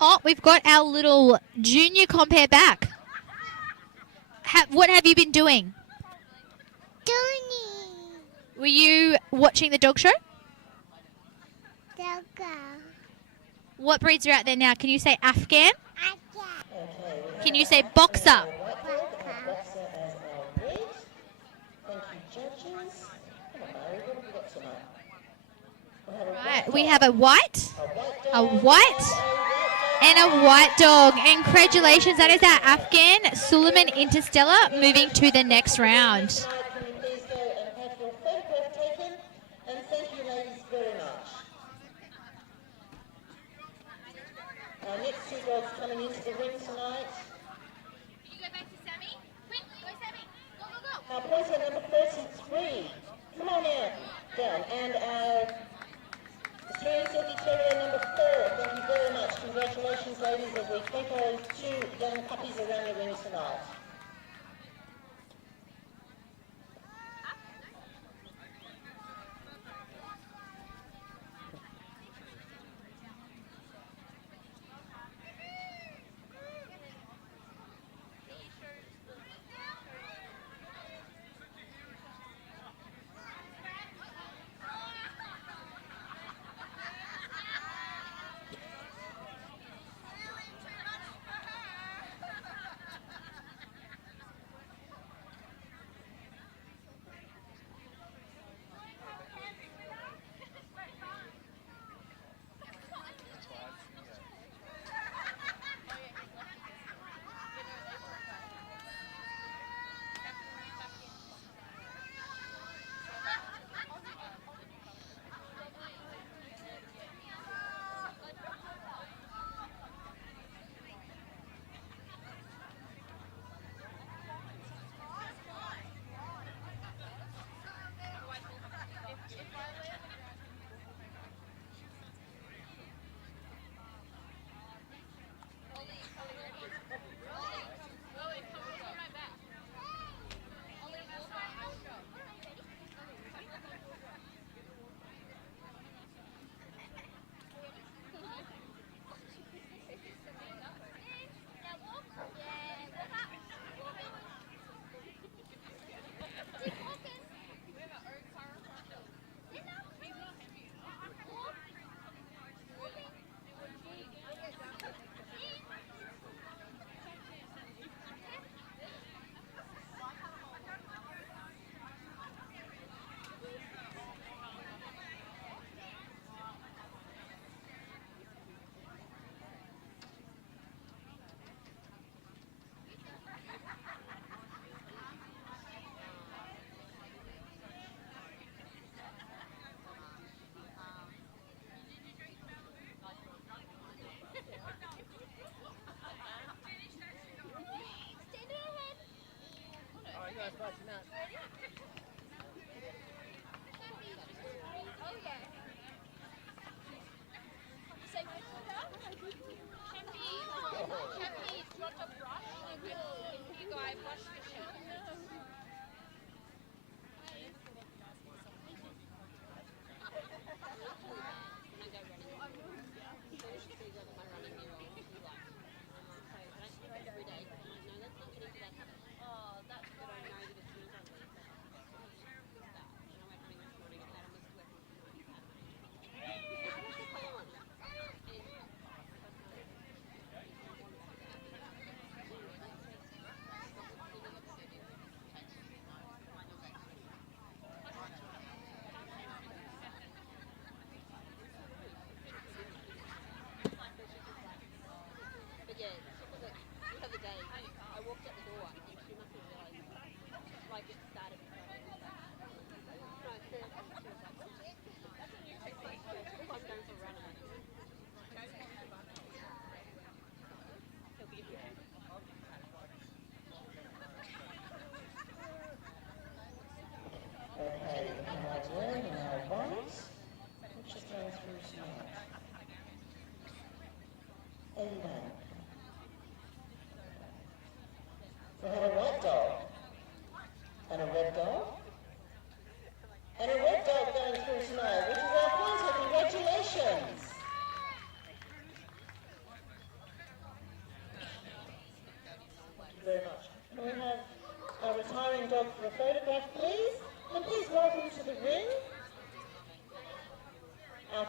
Oh, we've got our little junior compare back. What have you been doing? Doing. Were you watching the dog show? What breeds are out there now? Can you say Afghan? Okay. Can you say boxer? White dog and boxer as our red. Thank you, judges. Come on, Mary, what have we got tonight? Right, we have a white, A white and a white dog. And congratulations, that is our Afghan Suleiman Interstellar moving to the next round. Can you please go and have your photograph taken? And thank you, ladies, very much. Our next two dogs coming into the ring tonight. Can you go back to Sammy? Quick, go Sammy. Go, go, go. Our pointer number 33. Come on out, down. And our Australian Silky Terrier number 4. Thank you very much. Congratulations, ladies, as we take our two young puppies around the ring tonight.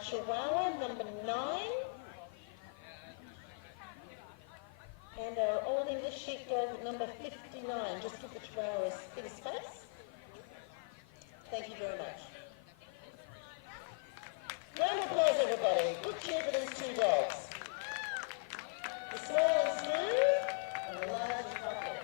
Chihuahua, number 9. And our Old English Sheepdog, number 59. Just give the Chihuahuas a bit of space. Thank you very much. Round of applause, everybody. Good cheer for these 2 dogs. The small and smooth, and the large and fluffy.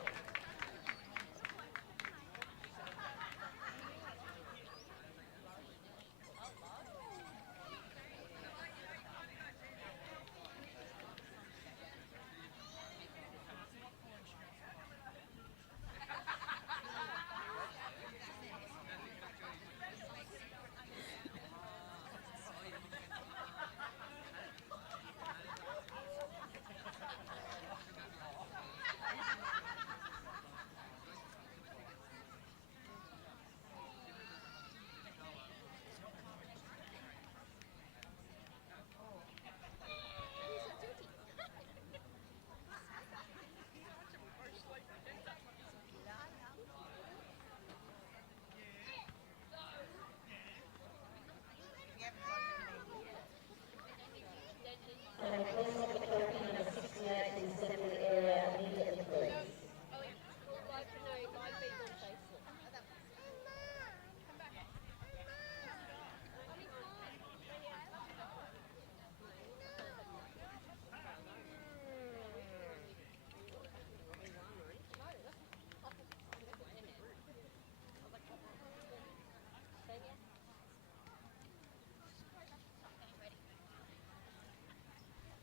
And please have the trophy number 68 to the centre area immediately, please.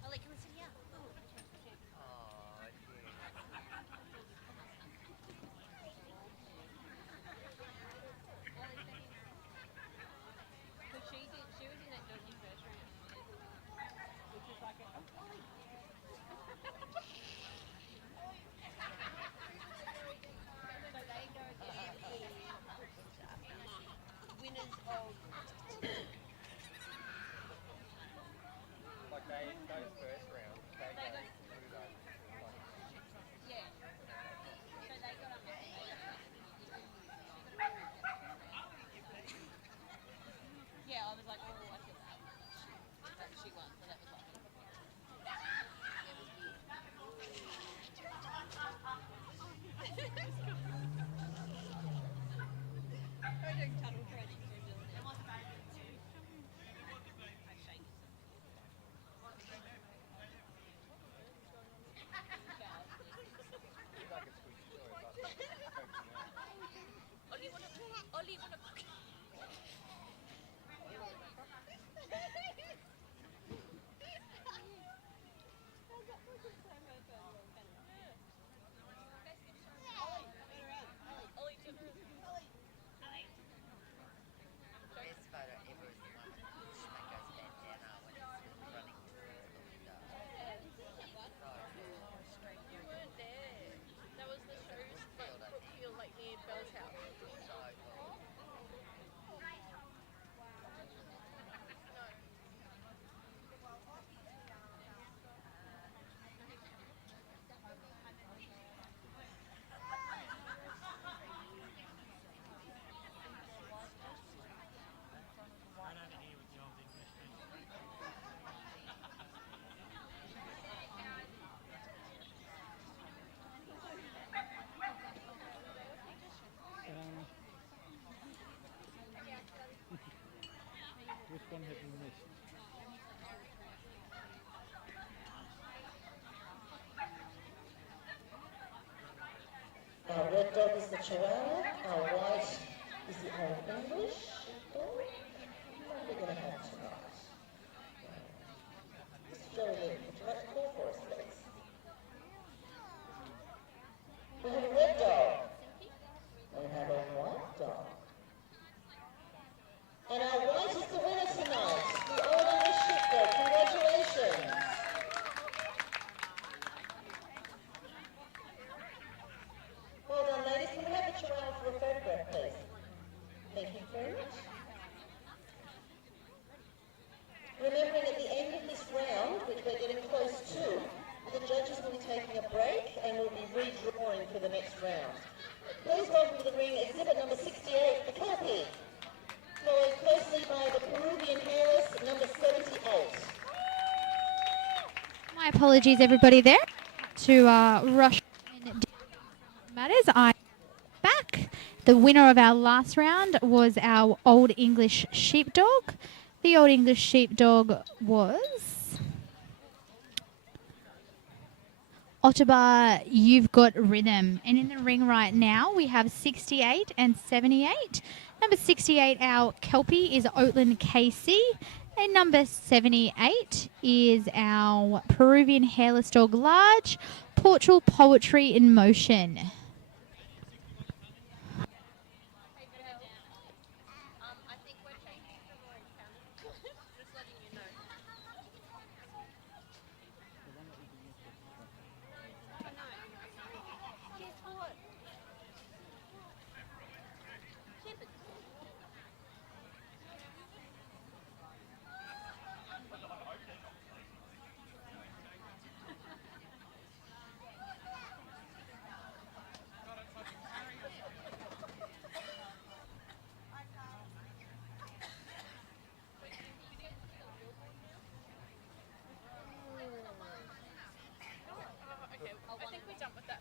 Ollie, come and sit here. She was in that dodgy first round. Which is like so they go against the winners of Like those first rounds, they go through those. yeah. So they got up. Yeah, I was like, oh, I feel bad. But she won, so that was like. We're doing tunnel training for New Zealand. Ollie, wanna cook? Best photo ever is the one with Schmacko's bandana when he's running through the window. You weren't there. That was the shows like Brookfield, like near Bell's house. So cool. Which one have you missed? Our red dog is the Chihuahua, our white is the Old English Sheepdog. What are we going to have tonight? Mr. Jolie, would you like to call for us, please? We have a red dog. We have a white dog. And our white is the winner tonight, the Old English Sheepdog. Congratulations. Well done, ladies. Can we have the Chihuahua for a photograph, please? Thank you very much. My apologies, everybody there, to rush in matters. I'm back. The winner of our last round was our Old English Sheepdog. The Old English Sheepdog was Ottawa, You've Got Rhythm. And in the ring right now, we have 68 and 78. Number 68, our Kelpie, is Oatland KC. And number 78 is our Peruvian Hairless Dog Large, Portugal Poetry in Motion. I think we're changing the roll, Cam. Just letting you know. Guess what? I think we're done with that.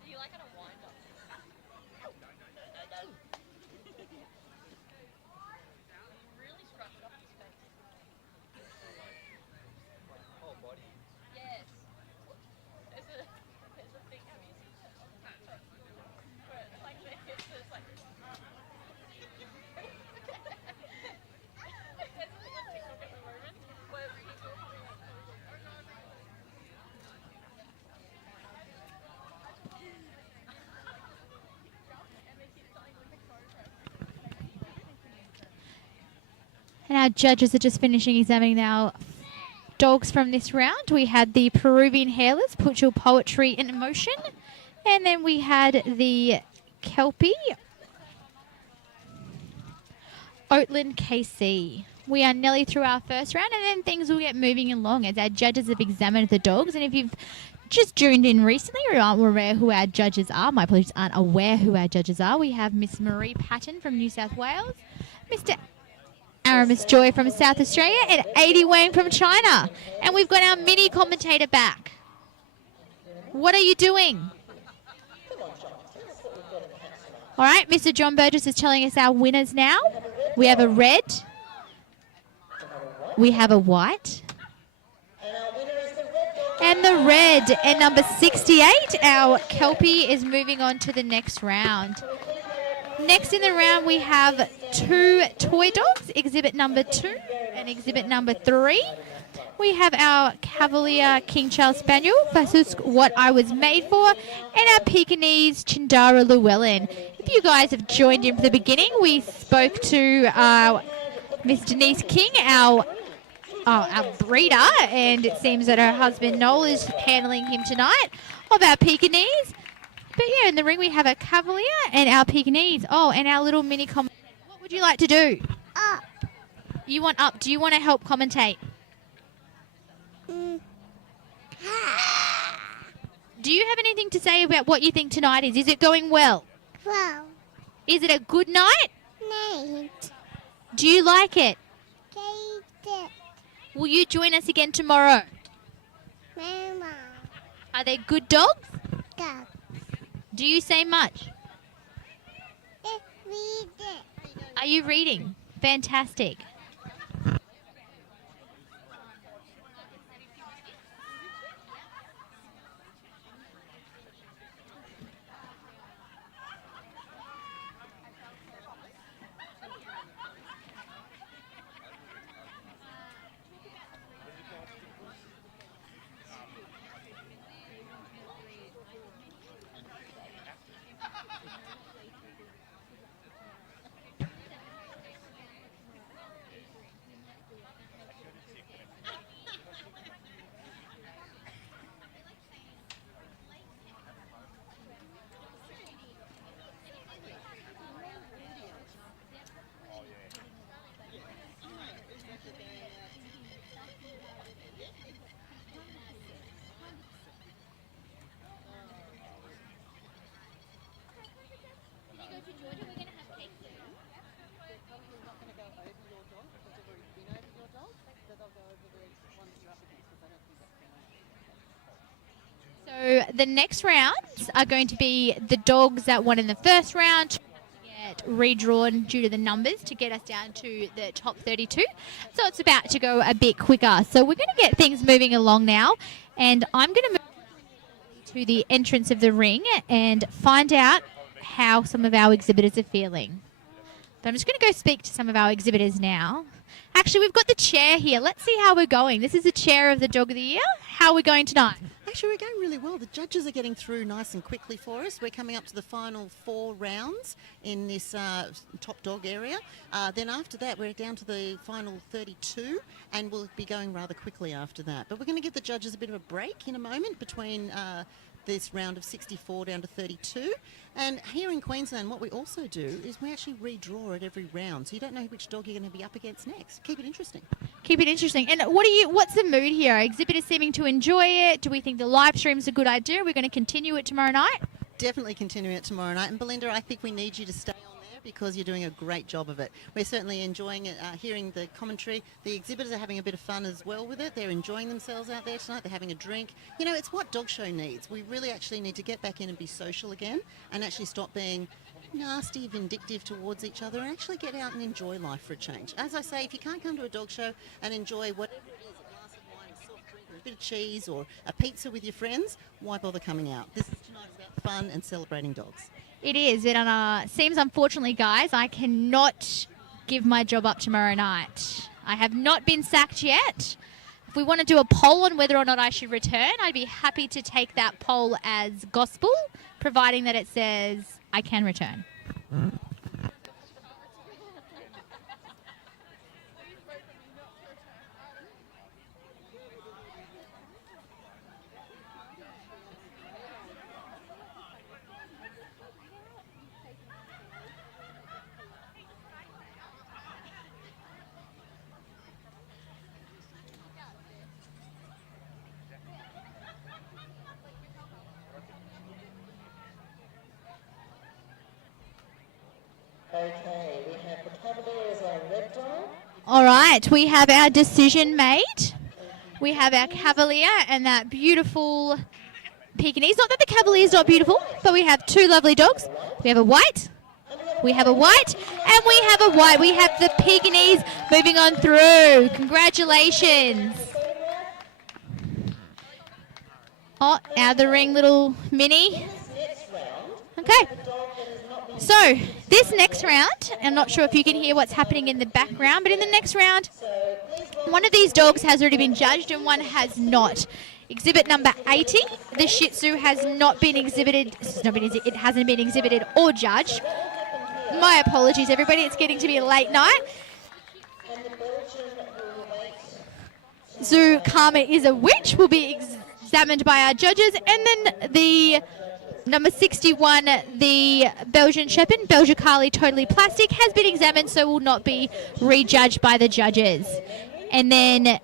Do you like it a wind up? No. Really scratch it up his face. Whole body. Yes. There's a thing. Have you seen that on TikTok? Where like it's like. There's a thing on TikTok at the moment where people And our judges are just finishing examining our dogs from this round. We had the Peruvian Hairless, Portugal Poetry in Motion. And then we had the Kelpie, Oatland KC. We are nearly through our first round, and then things will get moving along as our judges have examined the dogs. And if you've just tuned in recently or aren't aware who our judges are, my apologies, aren't aware who our judges are, we have Miss Marie Patton from New South Wales, Mr. Aramis Joy from South Australia, and 80 Wang from China. And we've got our mini commentator back. What are you doing? All right, Mr. John Burgess is telling us our winners now. We have a red. We have a white. And the red. And number 68, our Kelpie, is moving on to the next round. Next in the round, we have two toy dogs, exhibit number 2 and exhibit number 3. We have our Cavalier King Charles Spaniel versus What I Was Made For, and our Pekingese Chindara Llewellyn. If you guys have joined in from the beginning, we spoke to Miss Denise King, our breeder, and it seems that her husband Noel is handling him tonight, of our Pekingese. But yeah, in the ring we have a Cavalier and our Pekingese. Oh, and our little mini comment. What would you like to do? Up. You want up? Do you want to help commentate? Do you have anything to say about what you think tonight is? Is it going well? Well. Is it a good night? Night. Do you like it? Kate. Will you join us again tomorrow? Mama. Are they good dogs? Dog. Do you say much? Read it. Are you reading? Fantastic. So the next rounds are going to be the dogs that won in the first round get redrawn due to the numbers to get us down to the top 32. So it's about to go a bit quicker. So we're going to get things moving along now, and I'm going to move to the entrance of the ring and find out how some of our exhibitors are feeling. So I'm just going to go speak to some of our exhibitors now. Actually, we've got the chair here. Let's see how we're going. This is the chair of the Dog of the Year. How are we going tonight? Actually, we're going really well. The judges are getting through nice and quickly for us. We're coming up to the final 4 rounds in this top dog area. Then after that, we're down to the final 32, and we'll be going rather quickly after that. But we're going to give the judges a bit of a break in a moment between this round of 64 down to 32. And here in Queensland, what we also do is we actually redraw at every round, so you don't know which dog you're going to be up against next. Keep it interesting. Keep it interesting. And what's the mood here? Are exhibitors seeming to enjoy it? Do we think the live stream's a good idea? Are we going to continue it tomorrow night? Definitely continuing it tomorrow night. And Belinda, I think we need you to stay on there because you're doing a great job of it. We're certainly enjoying it, hearing the commentary. The exhibitors are having a bit of fun as well with it. They're enjoying themselves out there tonight. They're having a drink. You know, it's what Dog Show needs. We really actually need to get back in and be social again and actually stop being nasty, vindictive towards each other, and actually get out and enjoy life for a change. As I say, if you can't come to a dog show and enjoy whatever it is, a glass of wine, a soft drink, or a bit of cheese, or a pizza with your friends, why bother coming out? This is tonight about fun and celebrating dogs. It is. It seems, unfortunately, guys, I cannot give my job up tomorrow night. I have not been sacked yet. If we want to do a poll on whether or not I should return, I'd be happy to take that poll as gospel, providing that it says I can return. Okay, we have the Cavaliers on red dog. All right, we have our decision made. We have our Cavalier and that beautiful Pekingese. Not that the Cavalier is not beautiful, but we have 2 lovely dogs. We have a white, we have a white, and we have a white. We have the Pekingese moving on through. Congratulations. Oh, out of the ring, little mini. Okay. So, this next round, I'm not sure if you can hear what's happening in the background, but in the next round, one of these dogs has already been judged and one has not. Exhibit number 80, the Shih Tzu has not been exhibited. It hasn't been exhibited or judged. My apologies, everybody. It's getting to be a late night. Zoo Karma is a witch will be examined by our judges, and then the number 61, the Belgian Shepherd, Belgiacali Totally Plastic, has been examined, so will not be rejudged by the judges. And then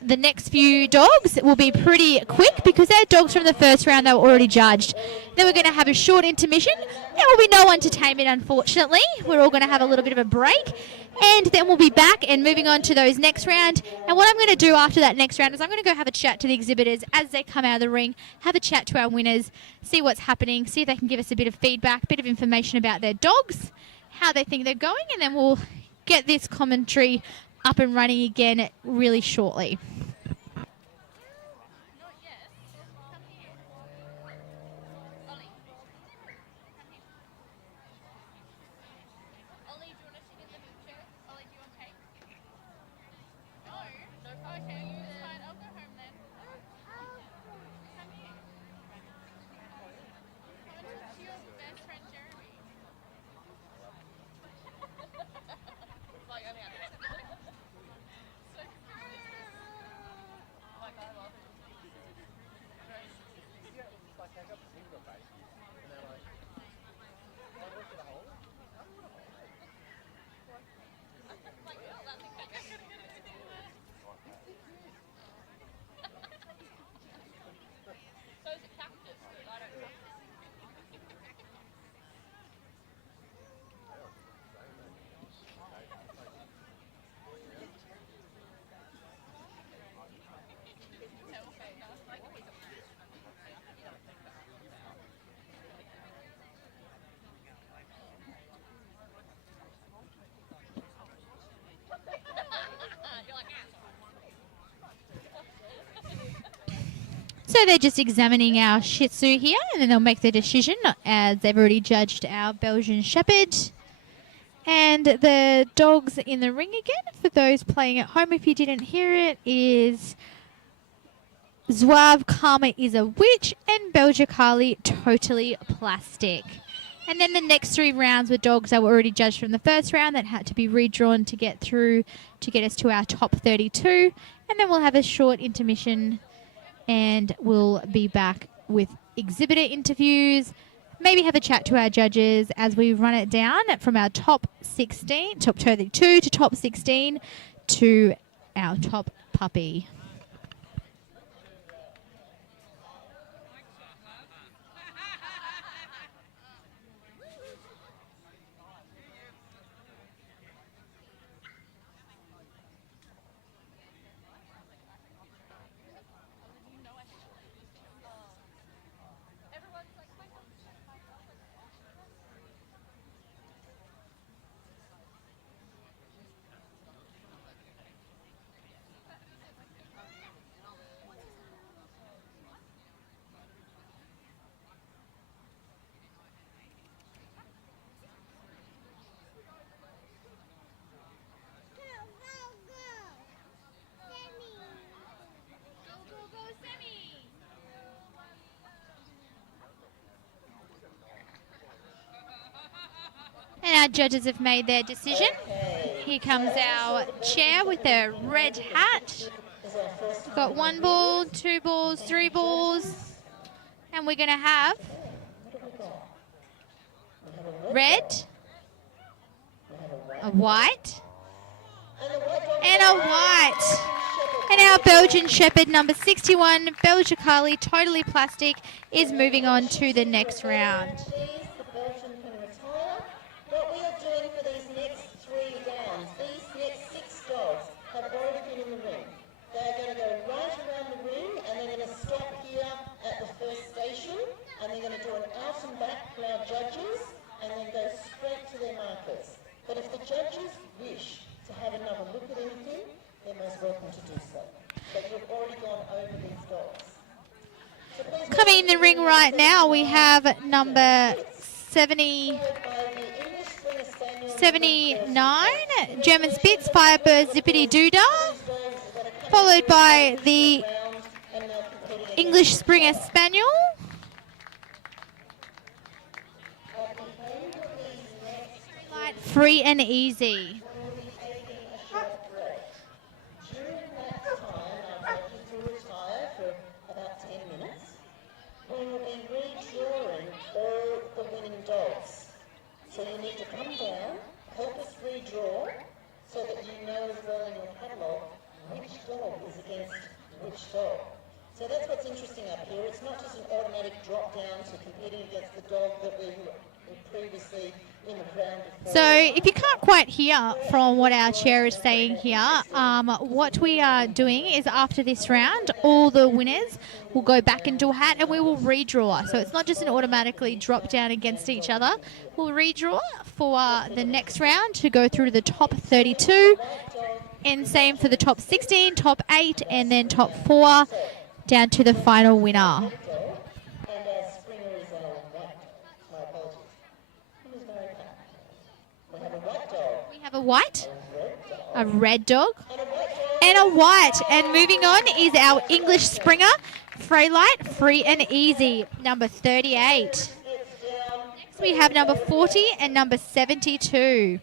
the next few dogs will be pretty quick because they're dogs from the first round that were already judged. Then we're going to have a short intermission. There will be no entertainment, unfortunately. We're all going to have a little bit of a break. And then we'll be back and moving on to those next round. And what I'm going to do after that next round is I'm going to go have a chat to the exhibitors as they come out of the ring, have a chat to our winners, see what's happening, see if they can give us a bit of feedback, a bit of information about their dogs, how they think they're going, and then we'll get this commentary up and running again really shortly. So they're just examining our Shih Tzu here, and then they'll make their decision as they've already judged our Belgian Shepherd. And the dogs in the ring again, for those playing at home, if you didn't hear it, is Zouave Karma is a witch and Belgiacali totally plastic. And then the next 3 rounds were dogs that were already judged from the first round that had to be redrawn to get through to get us to our top 32. And then we'll have a short intermission and we'll be back with exhibitor interviews, maybe have a chat to our judges as we run it down from our top 16, top 32 to top 16 to our top puppy. And our judges have made their decision. Here comes our chair with a red hat. We've got 1 ball, 2 balls, 3 balls. And we're going to have red, a white, and a white. And our Belgian Shepherd, number 61, Belgiacali, totally plastic, is moving on to the next round. What we are doing for these next 3 rounds, these next 6 dogs have already been in the ring. They're going to go right around the ring and they're going to stop here at the first station and they're going to do an out and back for our judges and then go straight to their markers. But if the judges wish to have another look at anything, they're most welcome to do so. But you've already gone over these dogs. So coming in the ring right now, we have number 79, German Spitz, Firebird, Zippity Doodah, followed by the English Springer Spaniel, Light, Free and Easy. So you need to come down, help us redraw, so that you know as well in your catalogue which dog is against which dog. So that's what's interesting up here. It's not just an automatic drop down to competing against the dog that we previously So if you can't quite hear from what our chair is saying here, what we are doing is after this round, all the winners will go back into a hat and we will redraw. So it's not just an automatically drop down against each other. We'll redraw for the next round to go through to the top 32. And same for the top 16, top 8, and then top 4 down to the final winner. And Springer is our white. My apologies. Who's America? We have a white dog. We have a white, a red dog, and a white. And moving on is our English Springer, Freylight, Free and Easy, number 38. Next we have number 40 and number 72.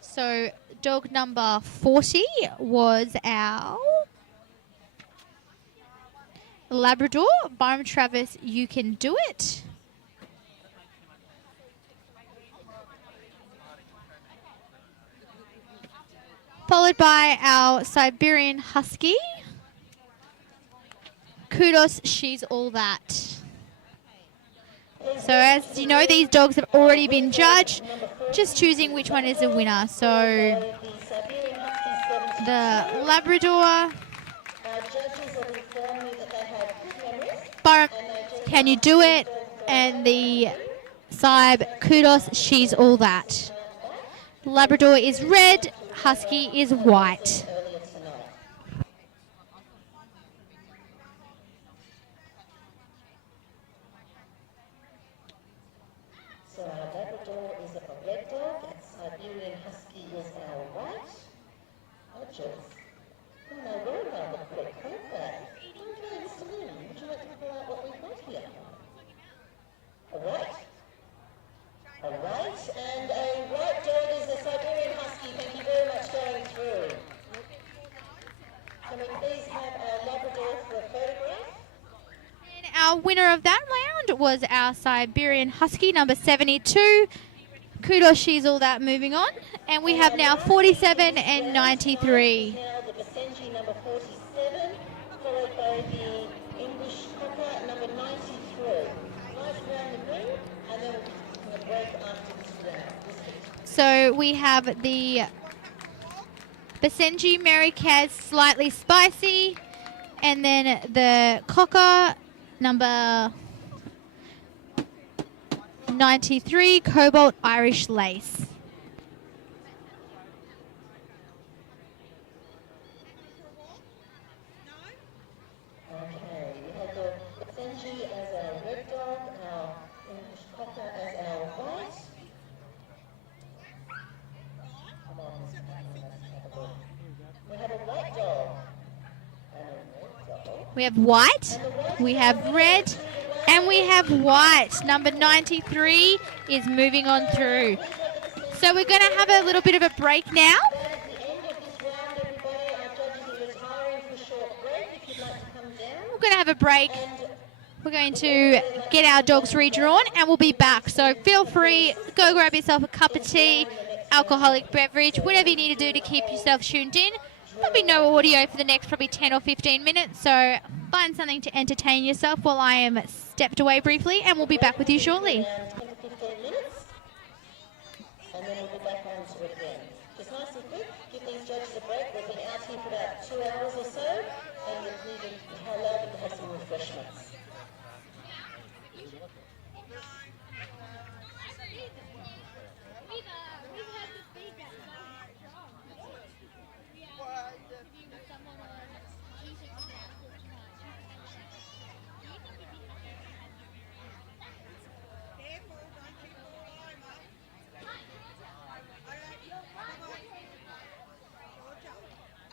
So dog number 40 was our Labrador, Byron Travis, You Can Do It. Followed by our Siberian Husky, Kudos, She's All That. So as you know, these dogs have already been judged, just choosing which one is the winner. So the Labrador, Byron, Can You Do It, and the Sib, Kudos, She's All That. Labrador is red, Husky is white. So our Labrador is a red dog, and Siberian Husky is our white. Oh, jeez. Oh, no, we're around the correct code there. Okay, Mr. Moon, would you like to pull out what we've got here? A white. A white, and a white dog is a Siberian Husky. Thank you very much going through. Can we please have our Labrador for a photograph? And our winner of that round was our Siberian Husky, number 72. Kudos, She's All That, moving on. And we have now 47 and 93. Now the Basenji number 47, followed by the English Cocker number 93. Nice round the room, and then we'll break after this round. So we have the Basenji Mary Kaz, Slightly Spicy, and then the Cocker number 93, Cobalt Irish Lace. Okay, we have the Basenji as our red dog, our English Cocker as our white. Come on, Miss Cocker, let's have a look. We have a white dog and a red dog. We have white, we have red, and we have white. Number 93 is moving on through. So we're going to have a little bit of a break now. We're going to have a break. We're going to get our dogs redrawn and we'll be back. So feel free, go grab yourself a cup of tea, alcoholic beverage, whatever you need to do to keep yourself tuned in. There'll be no audio for the next probably 10 or 15 minutes, so find something to entertain yourself while I am stepped away briefly, and we'll be back with you shortly. 10 to 15 minutes, and then we'll be back on to it again. Just nice and quick, give these judges a break. They've been out here for about 2 hours or so, and we've needed to allow them to have some refreshments.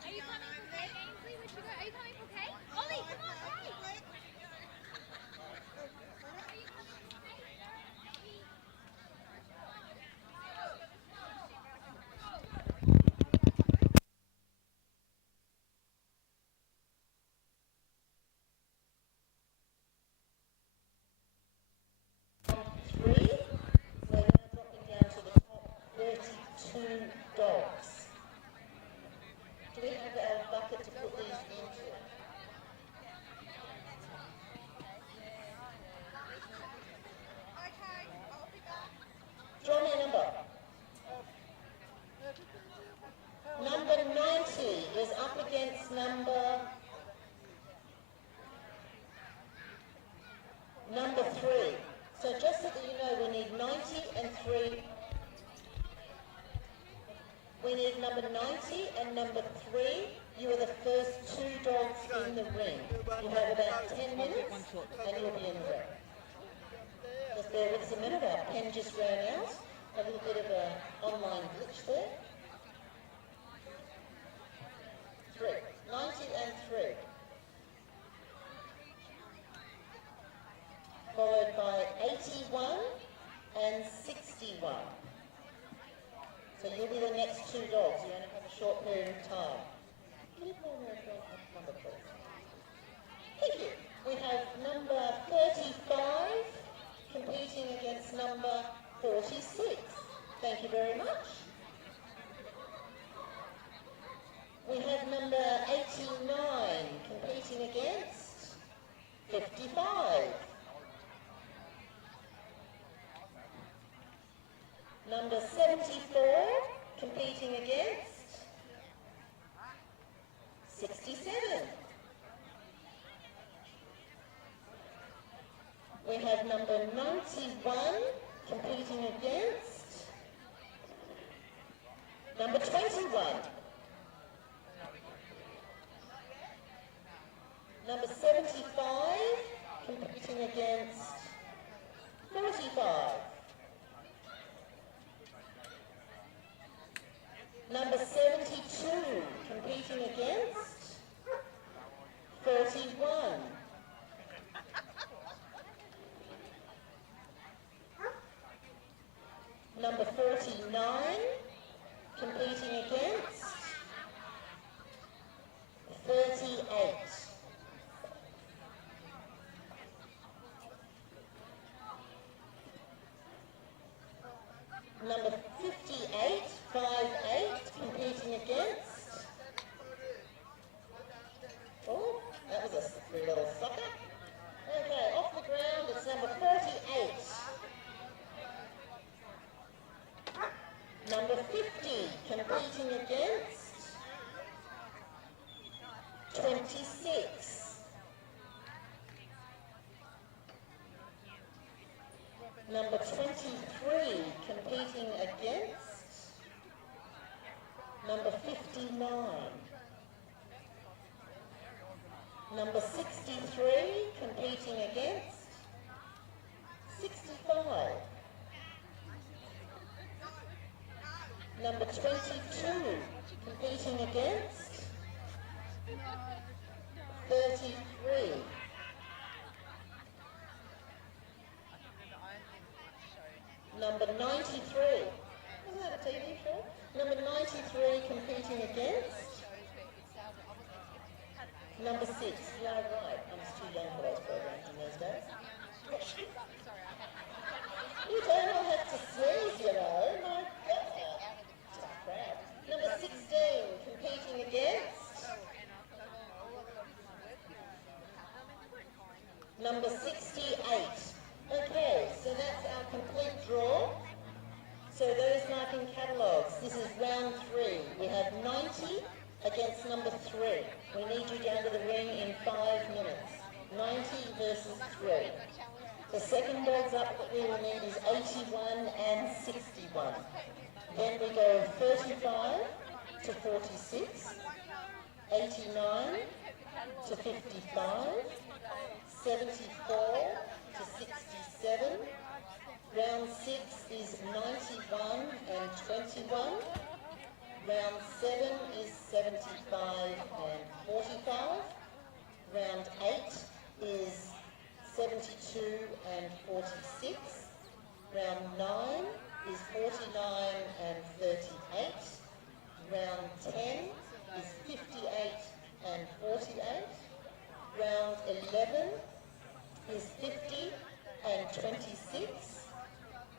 Are you coming for cake, Ainsley? Are you coming for cake? Ollie, come on, cake! number 90 and number 3, you are the first 2 dogs in the ring. You have about 10 minutes and you'll be in the ring. Just bear with us a minute, our pen just ran out. A little bit of an online glitch there. 3, 90 and 3. Followed by 81 and 61. So you'll be the next 2 dogs. You only have a short period of time. Can you call me a number, please? Thank you. We have number 35 competing against number 46. Thank you very much. We have number 89 competing against 55. Number 74 competing against 67. We have number 91 competing against number 21. Number 75 competing against 45. Number 72 competing against 31. Number 49 competing against 38. Number 58, 58 competing against. Oh, that was a slippery little sucker. Okay, off the ground, it's number 48. Number 50 competing against 26. Number 23 competing against number 59. Number 63 competing against 65. Number 22 competing against 33. Number 93. Isn't that a TV show? Number 93 competing against number 6. Yeah, right. I'm just too young for those programs in those days. You don't all have to sneeze, you know. My God. Tough crowd. Number 16 competing against number 68. Okay, so that's our complete draw. So those marking catalogues, this is round 3. We have 90 against number 3. We need you down to the ring in 5 minutes. 90 versus 3. The second dogs up that we will need is 81 and 61. Then we go 35 to 46, 89 to 55, 74 to 67. Round 6 is 91 and 21. Round 7 is 75 and 45. Round 8 is 72 and 46. Round 9 is 49 and 38. Round 10 is 58 and 48. Round 11 is 50 and 26.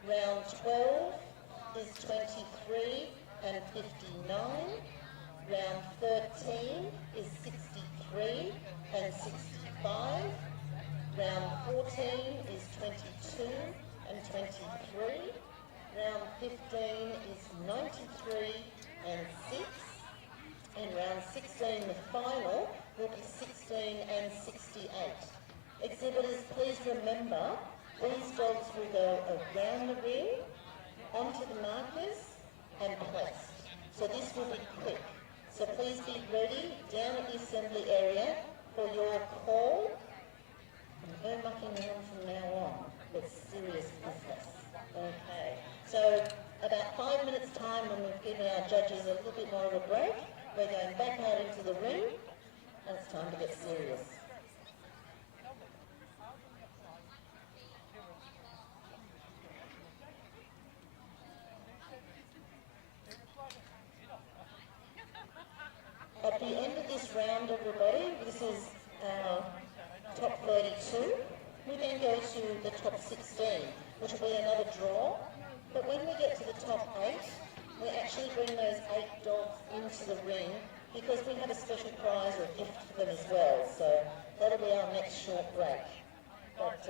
Round 12 is 23 and 59. Round 13 is 63 and 65. Round 14 is 22 and 23. Round 15 is 93 and 6. And round 16, the final, will be 16 and 68. Exhibitors, please remember, these dogs will go around the ring, onto the markers and placed. So this will be quick. So please be ready down at the assembly area for your call. No mucking around from now on. It's serious business. Okay. So about 5 minutes time when we've given our judges a little bit more of a break, we're going back out into the ring and it's time to get serious. At the end of this round, everybody, this is our top 32. We then go to the top 16, which will be another draw. But when we get to the top 8, we actually bring those 8 dogs into the ring because we have a special prize or gift for them as well. So that'll be our next short break. But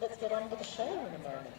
let's get on with the show in a moment.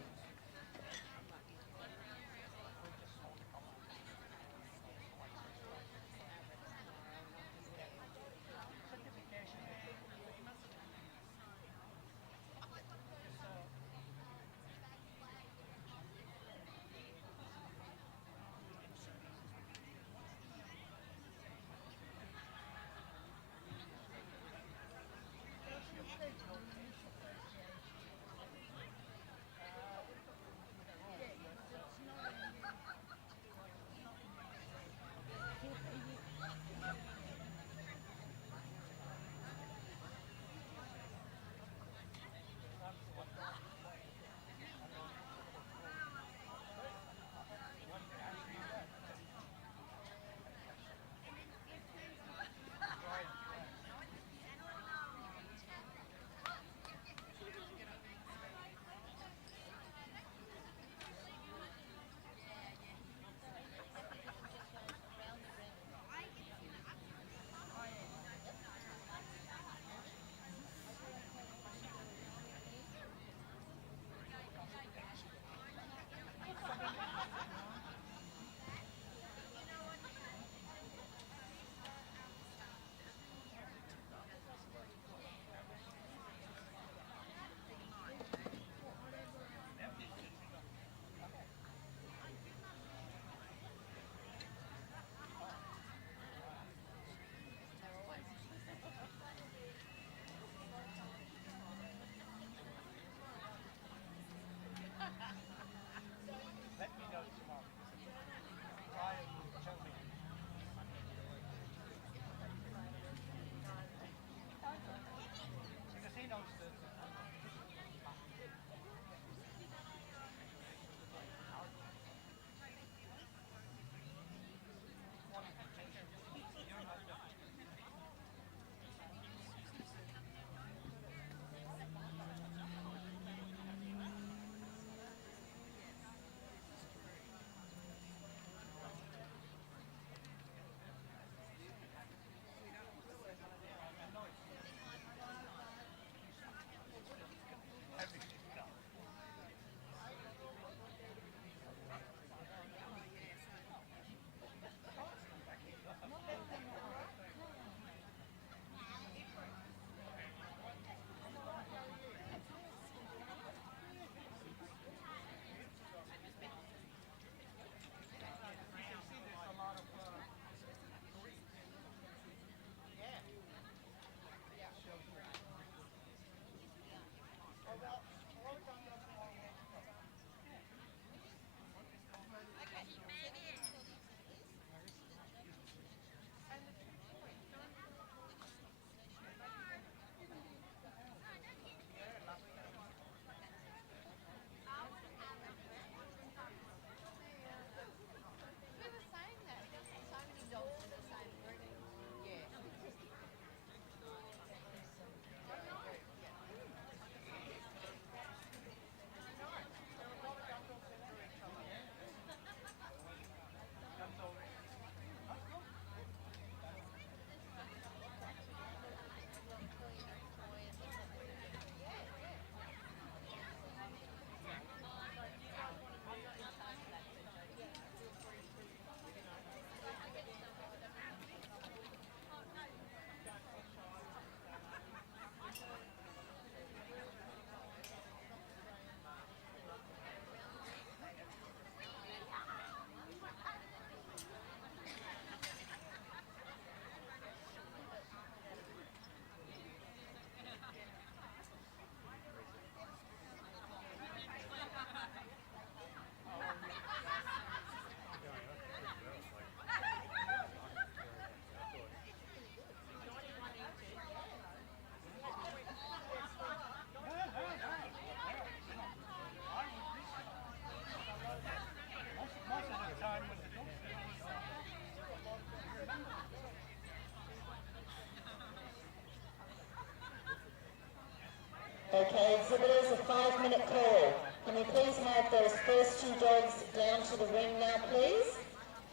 exhibitors a 5-minute call. Can we please have those first 2 dogs down to the ring now, please?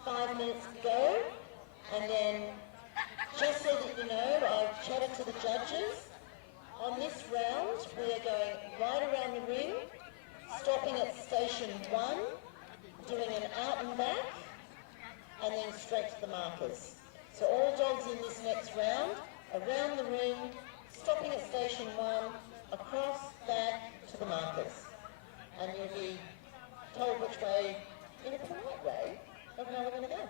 5 minutes to go. And then, just so that you know, I've chatted to the judges. On this round, we are going right around the ring, stopping at station 1, doing an out and back, and then straight to the markers. So all dogs in this next round, around the ring, stopping at station 1, across, back to the markers. And you'll be told which way, in a polite way, of how we're going to go.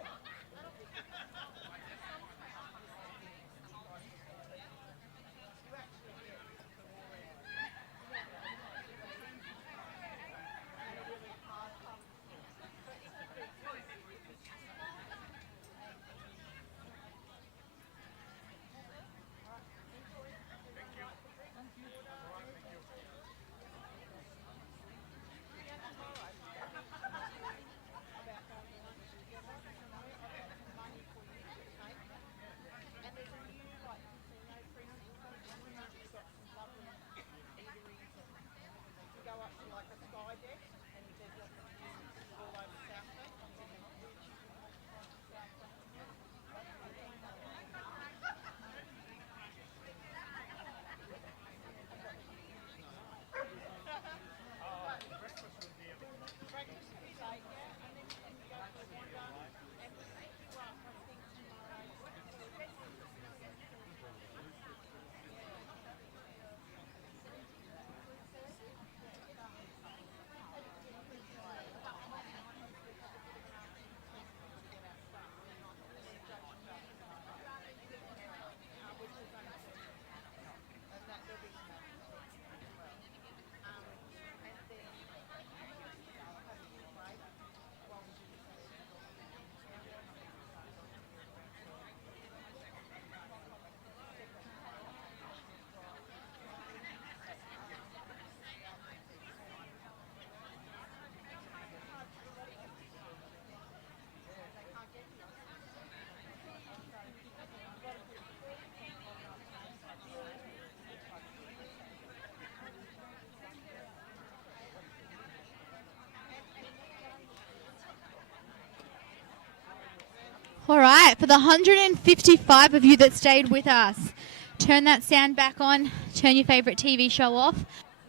All right, for the 155 of you that stayed with us, turn that sound back on, turn your favourite TV show off.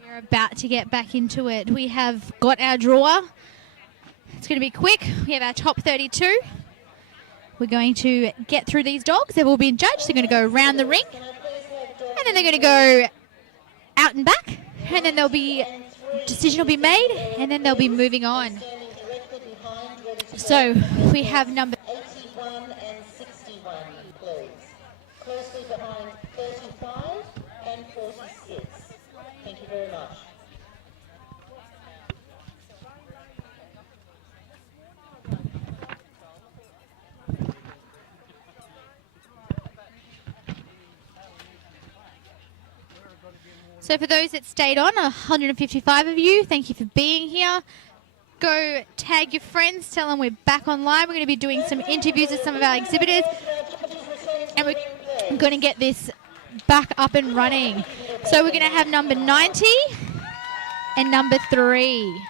We're about to get back into it. We have got our drawer. It's going to be quick. We have our top 32. We're going to get through these dogs. They've all been judged. They're going to go around the ring, and then they're going to go out and back, and then there'll be decision will be made, and then they'll be moving on. So we have number 81 and 61, please. Closely behind 35 and 46. Thank you very much. So for those that stayed on, 155 of you, thank you for being here. Go tag your friends, tell them we're back online. We're going to be doing some interviews with some of our exhibitors, and we're going to get this back up and running. So we're going to have number 90 and number 3.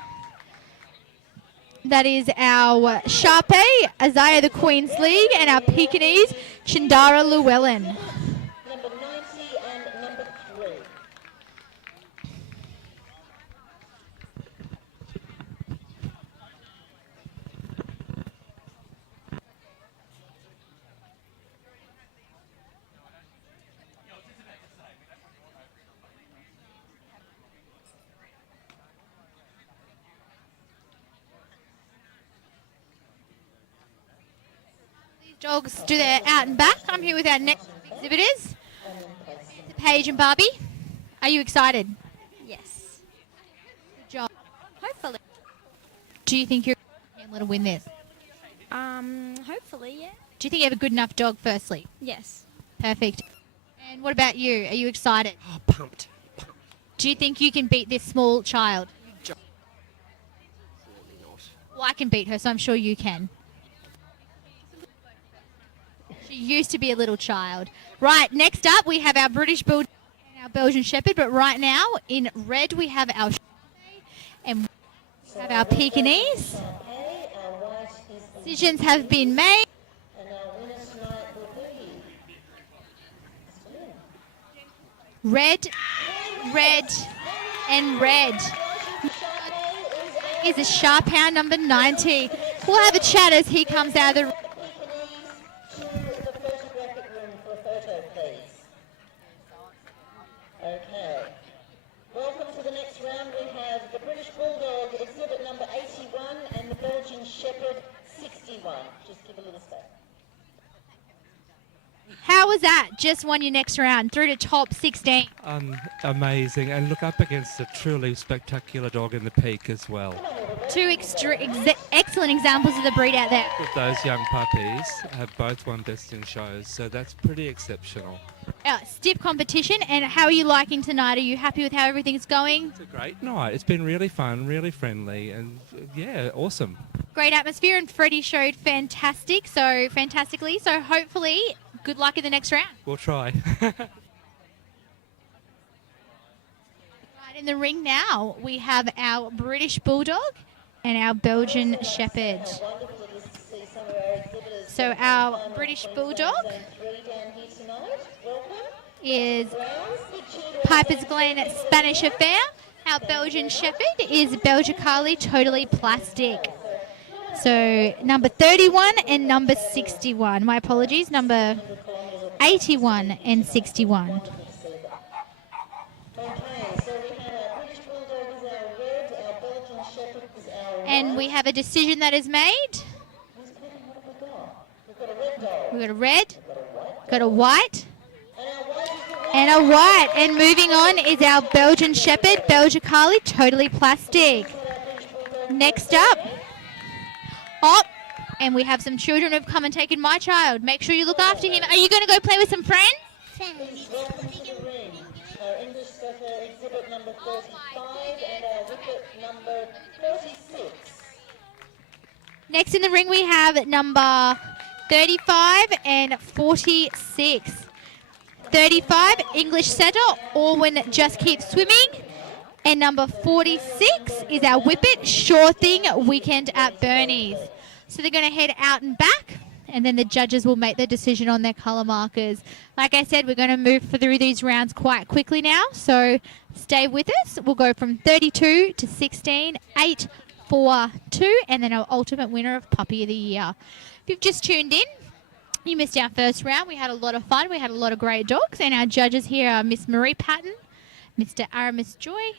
That is our Sharpei, Isaiah the Queen's League, and our Pekingese, Chindara Llewellyn. Number 90 and number 3. Dogs do their out and back. I'm here with our next exhibitors, Paige and Barbie. Are you excited? Yes. Good job. Hopefully. Do you think you're able to win this? Hopefully, yeah. Do you think you have a good enough dog, firstly? Yes. Perfect. And what about you? Are you excited? Oh, pumped. Do you think you can beat this small child? Absolutely not. Well, I can beat her, so I'm sure you can. She used to be a little child. Right, next up we have our British Bulldog and Our Belgian Shepherd, but right now in red we have our and we have our Pekingese. Decisions have been made. Red, red, and red. Is a sharp hound number 90. We'll have a chat as he comes out of the... To the photographic room for a photo, please. Okay. Welcome to the next round. We have the British Bulldog exhibit number 81 and the Belgian Shepherd 61. Just give a little space. How was that? Just won your next round through to top 16. Amazing. And look up against a truly spectacular dog in the peak as well. Two excellent examples of the breed out there. Those young puppies have both won best in shows, so that's pretty exceptional. Stiff competition, and how are you liking tonight? Are you happy with how everything's going? It's a great night. It's been really fun, really friendly, and yeah, awesome. Great atmosphere, and Freddie showed fantastically. So hopefully, good luck in the next round. We'll try. Right in the ring now, we have our British Bulldog and our Belgian Shepherd. So our British Bulldog is Piper's Glen Spanish Affair. Our Belgian Shepherd is Belgicali Totally Plastic. So number 31 and number 61. My apologies, number 81 and 61. And we have a decision that is made. We've got a red, got a white, and a white. And moving on is our Belgian Shepherd, Belgicali Totally Plastic. Next up, and we have some children who have come and taken my child. Make sure you look after him. Are you going to go play with some friends? English Setter exhibit number 35 and our wicket number 36. Next in the ring we have number 35 and 46. 35, English Setter, Orwin Just Keep Swimming. And number 46 is our Whippet, Sure Thing, Weekend at Bernie's. So they're going to head out and back, and then the judges will make the decision on their colour markers. Like I said, we're going to move through these rounds quite quickly now, so stay with us. We'll go from 32 to 16, 8, 4, 2, and then our ultimate winner of Puppy of the Year. If you've just tuned in, you missed our first round. We had a lot of fun. We had a lot of great dogs, and our judges here are Miss Marie Patton, Mr. Aramis Joy,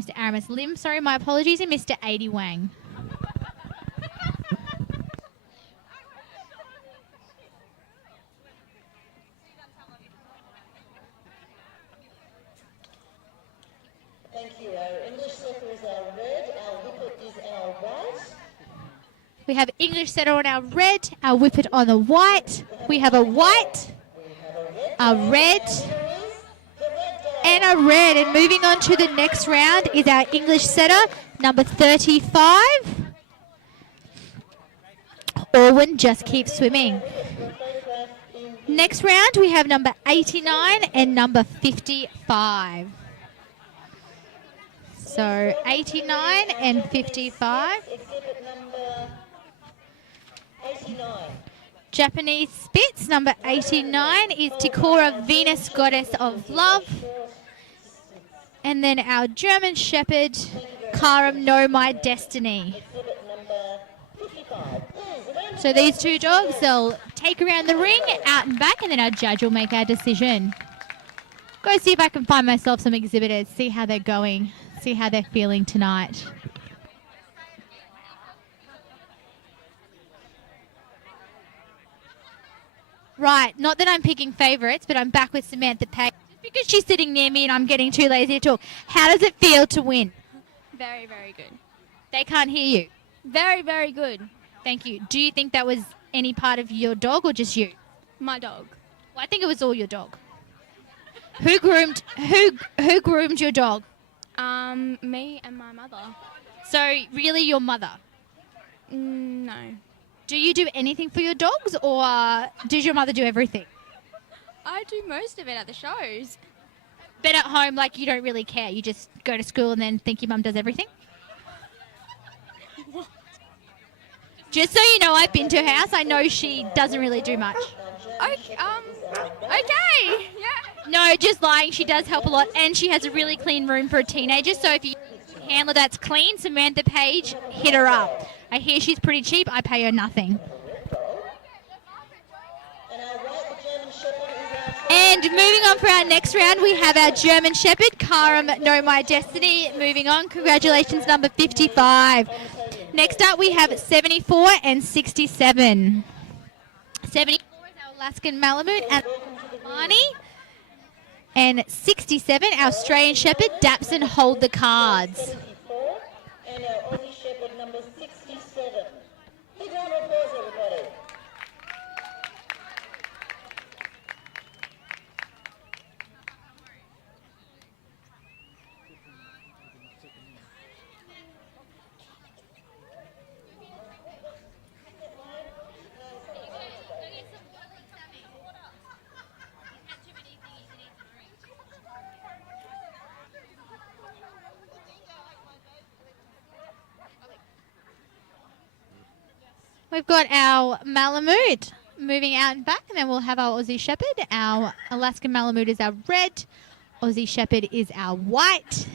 Mr. Aramis Lim, sorry, my apologies, and Mr. 80 Wang. Thank you. Our English Setter is our red, our Whippet is our white. We have English Setter on our red, our Whippet on the white. We have a white, a red, and a red. And moving on to the next round is our English Setter, number 35. Orwin Just Keep Swimming. Next round we have number 89 and number 55. So 89 and 55. Exhibit number 89. Japanese Spitz, number 89, is Tikora Venus, Goddess of Love. And then our German Shepherd, Karam Know My Destiny. So these two dogs, they'll take around the ring, out and back, and then our judge will make our decision. Go see if I can find myself some exhibitors, see how they're going, see how they're feeling tonight. Right, not that I'm picking favourites, but I'm back with Samantha Page. Just because she's sitting near me and I'm getting too lazy to talk. How does it feel to win? Very, very good. They can't hear you. Very, very good. Thank you. Do you think that was any part of your dog or just you? My dog. Well, I think it was all your dog. Who groomed your dog? Me and my mother. So really your mother? No. Do you do anything for your dogs, or does your mother do everything? I do most of it at the shows. But at home, like, you don't really care. You just go to school and then think your mum does everything. Just so you know, I've been to her house. I know she doesn't really do much. Okay. Okay. Yeah. No, just lying. She does help a lot, and she has a really clean room for a teenager. So if you handler that's clean, Samantha Page, hit her up. I hear she's pretty cheap. I pay her nothing. And moving on for our next round, we have our German Shepherd, Karam Know My Destiny. Moving on, congratulations, number 55. Next up, we have 74 and 67. 74 is our Alaskan Malamute and Marnie. And 67, our Australian Shepherd, Dapson Hold the Cards. And our Aussie Shepherd number 67. Big round of applause, everybody. We've got our Malamute moving out and back, and then we'll have our Aussie Shepherd. Our Alaskan Malamute is our red. Aussie Shepherd is our white.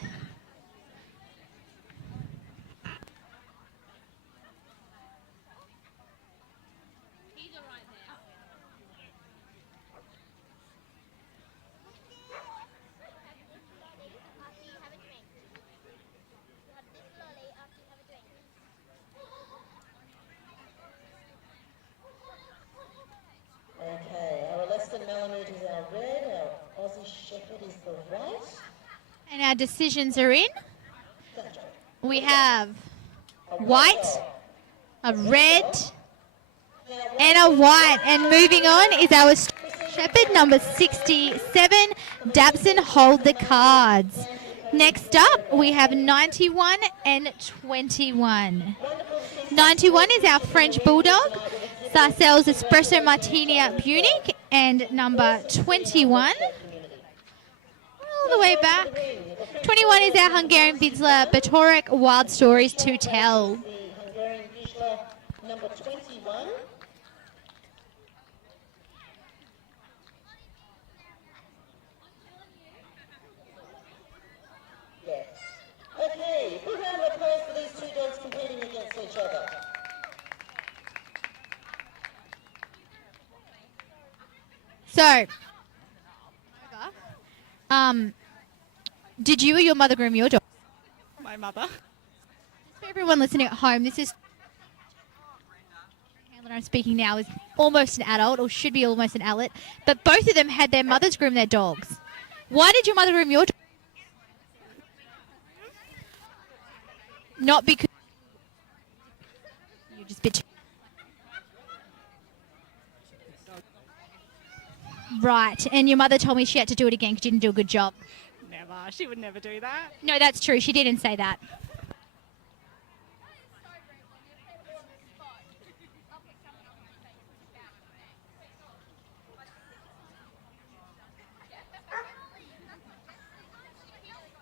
Okay, our Alaskan Malamute is our red, our Aussie Shepherd is the white. And our decisions are in. We have white, a red, and a white. And moving on is our Shepherd number 67, Dapson Hold the Cards. Next up, we have 91 and 21. 91 is our French Bulldog, Sarcelles Espresso Martinia Punic, and number 21, all the way back. 21 is our Hungarian Vizsla Batorek, Wild Stories to Tell. The Hungarian Vizsla number 21. Yes. Okay, big round of applause for these two dogs competing against each other. So, did you or your mother groom your dog? My mother. For everyone listening at home, this is the handler I'm speaking now is almost an adult, or should be almost an adult, but both of them had their mothers groom their dogs. Why did your mother groom your dog? Not because you're just bitching. Right, and your mother told me she had to do it again because you didn't do a good job. Never. She would never do that. No, that's true. She didn't say that.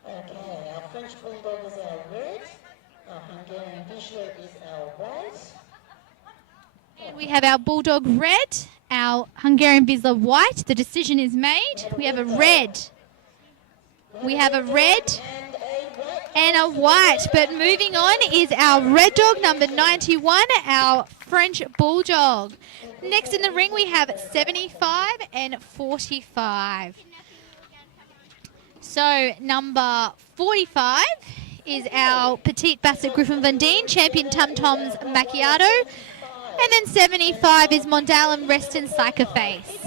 Okay, our French Bulldog is our red, our Hungarian Vizsla is our white. And we have our Bulldog red, our Hungarian Vizsla white. The decision is made. We have a red. We have a red and a white. But moving on is our red dog, number 91, our French Bulldog. Next in the ring, we have 75 and 45. So number 45 is our Petite Basset Griffon Vendine, champion Tum Tums Macchiato. And then 75 is Mondalan Reston Psychoface.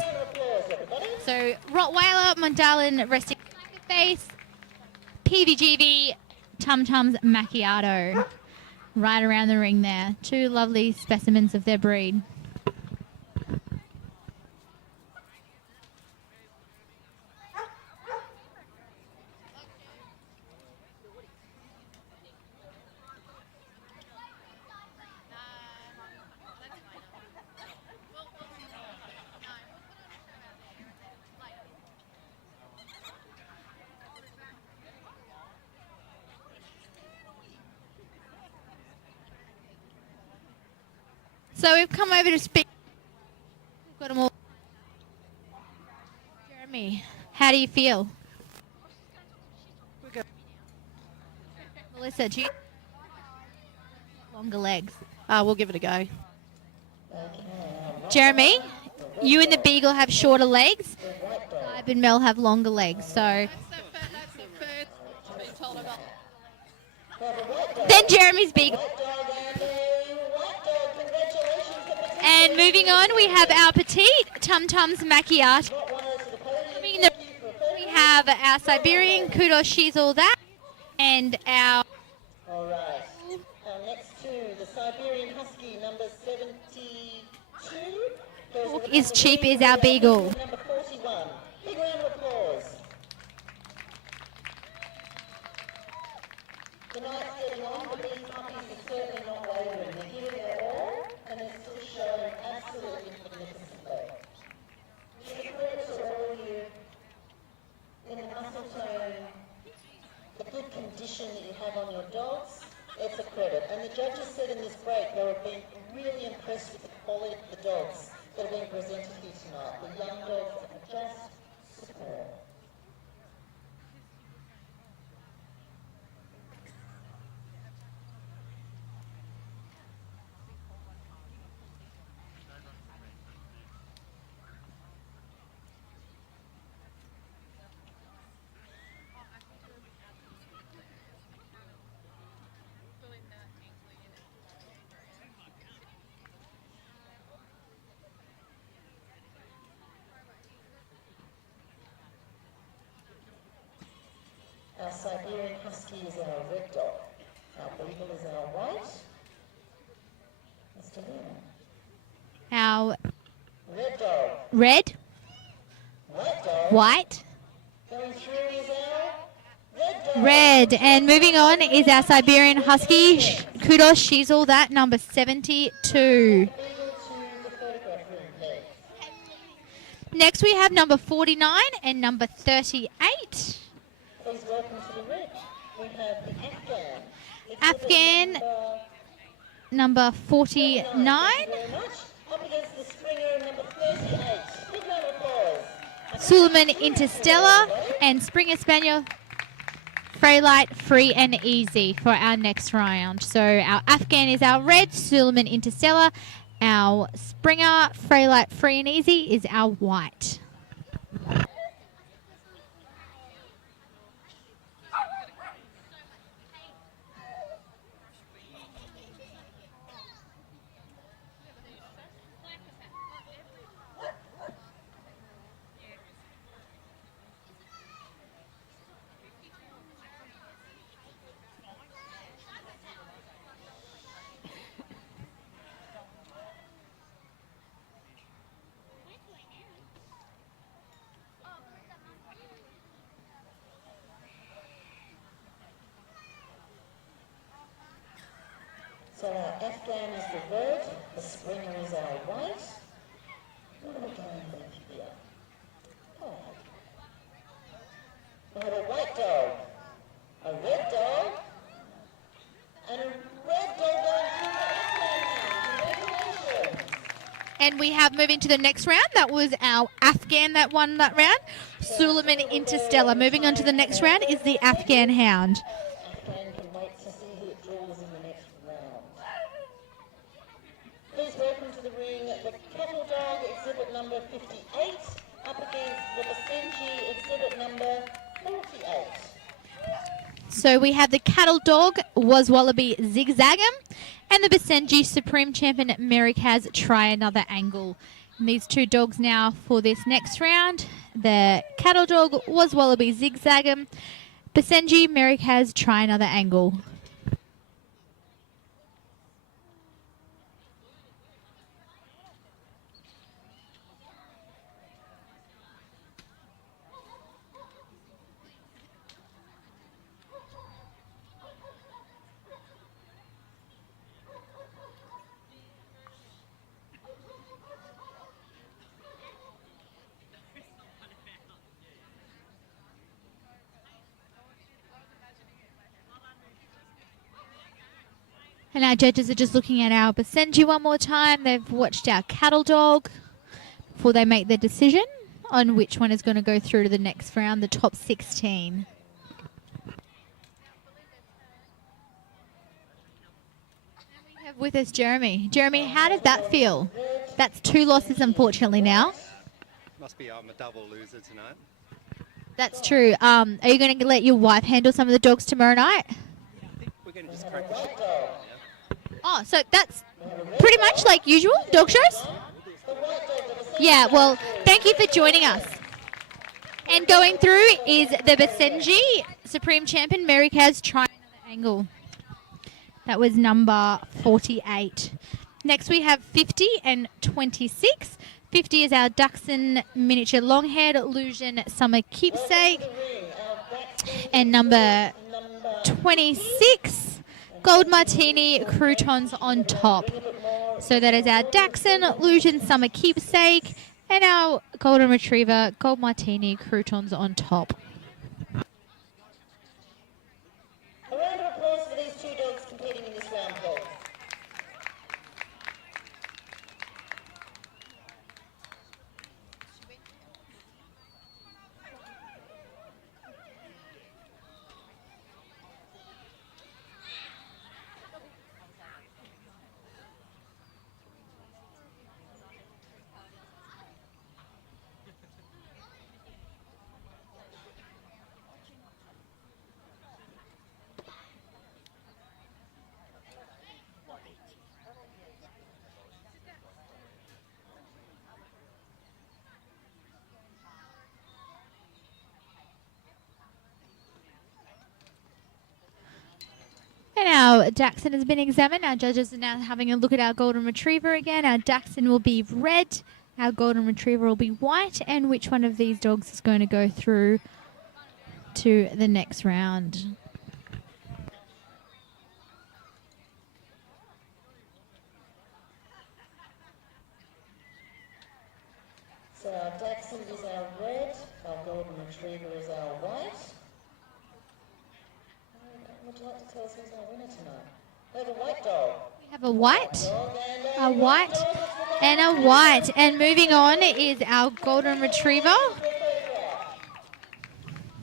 So Rottweiler, Mondalan Reston Psychoface, PVGV, Tum Tums Macchiato. Right around the ring there. Two lovely specimens of their breed. So we've come over to speak. We've got them all. Jeremy, how do you feel? Melissa, do you longer legs? We'll give it a go. Jeremy, you and the beagle have shorter legs. Ibe and Mel have longer legs. So then Jeremy's beagle. And moving on, we have our petite Tum Tums Macchiato. We have our Siberian Kudos, she's all that. And our All right. Next two, the Siberian Husky, number 72. Hawk is cheap is our beagle. Number 41. Big round of applause. The night's getting on, but these puppies are certainly not wavering. They're giving their all, and they're still showing absolutely magnificently. Just a credit to all of you in the muscle tone, the good condition that you have on your dogs, it's a credit. And the judges said in this break they were being really impressed with the quality of the dogs that are being presented here tonight. The young dogs are just superb. Our Siberian Husky is our red dog. Our beagle is our white. Mr. Lynn. our Red dog. red, White dog. white, Going through is our red dog. red. And moving on is our Siberian Husky. Kudos, she's all that, number 72. Beagle to the photograph room, please. Next we have number 49 and number 38. Please welcome to the red. We have the Afghan. Afghan, number 49. Thank you very much. Up against the Springer, number 38. Big round of applause. Suleiman Interstellar and Springer Spaniel Freylight Free and Easy for our next round. So our Afghan is our red, Suleiman Interstellar. Our Springer Freylight Free and Easy is our white. So our Afghan is the red, the Springer is our white. What are we going with here? Oh. We have a white dog, a red dog, and a red dog going through the Afghan. Congratulations. And we have moving to the next round. That was our Afghan that won that round. Suleiman Interstellar. Moving on to the next round is the Afghan Hound. Afghan can wait to see who it draws in the next round. Please welcome to the ring the Cattle Dog, exhibit number 58, up against the Basenji, exhibit number 48. So we have the Cattle Dog, Was Wallaby Zigzag'em, and the Basenji Supreme Champion Merikaz Try Another Angle. And these two dogs now for this next round. The Cattle Dog, Was Wallaby Zigzag'em, Basenji Merikaz Try Another Angle. And our judges are just looking at our Basenji one more time. They've watched our cattle dog before they make their decision on which one is going to go through to the next round, the top 16. We have with us Jeremy. Jeremy, how did that feel? That's 2 losses, unfortunately, now. Must be I'm a double loser tonight. That's true. Are you going to let your wife handle some of the dogs tomorrow night? We're going to just crack the shit. Oh, so that's pretty much like usual dog shows? Yeah, well, thank you for joining us. And going through is the Basenji Supreme Champion, Mary Kaz, trying another angle. That was number 48. Next we have 50 and 26. 50 is our Dachshund Miniature Longhaired Illusion Summer Keepsake. And number 26, Gold Martini Croutons on top. So that is our Dachshund Illusion Summer Keepsake and our Golden Retriever Gold Martini Croutons on top. A round of applause for these 2 dogs competing in this round, please. And our Dachshund has been examined. Our judges are now having a look at our Golden Retriever again. Our Dachshund will be red. Our Golden Retriever will be white. And which one of these dogs is going to go through to the next round? So our Dachshund is our red, our Golden Retriever is our white. Would you like to tell us who's our winner tonight? We have a white dog. We have a white, and a white. And moving on is our Golden Retriever.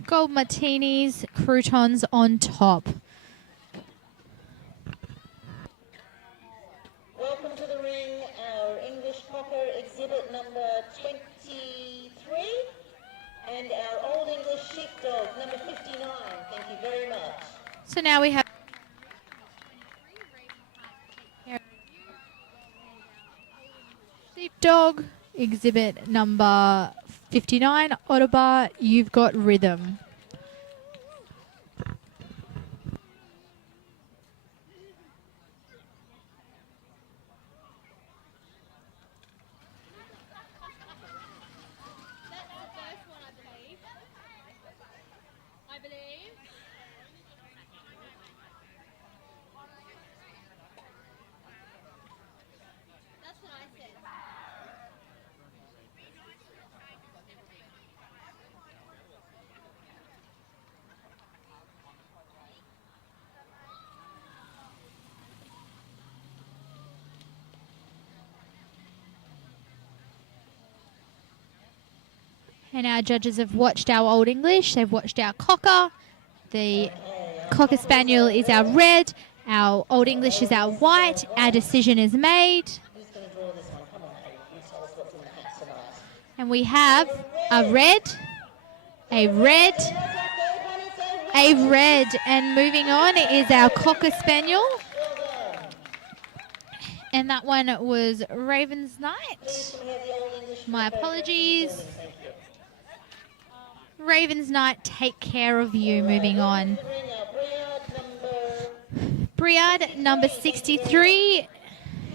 Gold Martinis, Croutons on top. Welcome to the ring, our English Cocker exhibit number 23 and our Old English Sheepdog number 59. Thank you very much. So now we have Sheepdog exhibit number 59, Ottobar, You've Got Rhythm. And our judges have watched our Old English, they've watched our Cocker. The Cocker Spaniel is our red, our Old English is our white. Our decision is made. Who's going to draw this one? Come on, Harry. You tell us what's in the hat tonight. And we have a red, a red, a red. And moving on is our Cocker Spaniel. And that one was Raven's Night. My apologies. Raven's Night, take care of you. Moving on. Briard, number 63.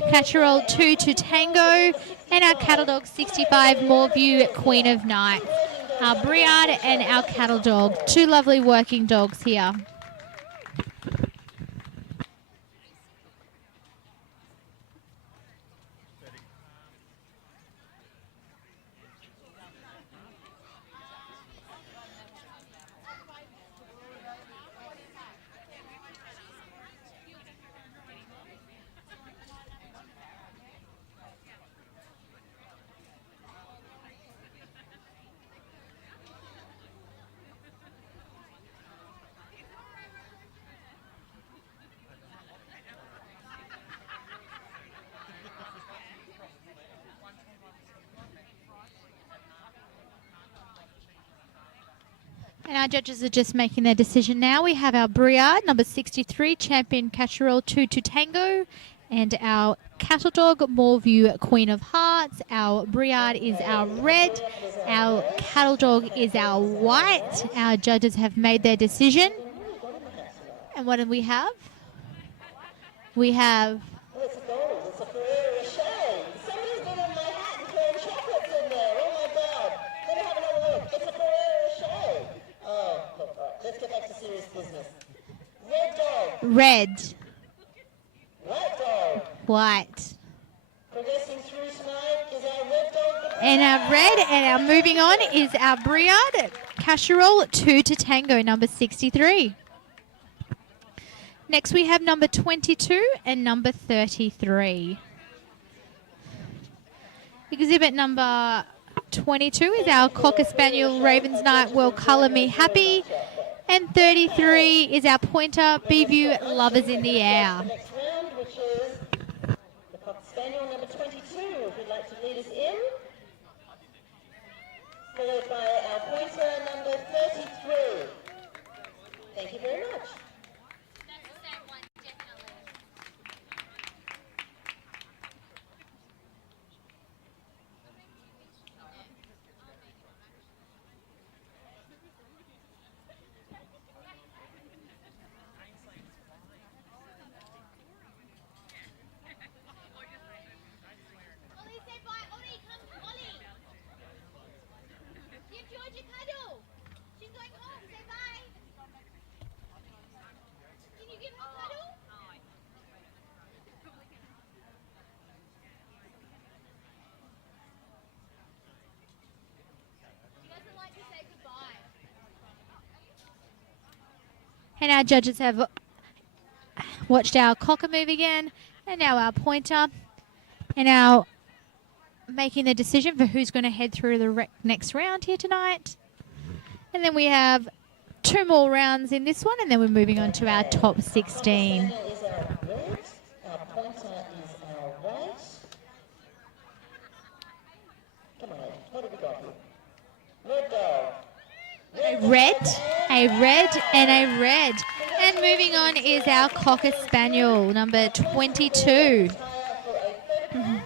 Catcherall 2 to Tango. And our Cattle Dog 65, Moorview, Queen of Night. Our Briard and our Cattle Dog. 2 lovely working dogs here. And our judges are just making their decision now. We have our Briard, number 63, Champion Catcherall 2 to Tango. And our Cattle Dog, Moorview, Queen of Hearts. Our Briard is our red. Our Cattle Dog is our white. Our judges have made their decision. And what do we have? We have... Oh, it's a gold. It's a Ferrero Rocher. Somebody's been in my hat and turned chocolates in there. Oh, my God. Let me have another look. It's a Ferrero Rocher. Oh, look, all right. Let's get back to serious business. Red dog. Red. White dog. White. Progressing through tonight is our red dog. And our red, and our moving on is our Briard, Casserole 2 to Tango, number 63. Next we have number 22 and number 33. Exhibit number 22 is our Cocker Spaniel Ravens Night Will Colour Me Happy. And 33 is our pointer Beeview Lovers in the Air. Next round, which is the Cocker Spaniel number 22, if you'd like to lead us in. Followed by our pointer number 33. Thank you very much. And our judges have watched our cocker move again, and now our pointer, and now making the decision for who's going to head through the next round here tonight. And then we have 2 more rounds in this one, and then we're moving on to our top 16. Is our red, our pointer is our white. Come on, what have we got here? Red dog. A red, and a red. And moving on is our Cocker Spaniel, number 22. Well done.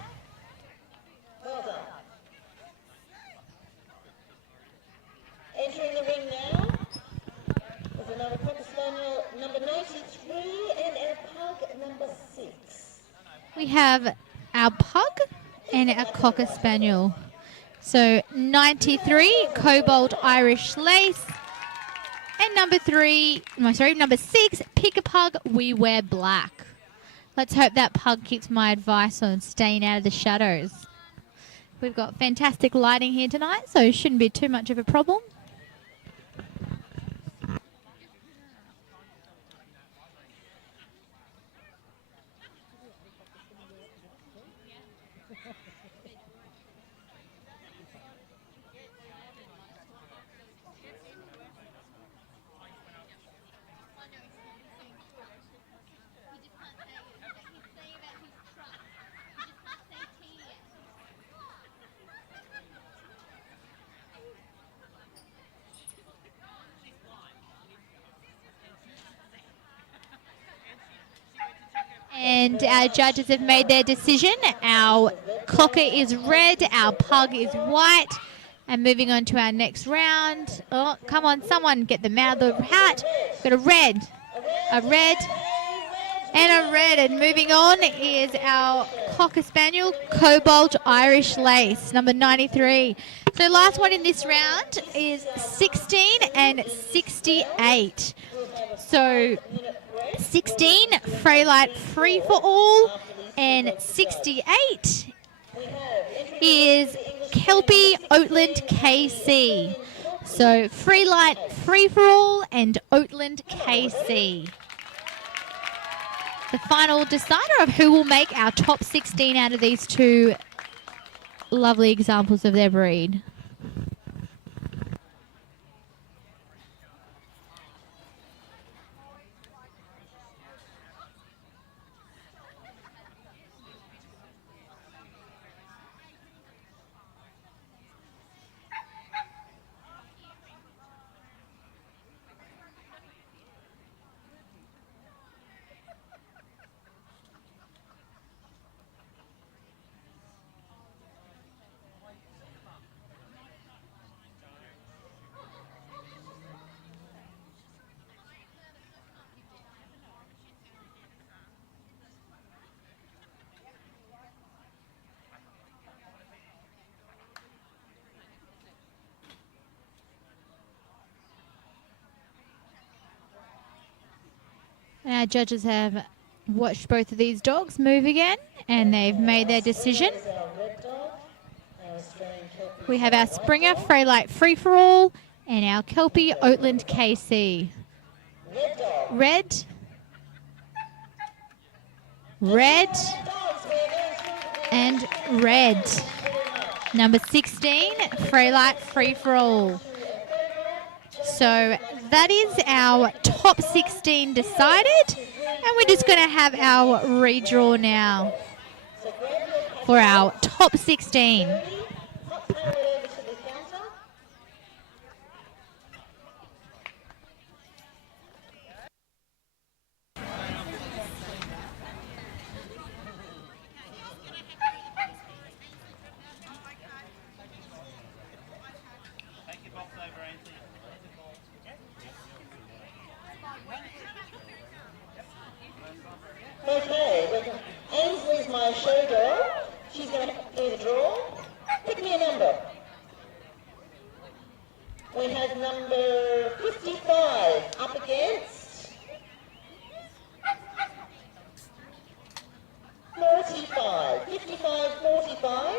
Entering the ring now is another Cocker Spaniel, number 93, and our pug, number 6. We have our pug and our Cocker Spaniel. So 93, Cobalt Irish Lace. And number 6, Pick a Pug, We Wear Black. Let's hope that pug keeps my advice on staying out of the shadows. We've got fantastic lighting here tonight, so it shouldn't be too much of a problem. And our judges have made their decision. Our cocker is red, our pug is white. And moving on to our next round. Oh, come on, someone get them out of the hat. Got a red, and a red. And moving on is our Cocker Spaniel, Cobalt Irish Lace, number 93. So last one in this round is 16 and 68. So 16, Freilight Free for All, and 68 is Kelpie Oatland KC. So Freelight Free for All and Oatland KC. The final decider of who will make our top 16 out of these 2 lovely examples of their breed. Our judges have watched both of these dogs move again, and they've made their decision. We have our Springer Freilight Free For All and our Kelpie Oatland KC. Red. Red. And red. Number 16, Freilight Free For All. So that is our top 16 decided, and we're just going to have our redraw now for our top 16. Okay, Ainsley's my show girl. She's going to do the draw. Pick me a number. We have number 55 up against 45. 55, 45.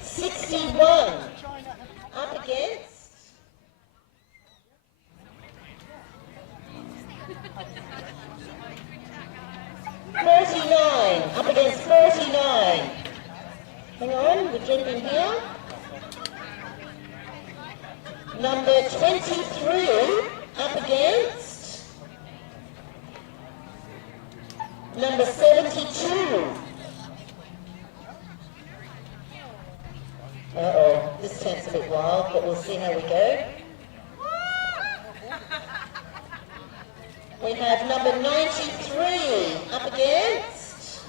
61 up against 49, up against 49. Hang on, we're jumping here. Number 23, up against number 72. Uh-oh, this tent's a bit wild, but we'll see how we go. We have number 93 up against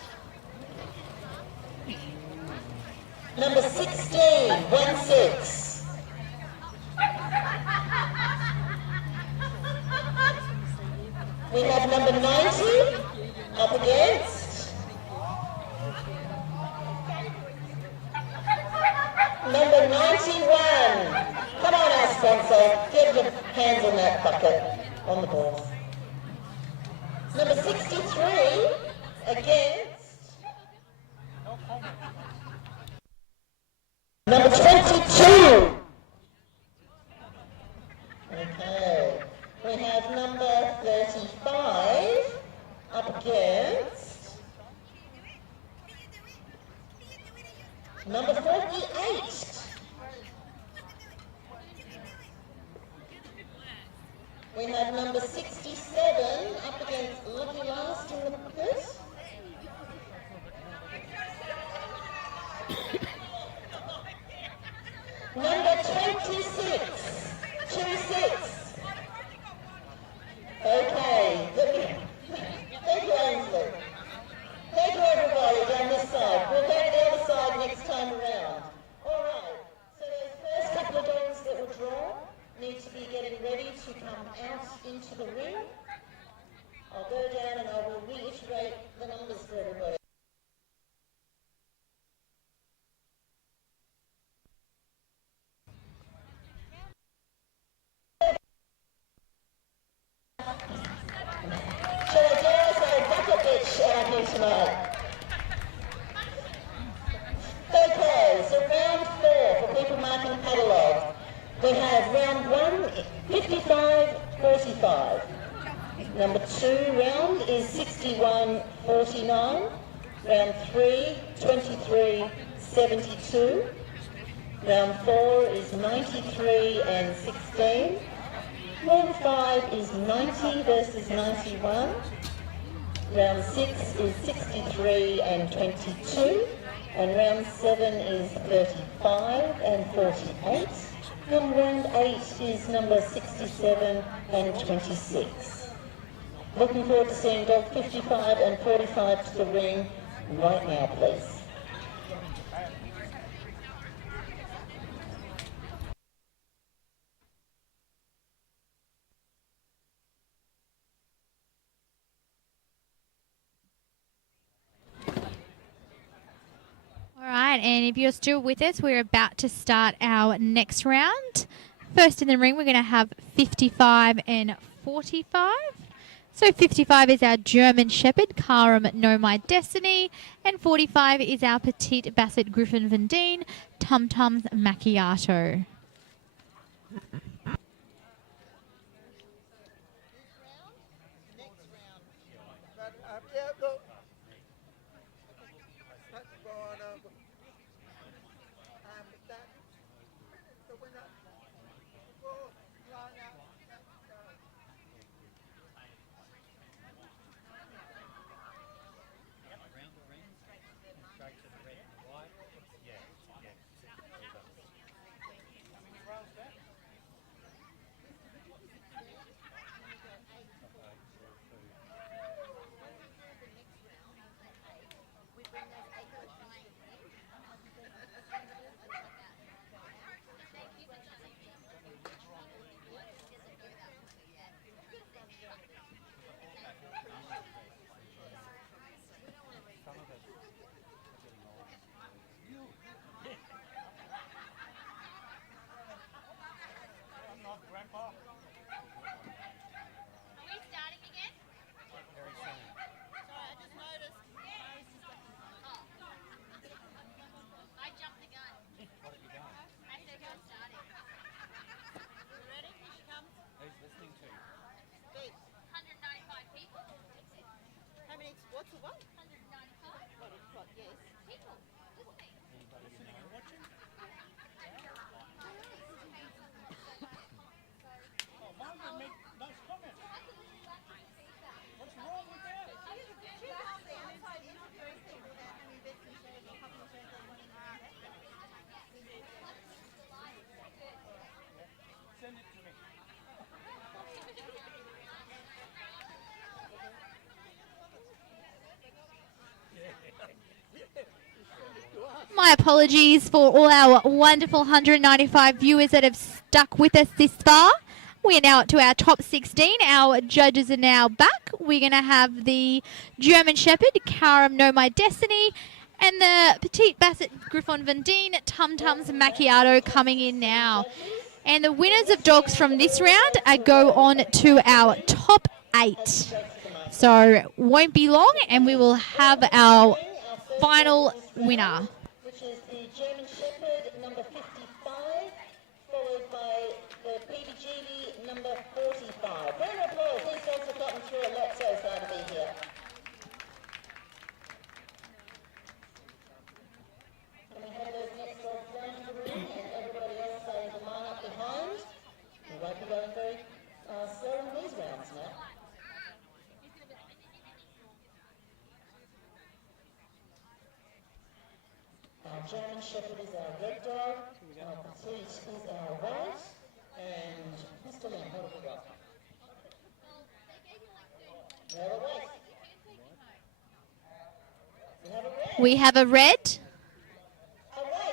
number 16, 1-6. We have number 90 up against number 91. Come on, our sponsor, get your hands on that bucket, on the ball. Number 63 against number 22. Okay. We have number 35 up against number 48. We have number 67 up against Lucky Last in the purse. Number 26, 2-6. Okay, thank you, Ainsley. Thank you, everybody down this side. We'll go to the other side next time around. All right, so those first couple of dogs that were drawn need to be getting ready to come out into the ring. I'll go down and I will reiterate the numbers for everybody. Shall I dare say bucket bitch out here tonight? Okay, so round 4 for people marking the catalogue. We have round 1, 55, 45. Number 2 round is 61, 49. Round 3, 23, 72. Round 4 is 93 and 16. Round 5 is 90 versus 91. Round 6 is 63 and 22. And round 7 is 35 and 48. And round 8 is number 67 and 26. Looking forward to seeing dog 55 and 45 to the ring right now, please. All right, and if you're still with us, we're about to start our next round. First in the ring, we're going to have 55 and 45. So 55 is our German Shepherd, Karam Know My Destiny, and 45 is our Petite Basset Griffon Vendine, Tum Tums Macchiato. My apologies for all our wonderful 195 viewers that have stuck with us this far. We are now up to our top 16. Our judges are now back. We're going to have the German Shepherd, Karam Know My Destiny, and the Petite Basset Griffon Vendine, Tum Tums Macchiato coming in now. And the winners of dogs from this round go on to our top 8. So won't be long and we will have our final winner. Which is the German Shepherd, number 55, followed by the PBGD, number 45. Round of applause. These dogs have gotten through a lot so far to be here. Can we have those next dogs down to the ring and everybody else saying the line up behind? We won't be going very slow in these rounds now. Our German Shepherd is our red dog, our Petite is our white, and Mr. Lamb, what have we got? We have a red,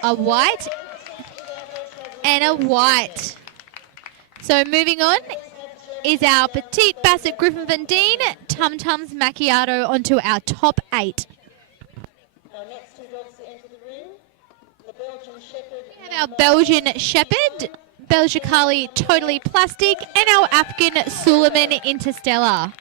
a white, and a white. So moving on is our Petite Basset Griffon Vendine, Tum Tums Macchiato onto our top 8. Our next two dogs to enter the ring, the Belgian Shepherd. We have our Belgian Shepherd, Belgiacali Totally Plastic, and our Afghan Suleiman Interstellar.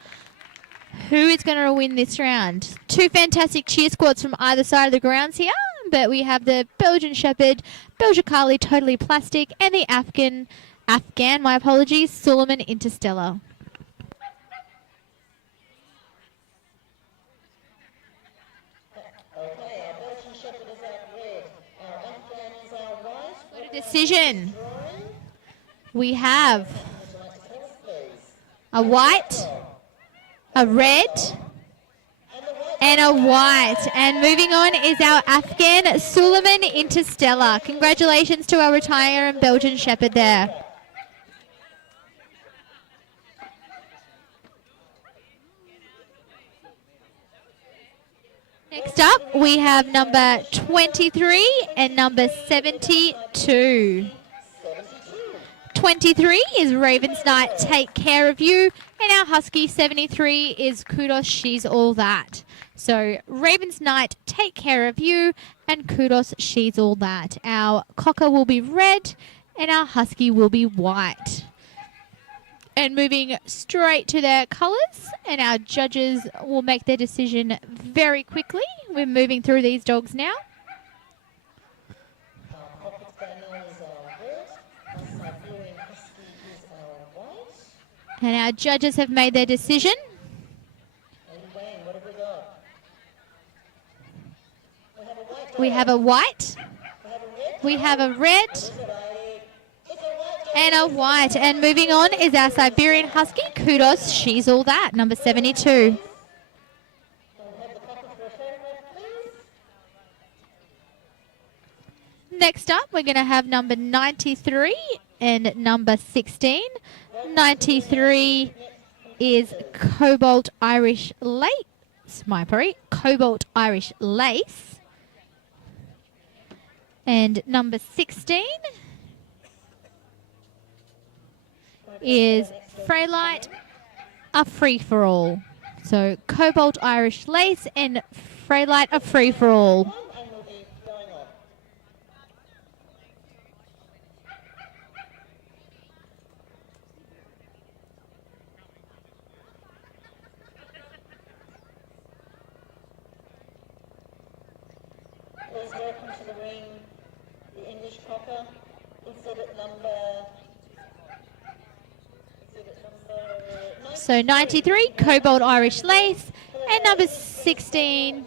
Who is going to win this round? Two fantastic cheer squads from either side of the grounds here, but we have the Belgian Shepherd, Belgiacali Totally Plastic, and the Afghan, my apologies, Suleiman Interstellar. Okay, our Belgian Shepherd is our red, our Afghan is our white. What a decision. We have a white, a red, and a white. And moving on is our Afghan Suleiman Interstellar. Congratulations to our retiring Belgian Shepherd there. Next up, we have number 23 and number 72. 23 is Raven's Night, Take Care of You, and our Husky 73 is Kudos, She's All That. So Raven's Night, Take Care of You, and Kudos, She's All That. Our Cocker will be red, and our Husky will be white. And moving straight to their colours, and our judges will make their decision very quickly. We're moving through these dogs now. Our Cocker Spaniel is our red. Our Siberian Husky is our white. And our judges have made their decision. Lady Wayne, what have we got? We have a white dog. We have a white. We have a red. We have a red. What is it, Lady? It's a white dog. And a white. And moving on is our Siberian Husky. Kudos, she's all that. Number 72. Can we have the Cocker for a photograph, please? Next up, we're going to have number 93 and number 16. 93 is Cobalt Irish Lace. Cobalt Irish Lace. And number 16 is Freylite, a free-for-all. So Cobalt Irish Lace and Freylite, a free-for-all. And we'll be going on. Please welcome to the ring the English Cocker, exhibit number. So 93, Cobalt Irish Lace, and number 16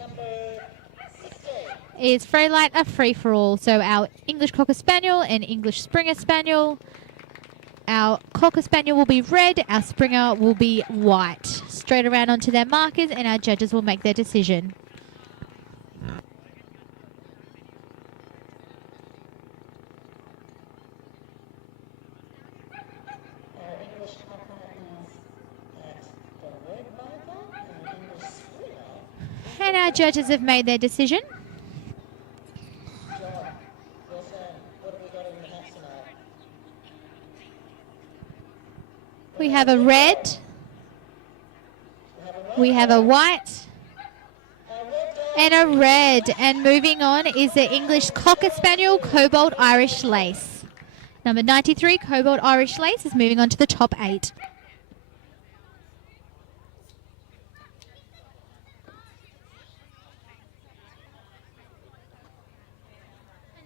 is Freylite, a free-for-all. So our English Cocker Spaniel and English Springer Spaniel. Our Cocker Spaniel will be red, our Springer will be white. Straight around onto their markers, and our judges will make their decision. Our English Cocker is at the red marker, and the English Springer. And our judges have made their decision. John, your turn. What have we got in the hat tonight? We have a red, we have a white, and a red. And moving on is the English Cocker Spaniel Cobalt Irish Lace. Number 93, Cobalt Irish Lace, is moving on to the top 8.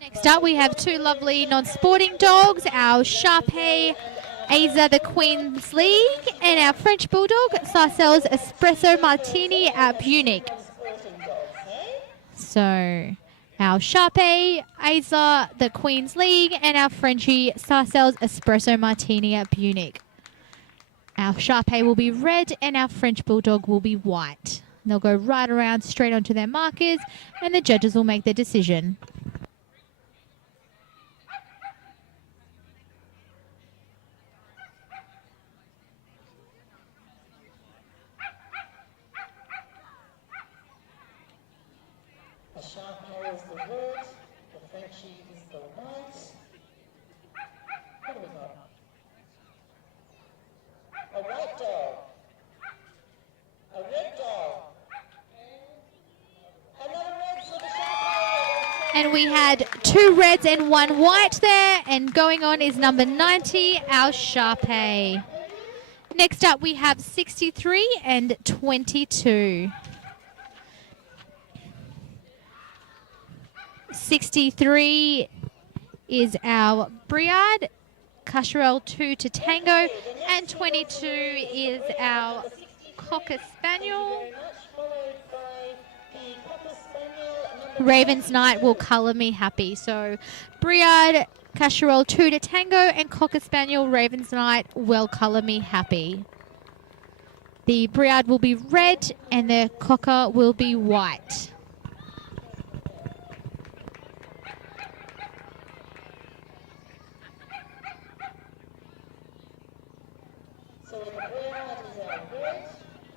Next up, we have two lovely non-sporting dogs, our Sharpei Aza, the Queen's League, and our French Bulldog, Sarcel's Espresso Martini at Munich. So, our Sharpei Aza, the Queen's League, and our Frenchie, Sarcel's Espresso Martini at Munich. Our Sharpei will be red, and our French Bulldog will be white. They'll go right around straight onto their markers, and the judges will make their decision. The Sharpei is the red, the Frenchie is the white. What have we got? A white dog. A red dog. Another red for the Sharpei. And we had two reds and one white there. And going on is number 90, our Sharpei. Next up, we have 63 and 22. 63 is our Briard, Cusherell 2 to Tango, and 22 is our Cocker Spaniel. Raven's Night will colour me happy. So Briard, Cusherell 2 to Tango, and Cocker Spaniel, Raven's Night will colour me happy. The Briard will be red and the Cocker will be white. So the Briard is our red,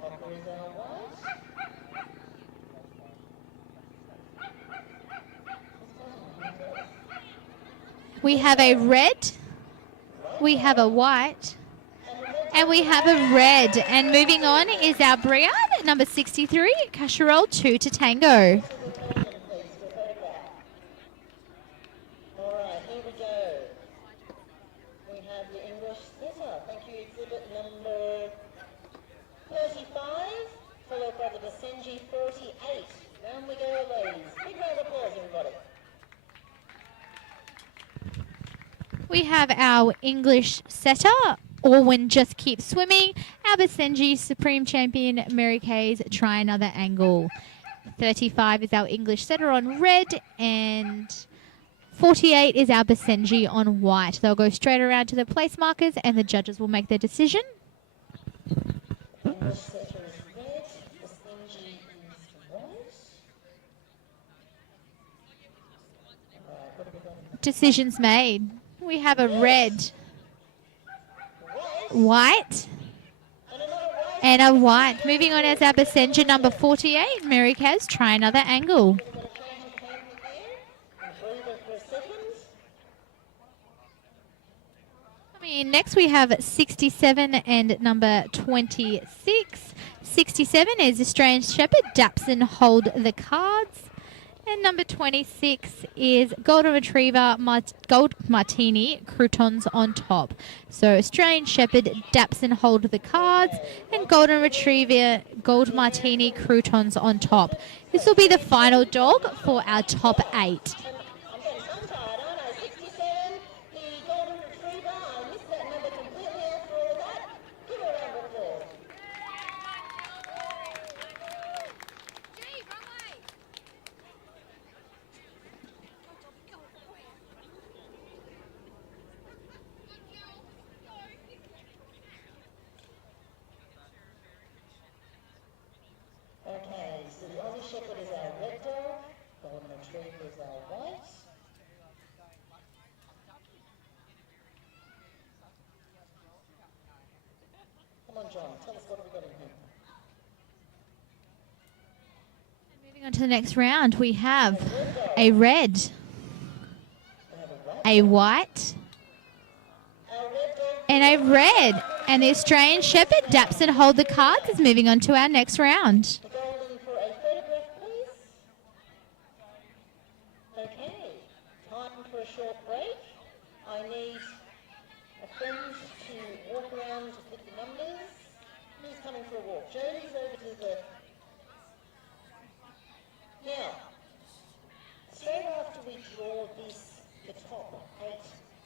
Cocker is our white. We have a red, we have a white, and we have a red. And moving on is our Briard, number 63, Cusherell 2 to Tango. All right, here we go. We have the English Sitter. Thank you, exhibit followed by the Basenji 48. Down we go, ladies. Big round of applause, everybody. We have our English setter, Orwin Just Keep Swimming, our Basenji Supreme Champion, Mary Kay's Try Another Angle. 35 is our English setter on red, and 48 is our Basenji on white. They'll go straight around to the place markers, and the judges will make their decision. English setter is red, Basenji is white. Alright, what have we got? Decisions made. We have a red, white, and a white. Moving on as our Basenji number 48, Mary Kaz, Try Another Angle. Next we have 67 and number 26. 67 is Australian Shepherd, Dapson Hold the Cards. And number 26 is Golden Retriever, Gold Martini, Croutons on top. So Australian Shepherd, Dapson Hold the Cards, and Golden Retriever, Gold Martini, Croutons on top. This will be the final dog for our top 8. I'm getting tongue-tied, aren't I? 67, the Golden Retriever. I missed that number completely after all of that. Give her a round of applause. Okay, so the Aussie Shepherd is our red dog, Golden Retriever is our white. Come on, John, tell us what have we got in here. Moving on to the next round, we have a red, a white, and a red. And the Australian Shepherd, Dapson Hold the Cards, is moving on to our next round. The Golden for a photograph, please. Okay, time for a short break. I need a friend to walk around to pick the numbers. Who's coming for a walk? Jody's over to the... Now, straight after we draw the top 8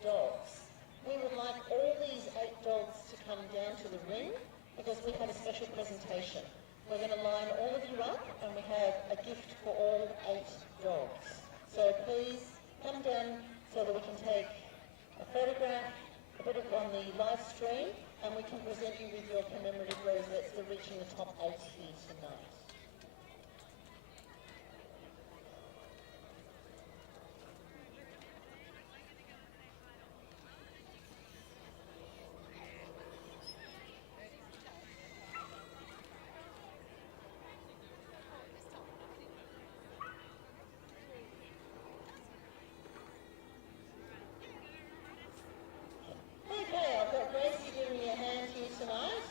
dogs, we would like all these 8 dogs to come down to the ring because we have a special presentation. We're going to line all of you up and we have a gift for all 8 dogs. So please come down so that we can take a photograph, put it on the live stream, and we can present you with your commemorative rosettes for reaching the top 8 here tonight. Okay, I've got Gracie giving me a hand here tonight.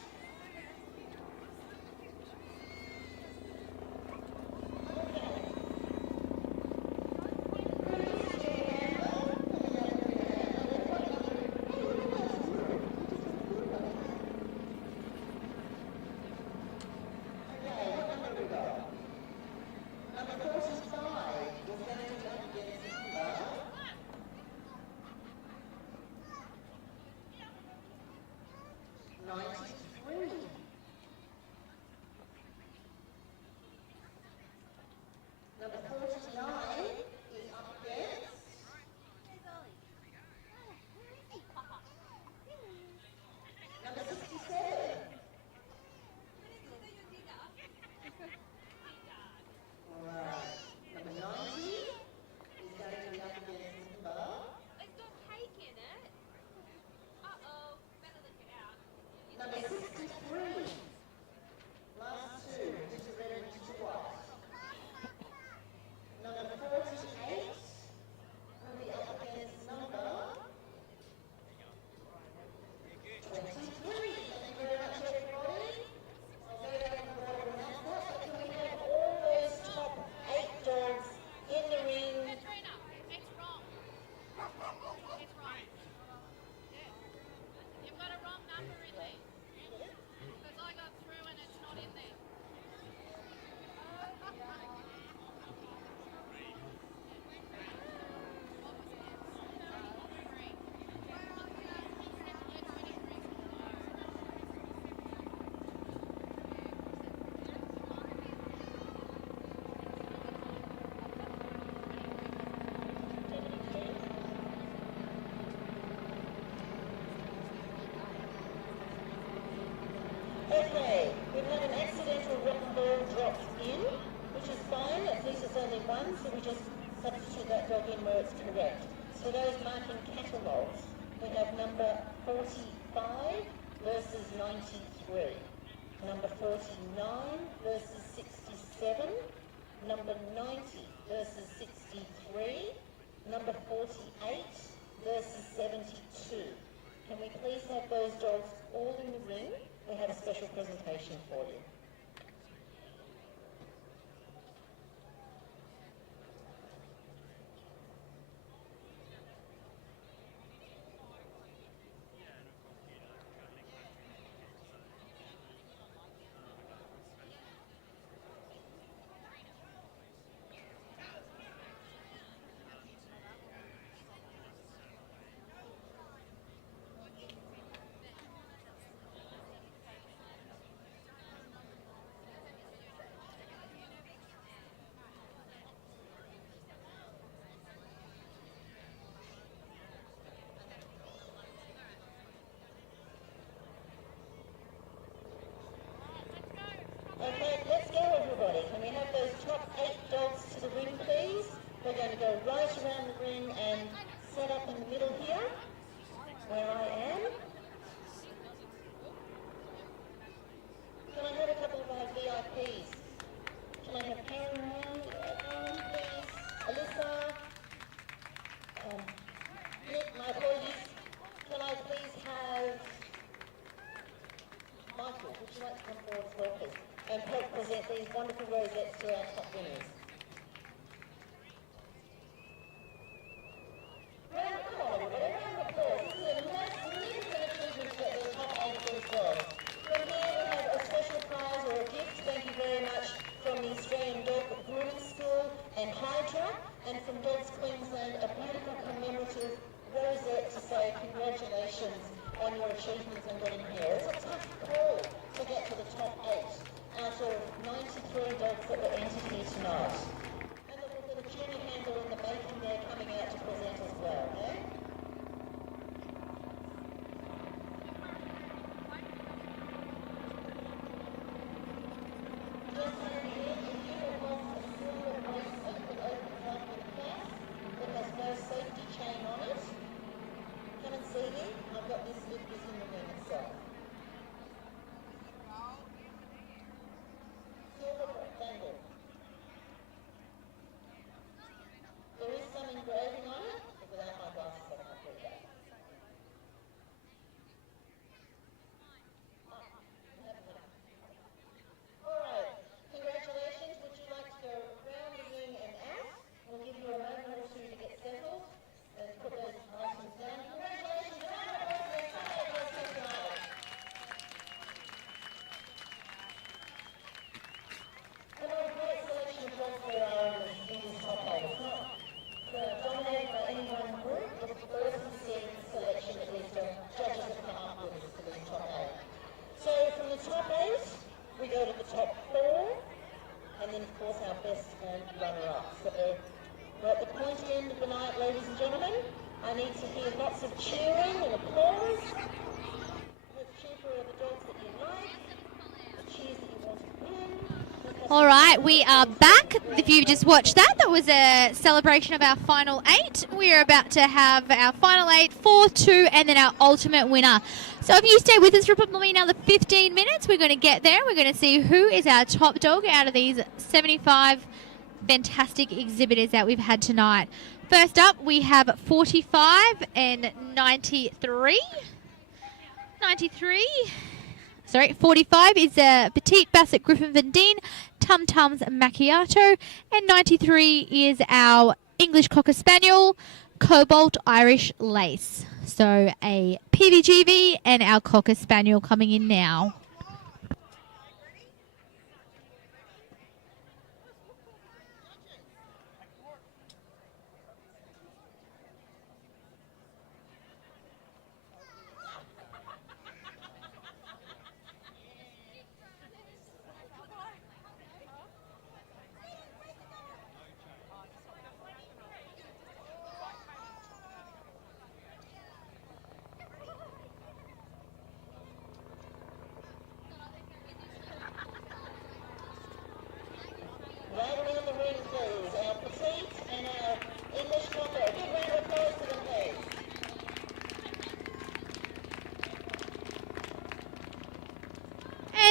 that's correct. So those marking catalogues, we have number 45 versus 93, number 49 versus 67, number 90 versus 63, number 48 versus 72. Can we please have those dogs all in the ring? We have a special presentation for you. Okay, let's go everybody. Can we have those top 8 dogs to the ring, please? We're going to go right around the ring and set up in the middle here, where I am. Can I have a couple of our VIPs? Can I have Karen around, please? Alyssa? Nick, my apologies. Can I please have Michael? Would you like to come forward as well, please? And help present these wonderful rosettes to our top winners. Come on everybody, round of applause. This is a magnificent achievement to get the top 8 of these dogs. From here we have a special prize or a gift, thank you very much, from the Australian Dog Grooming School and Hydra, and from Dogs Queensland, a beautiful commemorative rosette to say congratulations on your achievements and getting here. It's a tough call to get to the top 8 out of 93 dogs that were entered here tonight. And look, we've got a junior handler in the making there coming out to present as well, eh? Just at the end, if you have lost a silver bracelet that opens up with a clasp that has no safety chain on it, come and see me. I've got this in the ring itself. Silver bangle. There is some engraving on it, but without my glasses I can't read that. Alright, congratulations. Would you like to go around the ring and out? We'll give you a moment or two to get settled and put those items down. Congratulations, a round of applause for the top 8 dogs here tonight. And what a great selection of dogs there are in this top 8. It's not dominated by any one group. It's an awesome selection that these judges have come up with for this top 8. So from the top 8, we go to the top 4, and then of course our best runner-up. So we're at the pointy end of the night, ladies and gentlemen. I need to hear lots of cheering and applause. Let's cheer for the dogs that you like, the cheers that you want to win. All right, we are back. If you just watched that, that was a celebration of our final 8. We are about to have our final 8, 4, 2, and then our ultimate winner. So if you stay with us for probably another 15 minutes, we're going to get there. We're going to see who is our top dog out of these 75 fantastic exhibitors that we've had tonight. First up, we have 45 and 93. 45 is a Petite Basset Griffon Vendine, Tum Tums Macchiato, and 93 is our English Cocker Spaniel, Cobalt Irish Lace. So a PVGV and our Cocker Spaniel coming in now.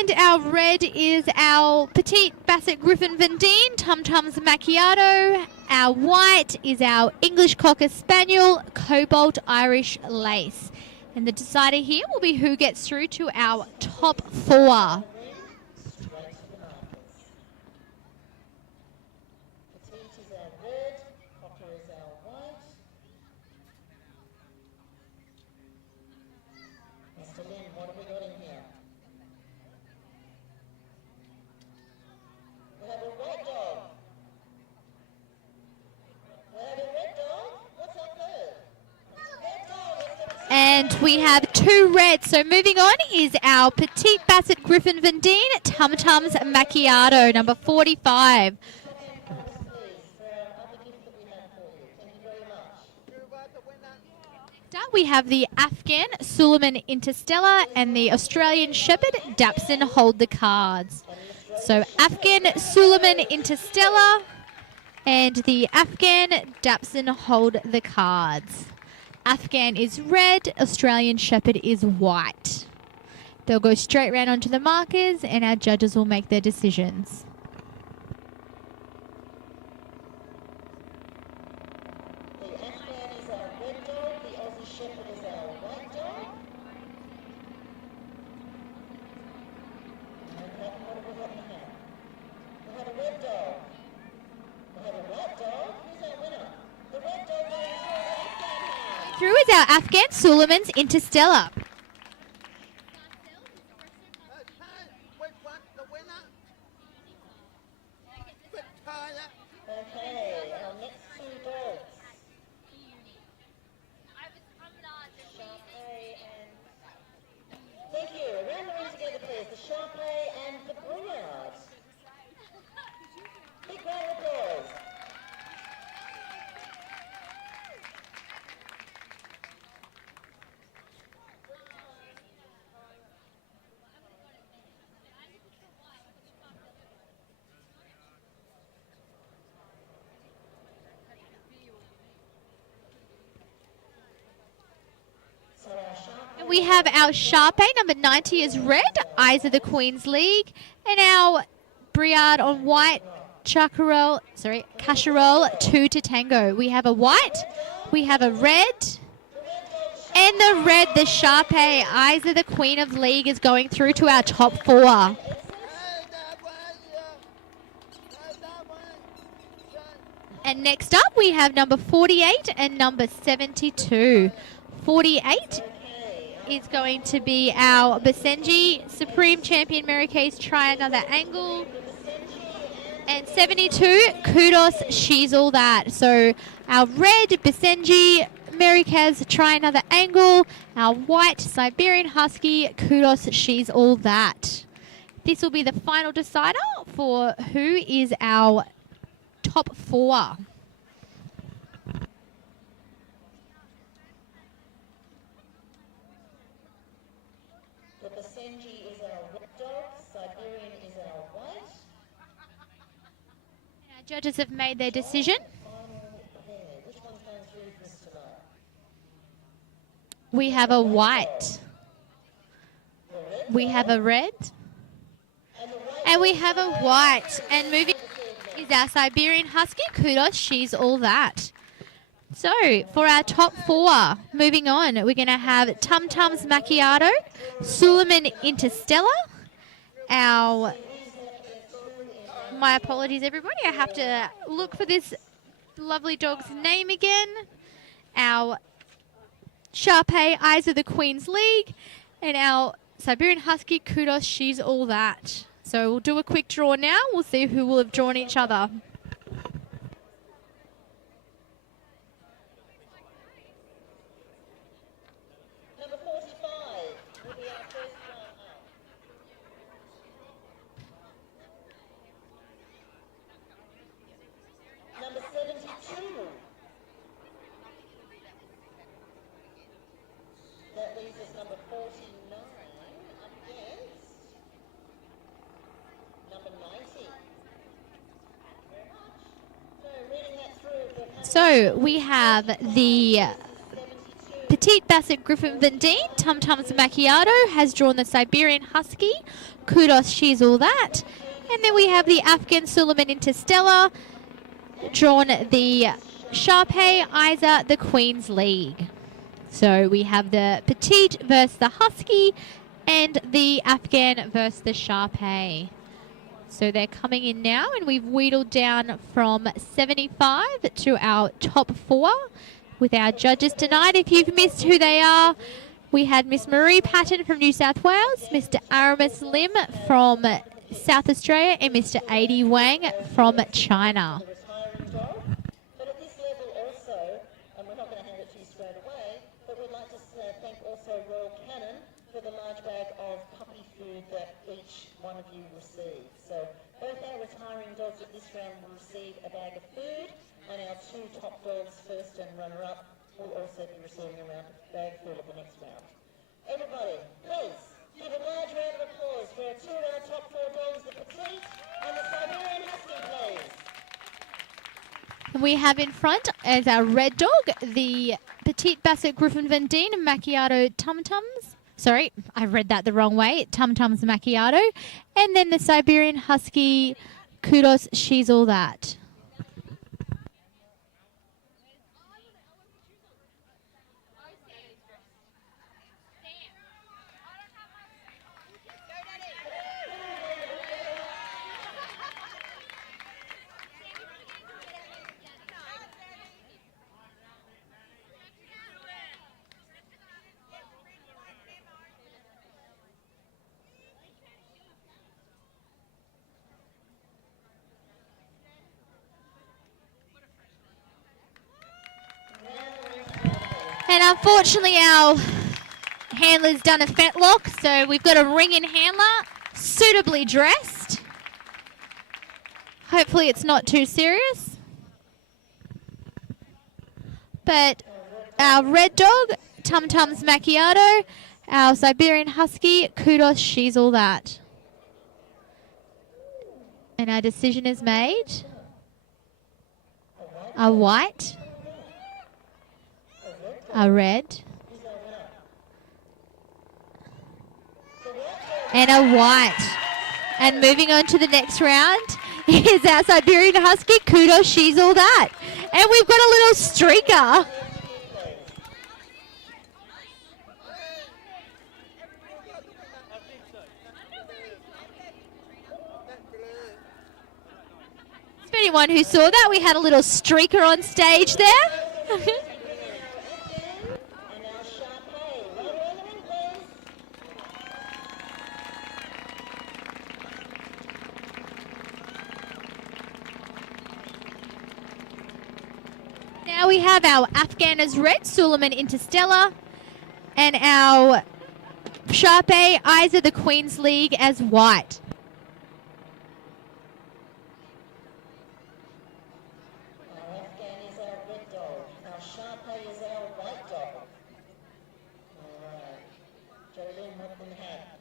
And our red is our Petite Basset Griffon Vendine, Tum Tums Macchiato. Our white is our English Cocker Spaniel, Cobalt Irish Lace. And the decider here will be who gets through to our top 4. Petite is our red, Cocker is our white. Mr. Lynn, what have we got in here? We have a white dog. We have a red dog. What's up there? Red dog. And we have 2 reds. So moving on is our Petite Basset Griffon Vendine, Tum Tums Macchiato, number 45. Next up, we have the Afghan Suleiman Interstellar and the Australian Shepherd Dapson hold the cards. So Afghan Suleiman Interstellar and the Afghan Dapson hold the cards. Afghan is red, Australian Shepherd is white. They'll go straight round onto the markers and our judges will make their decisions. The Afghan is our red dog, the Aussie Shepherd is our white dog. And what have we got in here? We have a red dog. We have a white dog. Who's our winner? The red dog goes through the Afghan house. Through is our Afghan Suleiman's Interstellar. Okay, our next 2 dogs. Thank you. Around the ring together, please. The Sharpay and the Brouillard. Big round of applause. So our Sharpay. We have our Sharpay, number 90 is red, Eyes of the Queen's League. And our Briard on white, Casserole, 2 to tango. We have a white, we have a red, and the red, the Sharpay, Eyes of the Queen of League is going through to our top 4. And next up we have number 48 and number 72. 48 is going to be our Basenji Supreme Champion Mary Kay's Try Another Angle. And 72, Kudos, She's All That. So our red Basenji Mary Kay's Try Another Angle. Our white Siberian Husky, Kudos, She's All That. This will be the final decider for who is our top 4. The Basenji is our red dog, Siberian is our white. Our judges have made their decision. Final pair. Which one's going through for us tonight? We have a white. We have a red. And we have a white. And moving is our Siberian Husky, Kudos, She's All That. So, for our top 4, moving on, we're going to have Tum Tums Macchiato, Suleiman Interstellar, our... My apologies, everybody. I have to look for this lovely dog's name again. Our Sharpay, Eyes of the Queen's League, and our Siberian Husky, Kudos, She's All That. So we'll do a quick draw now. We'll see who will have drawn each other. Number 45 will be our first one up. Number 72. That leaves us number 49 up against number 90. Very much. So reading that through, we've had So we have the Petite Basset Griffon Vendine, Tum Tums Macchiato, has drawn the Siberian Husky. Kudos, she's all that. And then we have the Afghan Suleiman Interstellar, drawn the Sharpei Isa, the Queen's League. So we have the Petite versus the Husky and the Afghan versus the Sharpei. So they're coming in now, and we've wheedled down from 75 to our top 4 with our judges tonight. If you've missed who they are, we had Miss Marie Patton from New South Wales, Mr. Aramis Lim from South Australia, and Mr. Adi Wang from China. But at this level also, and we're not going to hand it to you straight away, but we'd like to thank also Royal Canin for the large bag of puppy food that each one of you received. So both our retiring dogs at this round will receive a bag of food, and our 2 top dogs, first and runner-up, will also be receiving a bag full at the next round. Everybody, please give a large round of applause for our 2 of our top 4 dogs, the Petite and the Siberian Husky, please. We have in front as our red dog, the Petite Basset Griffon Vendine Macchiato Tum Tums. Sorry, I read that the wrong way. Tum Tums Macchiato. And then the Siberian Husky, Kudos, she's all that. And unfortunately, our handler's done a fetlock, so we've got a ring-in handler, suitably dressed. Hopefully it's not too serious. But our red dog, Tum Tums Macchiato, our Siberian Husky, Kudos, she's all that. And our decision is made. A white. A red. And a white. And moving on to the next round is our Siberian Husky, Kudos, she's all that. And we've got a little streaker. For anyone who saw that, we had a little streaker on stage there. Now we have our Afghan as red, Suleiman Interstellar, and our Sharpei Isa, the Queen's League, as white. Our Afghan is our red dog. Our Sharpei is our white dog. All right. Jolene, what do we have?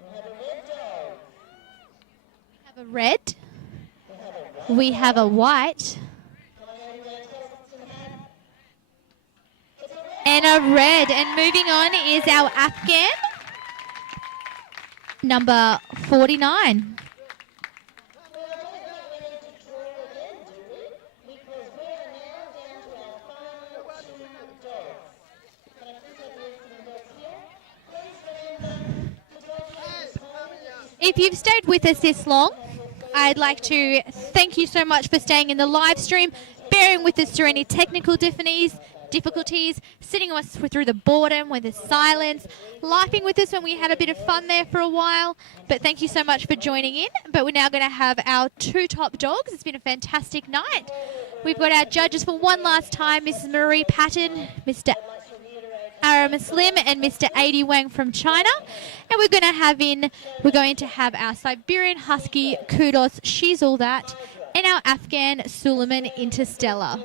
We have a red dog. We have a red. We have a white. And a red. And moving on is our Afghan, number 49. If you've stayed with us this long, I'd like to thank you so much for staying in the live stream, bearing with us through any technical difficulties, sitting us through the boredom with the silence, laughing with us when we had a bit of fun there for a while. But thank you so much for joining in. But we're now going to have our 2 top dogs. It's been a fantastic night. We've got our judges for one last time, Mrs. Marie Patton, Mr. Aramis Lim, and Mr. Adi Wang from China. And we're going to have our Siberian Husky, Kudos, she's all that, and our Afghan Suleiman Interstellar.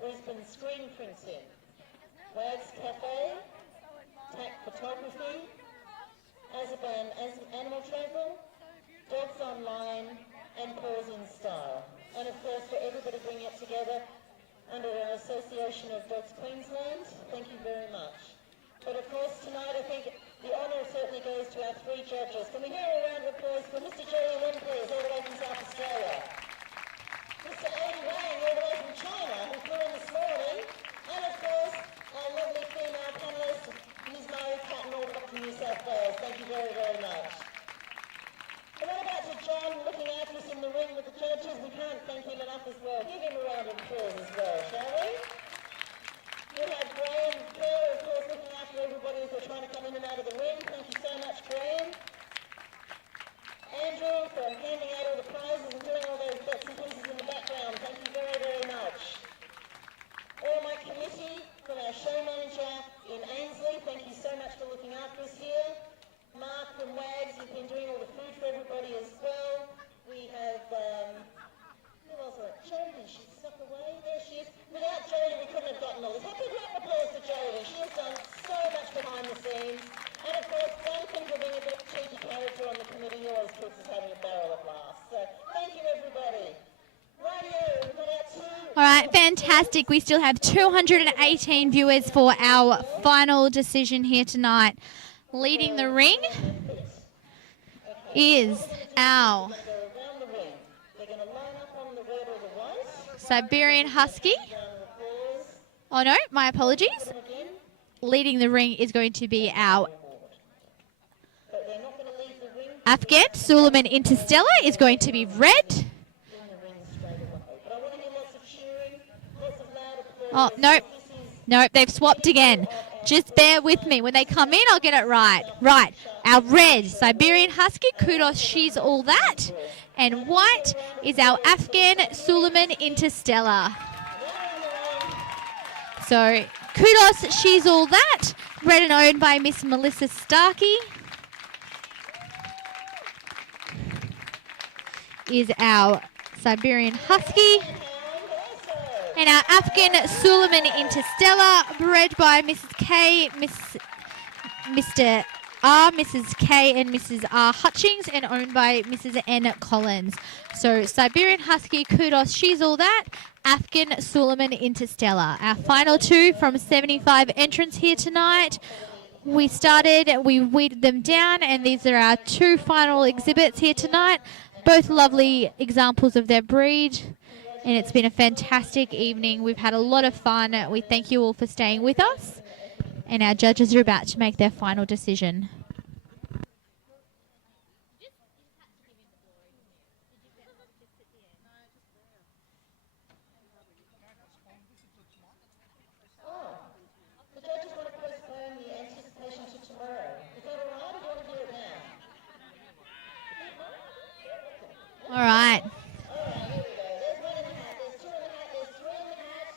Brisbane Screen Printing, Wags Cafe, TAC Photography, Azerbaijan Animal Travel, Dogs Online, and Paws in Style. And of course, for everybody bringing it together, under our Association of Dogs Queensland. Thank you very much. But of course tonight I think the honour certainly goes to our three judges. Can we hear a round of applause for Mr. Jerry Lim, please, all the way from South Australia. Mr. Amy Wang, all the way from China, who flew in this morning. And of course, our lovely female panellist, Ms. Mary Patton, all the way from New South Wales. Thank you very, very much. And what about to John looking after us in the ring with the judges? We can't thank him enough as well. Give him a round of applause as well, shall we? We have Graham Kerr, of course, looking after everybody as they're trying to come in and out of the ring. Thank you so much, Graham. Andrew for handing out all the prizes and doing all those bits and pieces in the background. Thank you very, very much. All my committee, from our show manager in Ainsley, thank you so much for looking after us here. Mark from WAGS, who's been doing all the food for everybody as well. We have, who else? Jodie, she's stuck away. There she is. Without Jodie, we couldn't have gotten all this. Have a big round of applause for Jodie. She has done so much behind the scenes. And of course, Duncan for being a bit cheeky character on the committee, he always keeps us having a barrel of laughs. So, thank you everybody. Rightio, we've got our two... All right, fantastic. We still have 218 viewers for our final decision here tonight. Leading the ring is our Siberian Husky. Oh no, my apologies. Leading the ring is going to be our Afghan. Suleiman Interstellar is going to be red. Oh, nope. Nope, they've swapped again. Just bear with me. When they come in, I'll get it right. Right. Our red Siberian Husky, Kudos, she's all that. And white is our Afghan Suleiman Interstellar. So, Kudos, she's all that. Bred and owned by Miss Melissa Starkey. Is our Siberian Husky. And our Afghan Suleiman Interstellar, bred by Mrs. K, Mr. R, Mrs. K and Mrs. R Hutchings, and owned by Mrs. N Collins. So Siberian Husky, Kudos, she's all that. Afghan Suleiman Interstellar. Our final two from 75 entrants here tonight. We weeded them down, and these are our two final exhibits here tonight. Both lovely examples of their breed. And it's been a fantastic evening. We've had a lot of fun. We thank you all for staying with us. And our judges are about to make their final decision. The judges want to postpone the anticipation to tomorrow. Is that all right, or do you want to do it now? All right.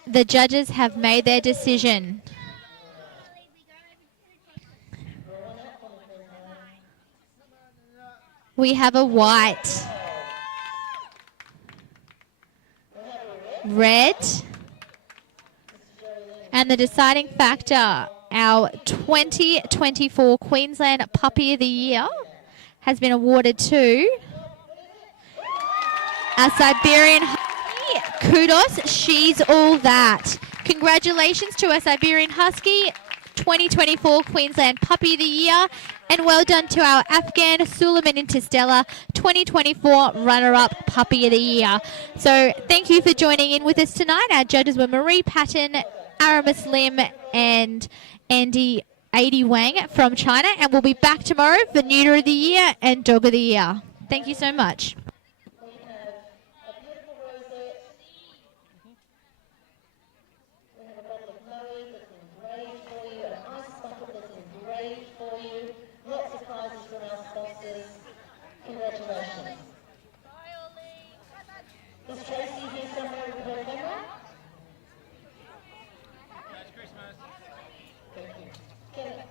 The judges have made their decision. We have a white, red, and the deciding factor, our 2024 Queensland Puppy of the Year has been awarded to our Siberian Husky, Kudos, she's all that. Congratulations to our Siberian Husky, 2024 Queensland Puppy of the Year, and well done to our Afghan Suleiman Interstellar, 2024 runner-up Puppy of the Year. So thank you for joining in with us tonight. Our judges were Marie Patton, Aramis Lim, and Andy Wang from China, and we'll be back tomorrow for Neuter of the Year and Dog of the Year. Thank you so much. Lots of prizes from our sponsors. Congratulations. Is Tracy here somewhere with her camera? Merry Christmas. Thank you. Get it.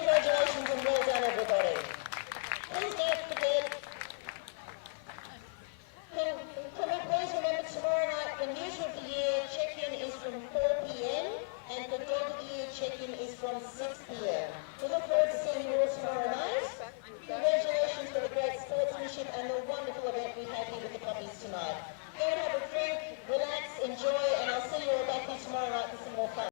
congratulations and well done, everyone.